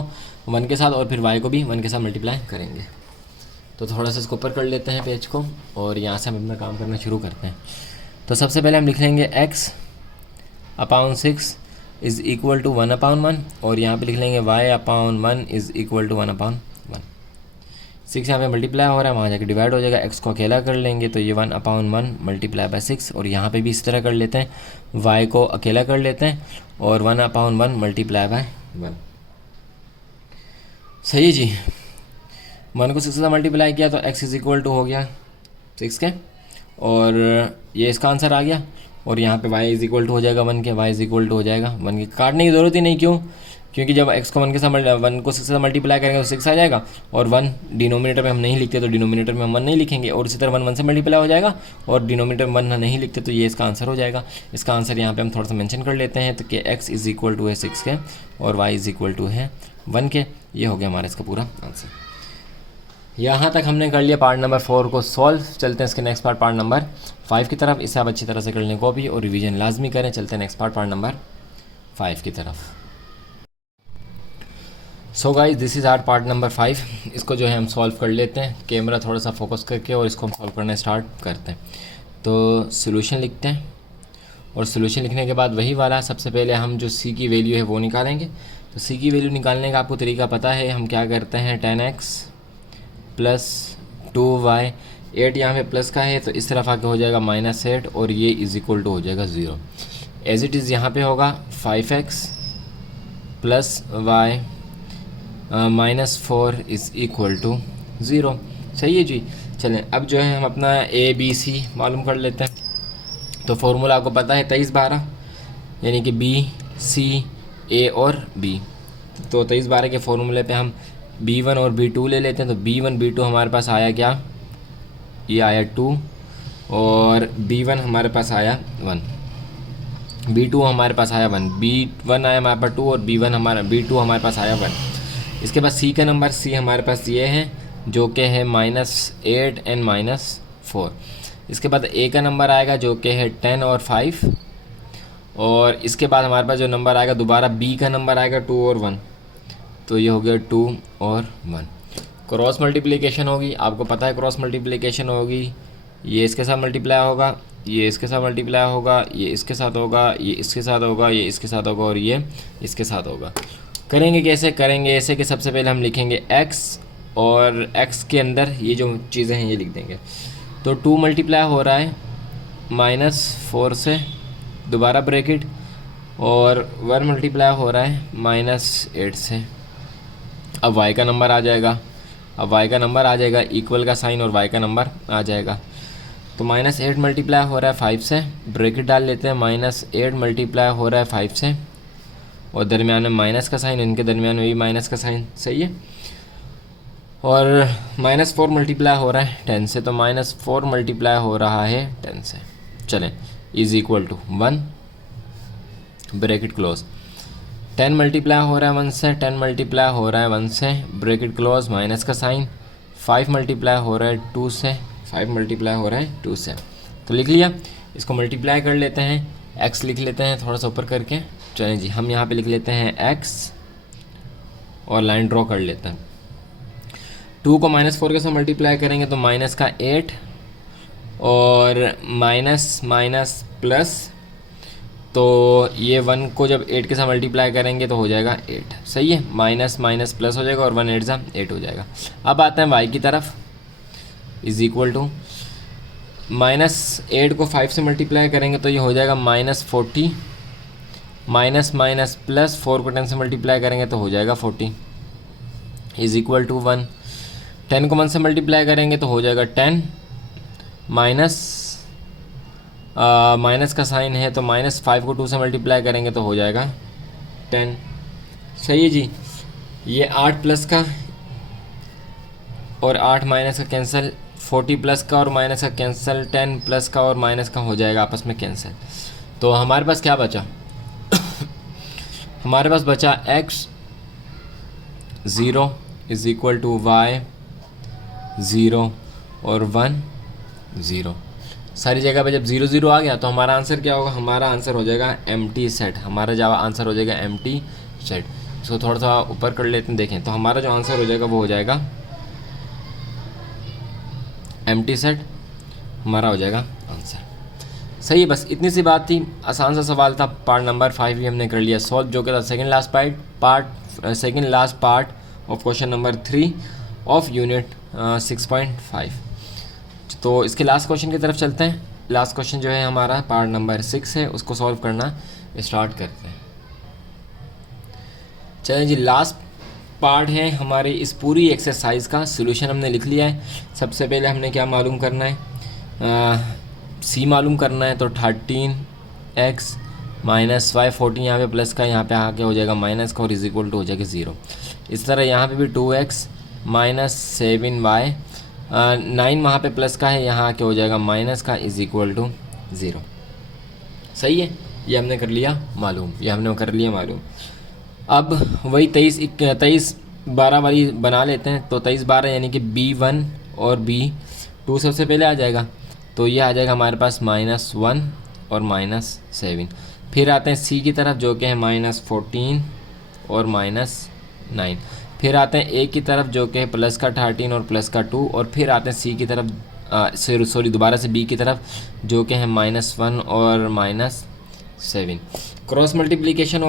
1 के साथ और फिर y को भी 1 के साथ मल्टीप्लाई करेंगे। तो थोड़ा सा इसको ऊपर कर लेते हैं पेज को और यहाँ से हम अपना काम करना शुरू करते हैं। तो सबसे पहले हम लिख लेंगे x upon 6 is equal to 1/1 और यहाँ पे लिख लेंगे y upon 1 is equal to 1/1। 6 यहाँ पे मल्टीप्लाई हो रहा है, वहाँ जाके डिवाइड हो जाएगा। x को अकेला कर लेंगे तो ये 1/1 मल्टीप्लाई बाय 6, और यहाँ पे भी इसी तरह कर लेते हैं, y को अकेला कर लेते हैं और 1/1 मल्टीप्लाई बाय 1। सही है जी। 1 को 6 से मल्टीप्लाई किया तो x इज इक्वल टू हो गया 6 के, और ये इसका आंसर आ गया। और यहाँ पे y इज इक्वल टू हो जाएगा 1 के, y इज इक्वल टू हो जाएगा 1 के। काटने की ज़रूरत ही नहीं, क्यों? क्योंकि जब x को 1 के साथ 1 को 6 से मल्टीप्लाई करेंगे तो 6 आ जाएगा, और 1 डिनोमिनेटर में हम नहीं लिखते तो डिनोमिनेटर में हम 1 नहीं लिखेंगे, और इसी तरह 1 1 से मल्टीप्लाई हो जाएगा, और डिनोमिनेटर में 1 नहीं लिखते तो ये इसका आंसर हो जाएगा। इसका आंसर यहाँ पे हम थोड़ा सा मेंशन कर लेते हैं, तो कि x इज़ इक्वल टू है 6 के और y इज़ इक्वल टू है 1 के। ये हो गया हमारा इसका पूरा आंसर। यहाँ तक हमने कर लिया पार्ट नंबर 4 को सॉल्व। चलते हैं इसके नेक्स्ट पार्ट नंबर 5 की तरफ। इसे आप अच्छी तरह से कर लें कॉपी और रिवीजन लाजमी करें। चलते हैं नेक्स्ट पार्ट नंबर 5 की तरफ। So guys, this is our part number 5। इसको जो है हम सॉल्व कर लेते हैं, कैमरा थोड़ा सा फोकस करके, और इसको हम सॉल्व करना स्टार्ट करते हैं। तो सोल्यूशन लिखते हैं, और सोल्यूशन लिखने के बाद वही वाला सबसे पहले हम जो c की वैल्यू है वो निकालेंगे। तो c की वैल्यू निकालने का आपको तरीका पता है, हम क्या करते हैं, 10x प्लस 2y, 8 यहाँ पे प्लस का है तो इस तरफ आके हो जाएगा -8, और ये इज इक्वल टू हो जाएगा 0। एज इट इज़ यहाँ पे होगा 5x plus y -4 is equal to 0। सही है जी। चलें अब जो है हम अपना ABC मालूम कर लेते हैं। तो फॉर्मूला आपको पता है 23/12, यानी कि B C A और B। तो 23/12 के फॉर्मूले पे हम B1 और B2 ले लेते हैं। तो B1 B2 हमारे पास आया क्या, ये आया 2, और B1 हमारे पास आया 1, B2 हमारे पास आया 1, B1 आया हमारे पास 2 और B2 हमारे पास आया 1। इसके बाद C का नंबर, C हमारे पास ये है जो कि है -8 एंड -4। इसके बाद A का नंबर आएगा जो कि है 10 और 5, और इसके बाद हमारे पास जो नंबर आएगा दोबारा B का नंबर आएगा 2 और 1। तो ये हो गया 2 और 1। क्रॉस मल्टीप्लिकेशन होगी, आपको पता है क्रॉस मल्टीप्लिकेशन होगी, ये इसके साथ मल्टीप्लाई होगा, ये इसके साथ मल्टीप्लाई होगा, ये इसके साथ होगा, ये इसके साथ होगा, ये इसके साथ होगा, और ये इसके साथ होगा। करेंगे कैसे? करेंगे ऐसे कि सबसे पहले हम लिखेंगे x, और x के अंदर ये जो चीज़ें हैं ये लिख देंगे। तो 2 मल्टीप्लाई हो रहा है -4 से, दोबारा ब्रैकेट, और 1 मल्टीप्लाई हो रहा है -8 से। अब y का नंबर आ जाएगा, इक्वल का साइन, और y का नंबर आ जाएगा। तो -8 मल्टीप्लाई हो रहा है 5 से, ब्रैकेट डाल लेते हैं, -8 मल्टीप्लाई हो रहा है 5 से, और दरमियान में माइनस का साइन, इनके दरमियान में भी माइनस का साइन। सही है। और -4 मल्टीप्लाई हो रहा है 10 से, तो -4 मल्टीप्लाई हो रहा है 10 से। चलें, is equal to 1, bracket close. 10 मल्टीप्लाई हो रहा है 1 से, 10 मल्टीप्लाई हो रहा है 1 से, ब्रैकेट क्लोज, माइनस का साइन। 5 मल्टीप्लाई हो रहा है 2 से, 5 मल्टीप्लाई हो रहा है 2 से। तो लिख लिया। इसको मल्टीप्लाई कर लेते हैं, x लिख लेते हैं थोड़ा सा ऊपर करके। चलें जी, हम यहाँ पे लिख लेते हैं x, और लाइन ड्रॉ कर लेते हैं। 2 को -4 के साथ मल्टीप्लाई करेंगे तो माइनस का 8, और माइनस माइनस प्लस, तो ये 1 को जब 8 के साथ मल्टीप्लाई करेंगे तो हो जाएगा 8। सही है। माइनस माइनस प्लस हो जाएगा, और 1 8 8 हो जाएगा। अब आते हैं y की तरफ, इज़ इक्वल टू -8 को 5 से मल्टीप्लाई करेंगे तो ये हो जाएगा -40, माइनस माइनस प्लस, 4 को 10 से मल्टीप्लाई करेंगे तो हो जाएगा 40, इज़ इक्वल टू 1। 10 को 1 से मल्टीप्लाई करेंगे तो हो जाएगा 10, माइनस का साइन है तो -5 को 2 से मल्टीप्लाई करेंगे तो हो जाएगा 10। सही है जी। ये 8 प्लस का और 8 माइनस का कैंसिल, 40 प्लस का और माइनस का कैंसिल, 10 प्लस का और माइनस का हो जाएगा आपस में कैंसिल। तो हमारे पास क्या बचा? हमारे पास बचा x 0 is equal to y 0 और 1 0। सारी जगह पे जब 0 0 आ गया तो हमारा आंसर क्या होगा? हमारा आंसर हो जाएगा एम्प्टी सेट। हमारा जब आंसर हो जाएगा एम्प्टी सेट। इसको थोड़ा सा ऊपर कर लेते हैं, देखें तो हमारा जो आंसर हो जाएगा वो हो जाएगा एम्प्टी सेट, हमारा हो जाएगा आंसर। सही है। बस इतनी सी बात थी, आसान सा सवाल था। पार्ट नंबर 5 भी हमने कर लिया सॉल्व, जो कि था second last part of question number 3 of unit 6.5। तो इसके लास्ट क्वेश्चन की तरफ चलते हैं। लास्ट क्वेश्चन जो है हमारा पार्ट नंबर 6 है, उसको सॉल्व करना स्टार्ट करते हैं। चलें जी, लास्ट पार्ट है हमारे इस पूरी एक्सरसाइज का। सोल्यूशन हमने लिख लिया है। सबसे पहले हमने क्या मालूम करना है, सी मालूम करना है। तो 13x माइनस वाई, 14 यहाँ पे प्लस का, यहाँ पे आके हो जाएगा माइनस का और इज इक्वल टू हो जाएगा 0। इस तरह यहाँ पे भी 2x माइनस 7y, 9 वहाँ पे प्लस का है, यहाँ आके हो जाएगा माइनस का, इज इक्वल टू 0। सही है, ये हमने कर लिया मालूम, ये हमने कर लिया मालूम। अब वही 23-12 वाली बना लेते हैं। तो 23-12 यानी कि B1 और B2 सबसे पहले आ जाएगा। तो ये आ जाएगा हमारे पास -1 और -7। फिर आते हैं C की तरफ जो कि है -14 और -9। फिर आते हैं A की तरफ जो कि है प्लस का 13 और प्लस का 2। और फिर आते हैं C की तरफ, दोबारा से B की तरफ जो कि है -1 और -7। क्रॉस मल्टीप्लिकेशन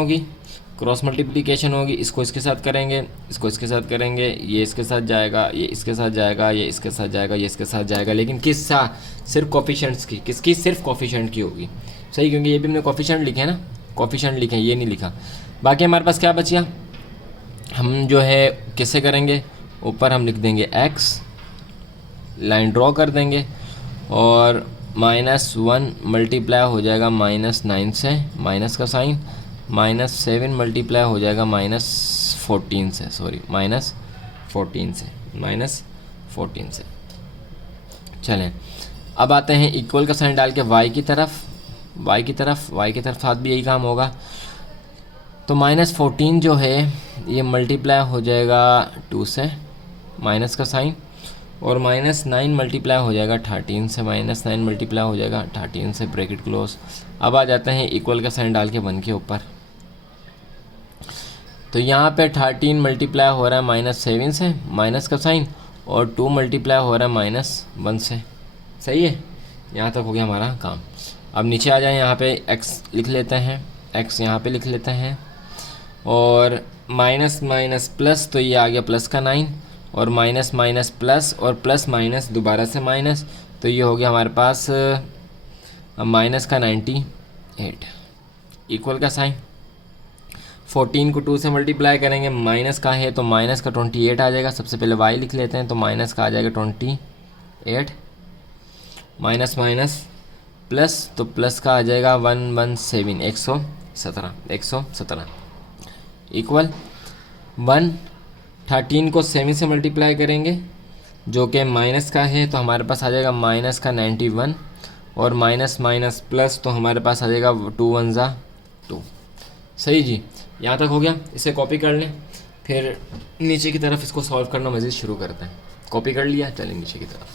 होगी, इसको इसके साथ करेंगे, इसको इसके साथ करेंगे, ये इसके साथ जाएगा, ये इसके साथ जाएगा, ये इसके साथ जाएगा, ये इसके साथ जाएगा। लेकिन सिर्फ कोफिशिएंट्स की, किसकी? सिर्फ कोफिशिएंट की होगी। सही, क्योंकि ये भी हमने कोफिशिएंट लिखे हैं ना, कोफिशिएंट लिखे हैं, ये नहीं लिखा। बाकी हमारे पास क्या बचिया, हम जो है किससे करेंगे, ऊपर हम लिख देंगे x, लाइन ड्रॉ कर देंगे और -1 मल्टीप्लाई हो जाएगा -9 से, माइनस का साइन, -7 मल्टीप्लाई हो जाएगा -14 से, -14 से। चलें, अब आते हैं इक्वल का साइन डाल के y की तरफ साथ भी यही काम होगा। तो -14 जो है ये मल्टीप्लाई हो जाएगा 2 से, माइनस का साइन, और -9 मल्टीप्लाई हो जाएगा 13 से, -9 मल्टीप्लाई हो जाएगा 13 से, ब्रैकेट क्लोज। अब आ जाते हैं इक्वल का साइन डाल के 1 के ऊपर। तो यहाँ पे 13 मल्टीप्लाई हो रहा है -7 से, माइनस का साइन, और 2 मल्टीप्लाई हो रहा है -1 से। सही है, यहाँ तक हो गया हमारा काम। अब नीचे आ जाए, यहाँ पे x लिख लेते हैं, x यहाँ पे लिख लेते हैं, और माइनस माइनस प्लस, तो ये आ गया प्लस का 9, और माइनस माइनस प्लस, और प्लस माइनस दोबारा से माइनस, तो ये हो गया हमारे पास माइनस का 98। इक्वल का साइन, 14 को 2 से मल्टीप्लाई करेंगे, माइनस का है तो माइनस का 28 आ जाएगा। सबसे पहले y लिख लेते हैं, तो माइनस का आ जाएगा 28, माइनस माइनस प्लस, तो प्लस का आ जाएगा 117, 117। इक्वल 13 को 7 से मल्टीप्लाई करेंगे जो कि माइनस का है, तो हमारे पास आ जाएगा माइनस का 91, और माइनस माइनस प्लस, तो हमारे पास आ जाएगा 2 1 जा 2। सही जी, यहाँ तक हो गया। इसे कॉपी कर लें, फिर नीचे की तरफ इसको सॉल्व करना मज़ीद शुरू करते हैं। कॉपी कर लिया, चलें नीचे की तरफ,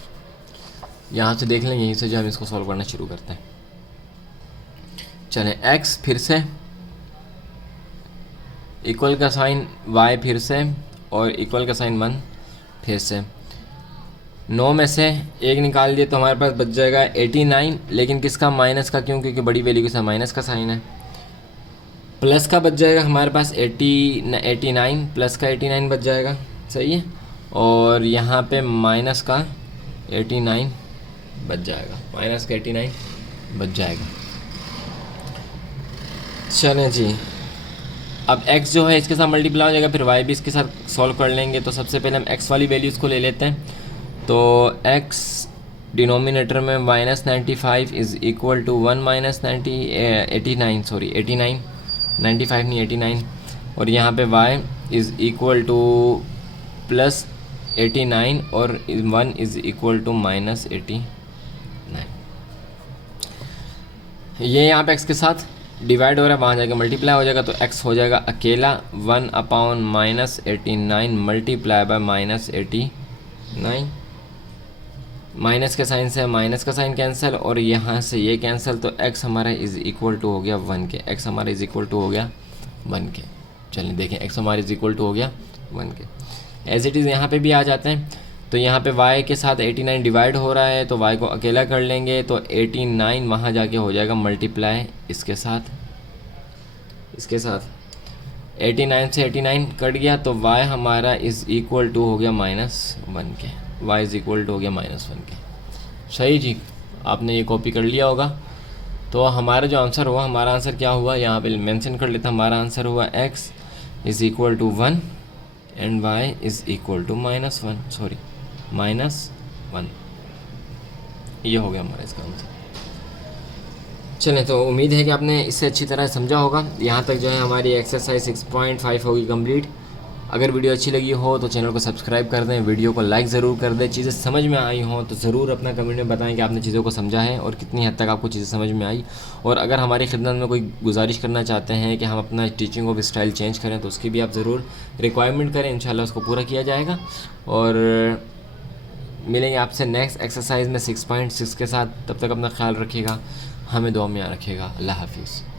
यहाँ से देख लें, यहीं से जो हम इसको सॉल्व करना शुरू करते हैं। चलें, x फिर से, इक्वल का साइन y फिर से, और इक्वल का साइन 1 फिर से। 9 में से 1 निकाल दिए तो हमारे पास बच जाएगा 89, लेकिन किसका? माइनस का। क्यों? क्योंकि बड़ी वैल्यू के साथ माइनस का साइन है। प्लस का बच जाएगा हमारे पास 89, प्लस का 89 बच जाएगा। सही है, और यहाँ पे माइनस का 89 बच जाएगा, माइनस का 89 बच जाएगा। चलें जी, अब x जो है इसके साथ मल्टीप्लाई हो जाएगा, फिर y भी इसके साथ सॉल्व कर लेंगे। तो सबसे पहले हम x वाली वैल्यूज़ को ले लेते हैं। तो x डिनोमिनेटर में -95 इज़ इक्वल टू 1 -89, 95 नहीं 89, और यहाँ पे y is equal two plus 89 और 1 इज़ इक्वल टू -89। ये यहाँ पे x के साथ डिवाइड हो रहा है, वहाँ जाकर मल्टीप्लाई हो जाएगा, तो x हो जाएगा अकेला 1/-89 मल्टीप्लाई बाय -89। माइनस के साइन से माइनस का साइन कैंसिल, और यहाँ से ये कैंसिल, तो x हमारा इज़ इक्वल टू हो गया 1 के। x हमारा इज़ इक्वल टू हो गया 1 के। चलिए देखें, x हमारा इज़ इक्वल टू हो गया 1 के। एज इट इज़ यहाँ पे भी आ जाते हैं। तो यहाँ पे y के साथ 89 डिवाइड हो रहा है, तो y को अकेला कर लेंगे, तो 89 वहाँ जाके हो जाएगा मल्टीप्लाई इसके साथ 89 से 89 कट गया, तो y हमारा इज़ इक्वल टू हो गया -1 के। y इज़ इक्वल टू हो गया -1 के। सही जी, आपने ये कॉपी कर लिया होगा। तो हमारा जो आंसर हुआ, हमारा आंसर क्या हुआ यहाँ पे मेंशन कर लेता, हमारा आंसर हुआ x is equal to 1 and y is equal to -1, sorry -1। ये हो गया हमारा इसका आंसर। चलें, तो उम्मीद है कि आपने इससे अच्छी तरह समझा होगा। यहाँ तक जो है हमारी एक्सरसाइज 6.5 होगी कंप्लीट। अगर वीडियो अच्छी लगी हो तो चैनल को सब्सक्राइब कर दें, वीडियो को लाइक ज़रूर कर दें। चीज़ें समझ में आई हों तो ज़रूर अपना कमेंट में बताएं कि आपने चीज़ों को समझा है और कितनी हद तक आपको चीज़ें समझ में आई। और अगर हमारी खिदमत में कोई गुजारिश करना चाहते हैं कि हम अपना टीचिंग ऑफ स्टाइल चेंज करें तो उसकी भी आप ज़रूर रिक्वायरमेंट करें, इंशाल्लाह उसको पूरा किया जाएगा। और मिलेंगे आपसे नेक्स्ट एक्सरसाइज में 6.6 के साथ। तब तक अपना ख्याल रखिएगा, हमें दुआ में याद रखिएगा। अल्लाह हाफिज़।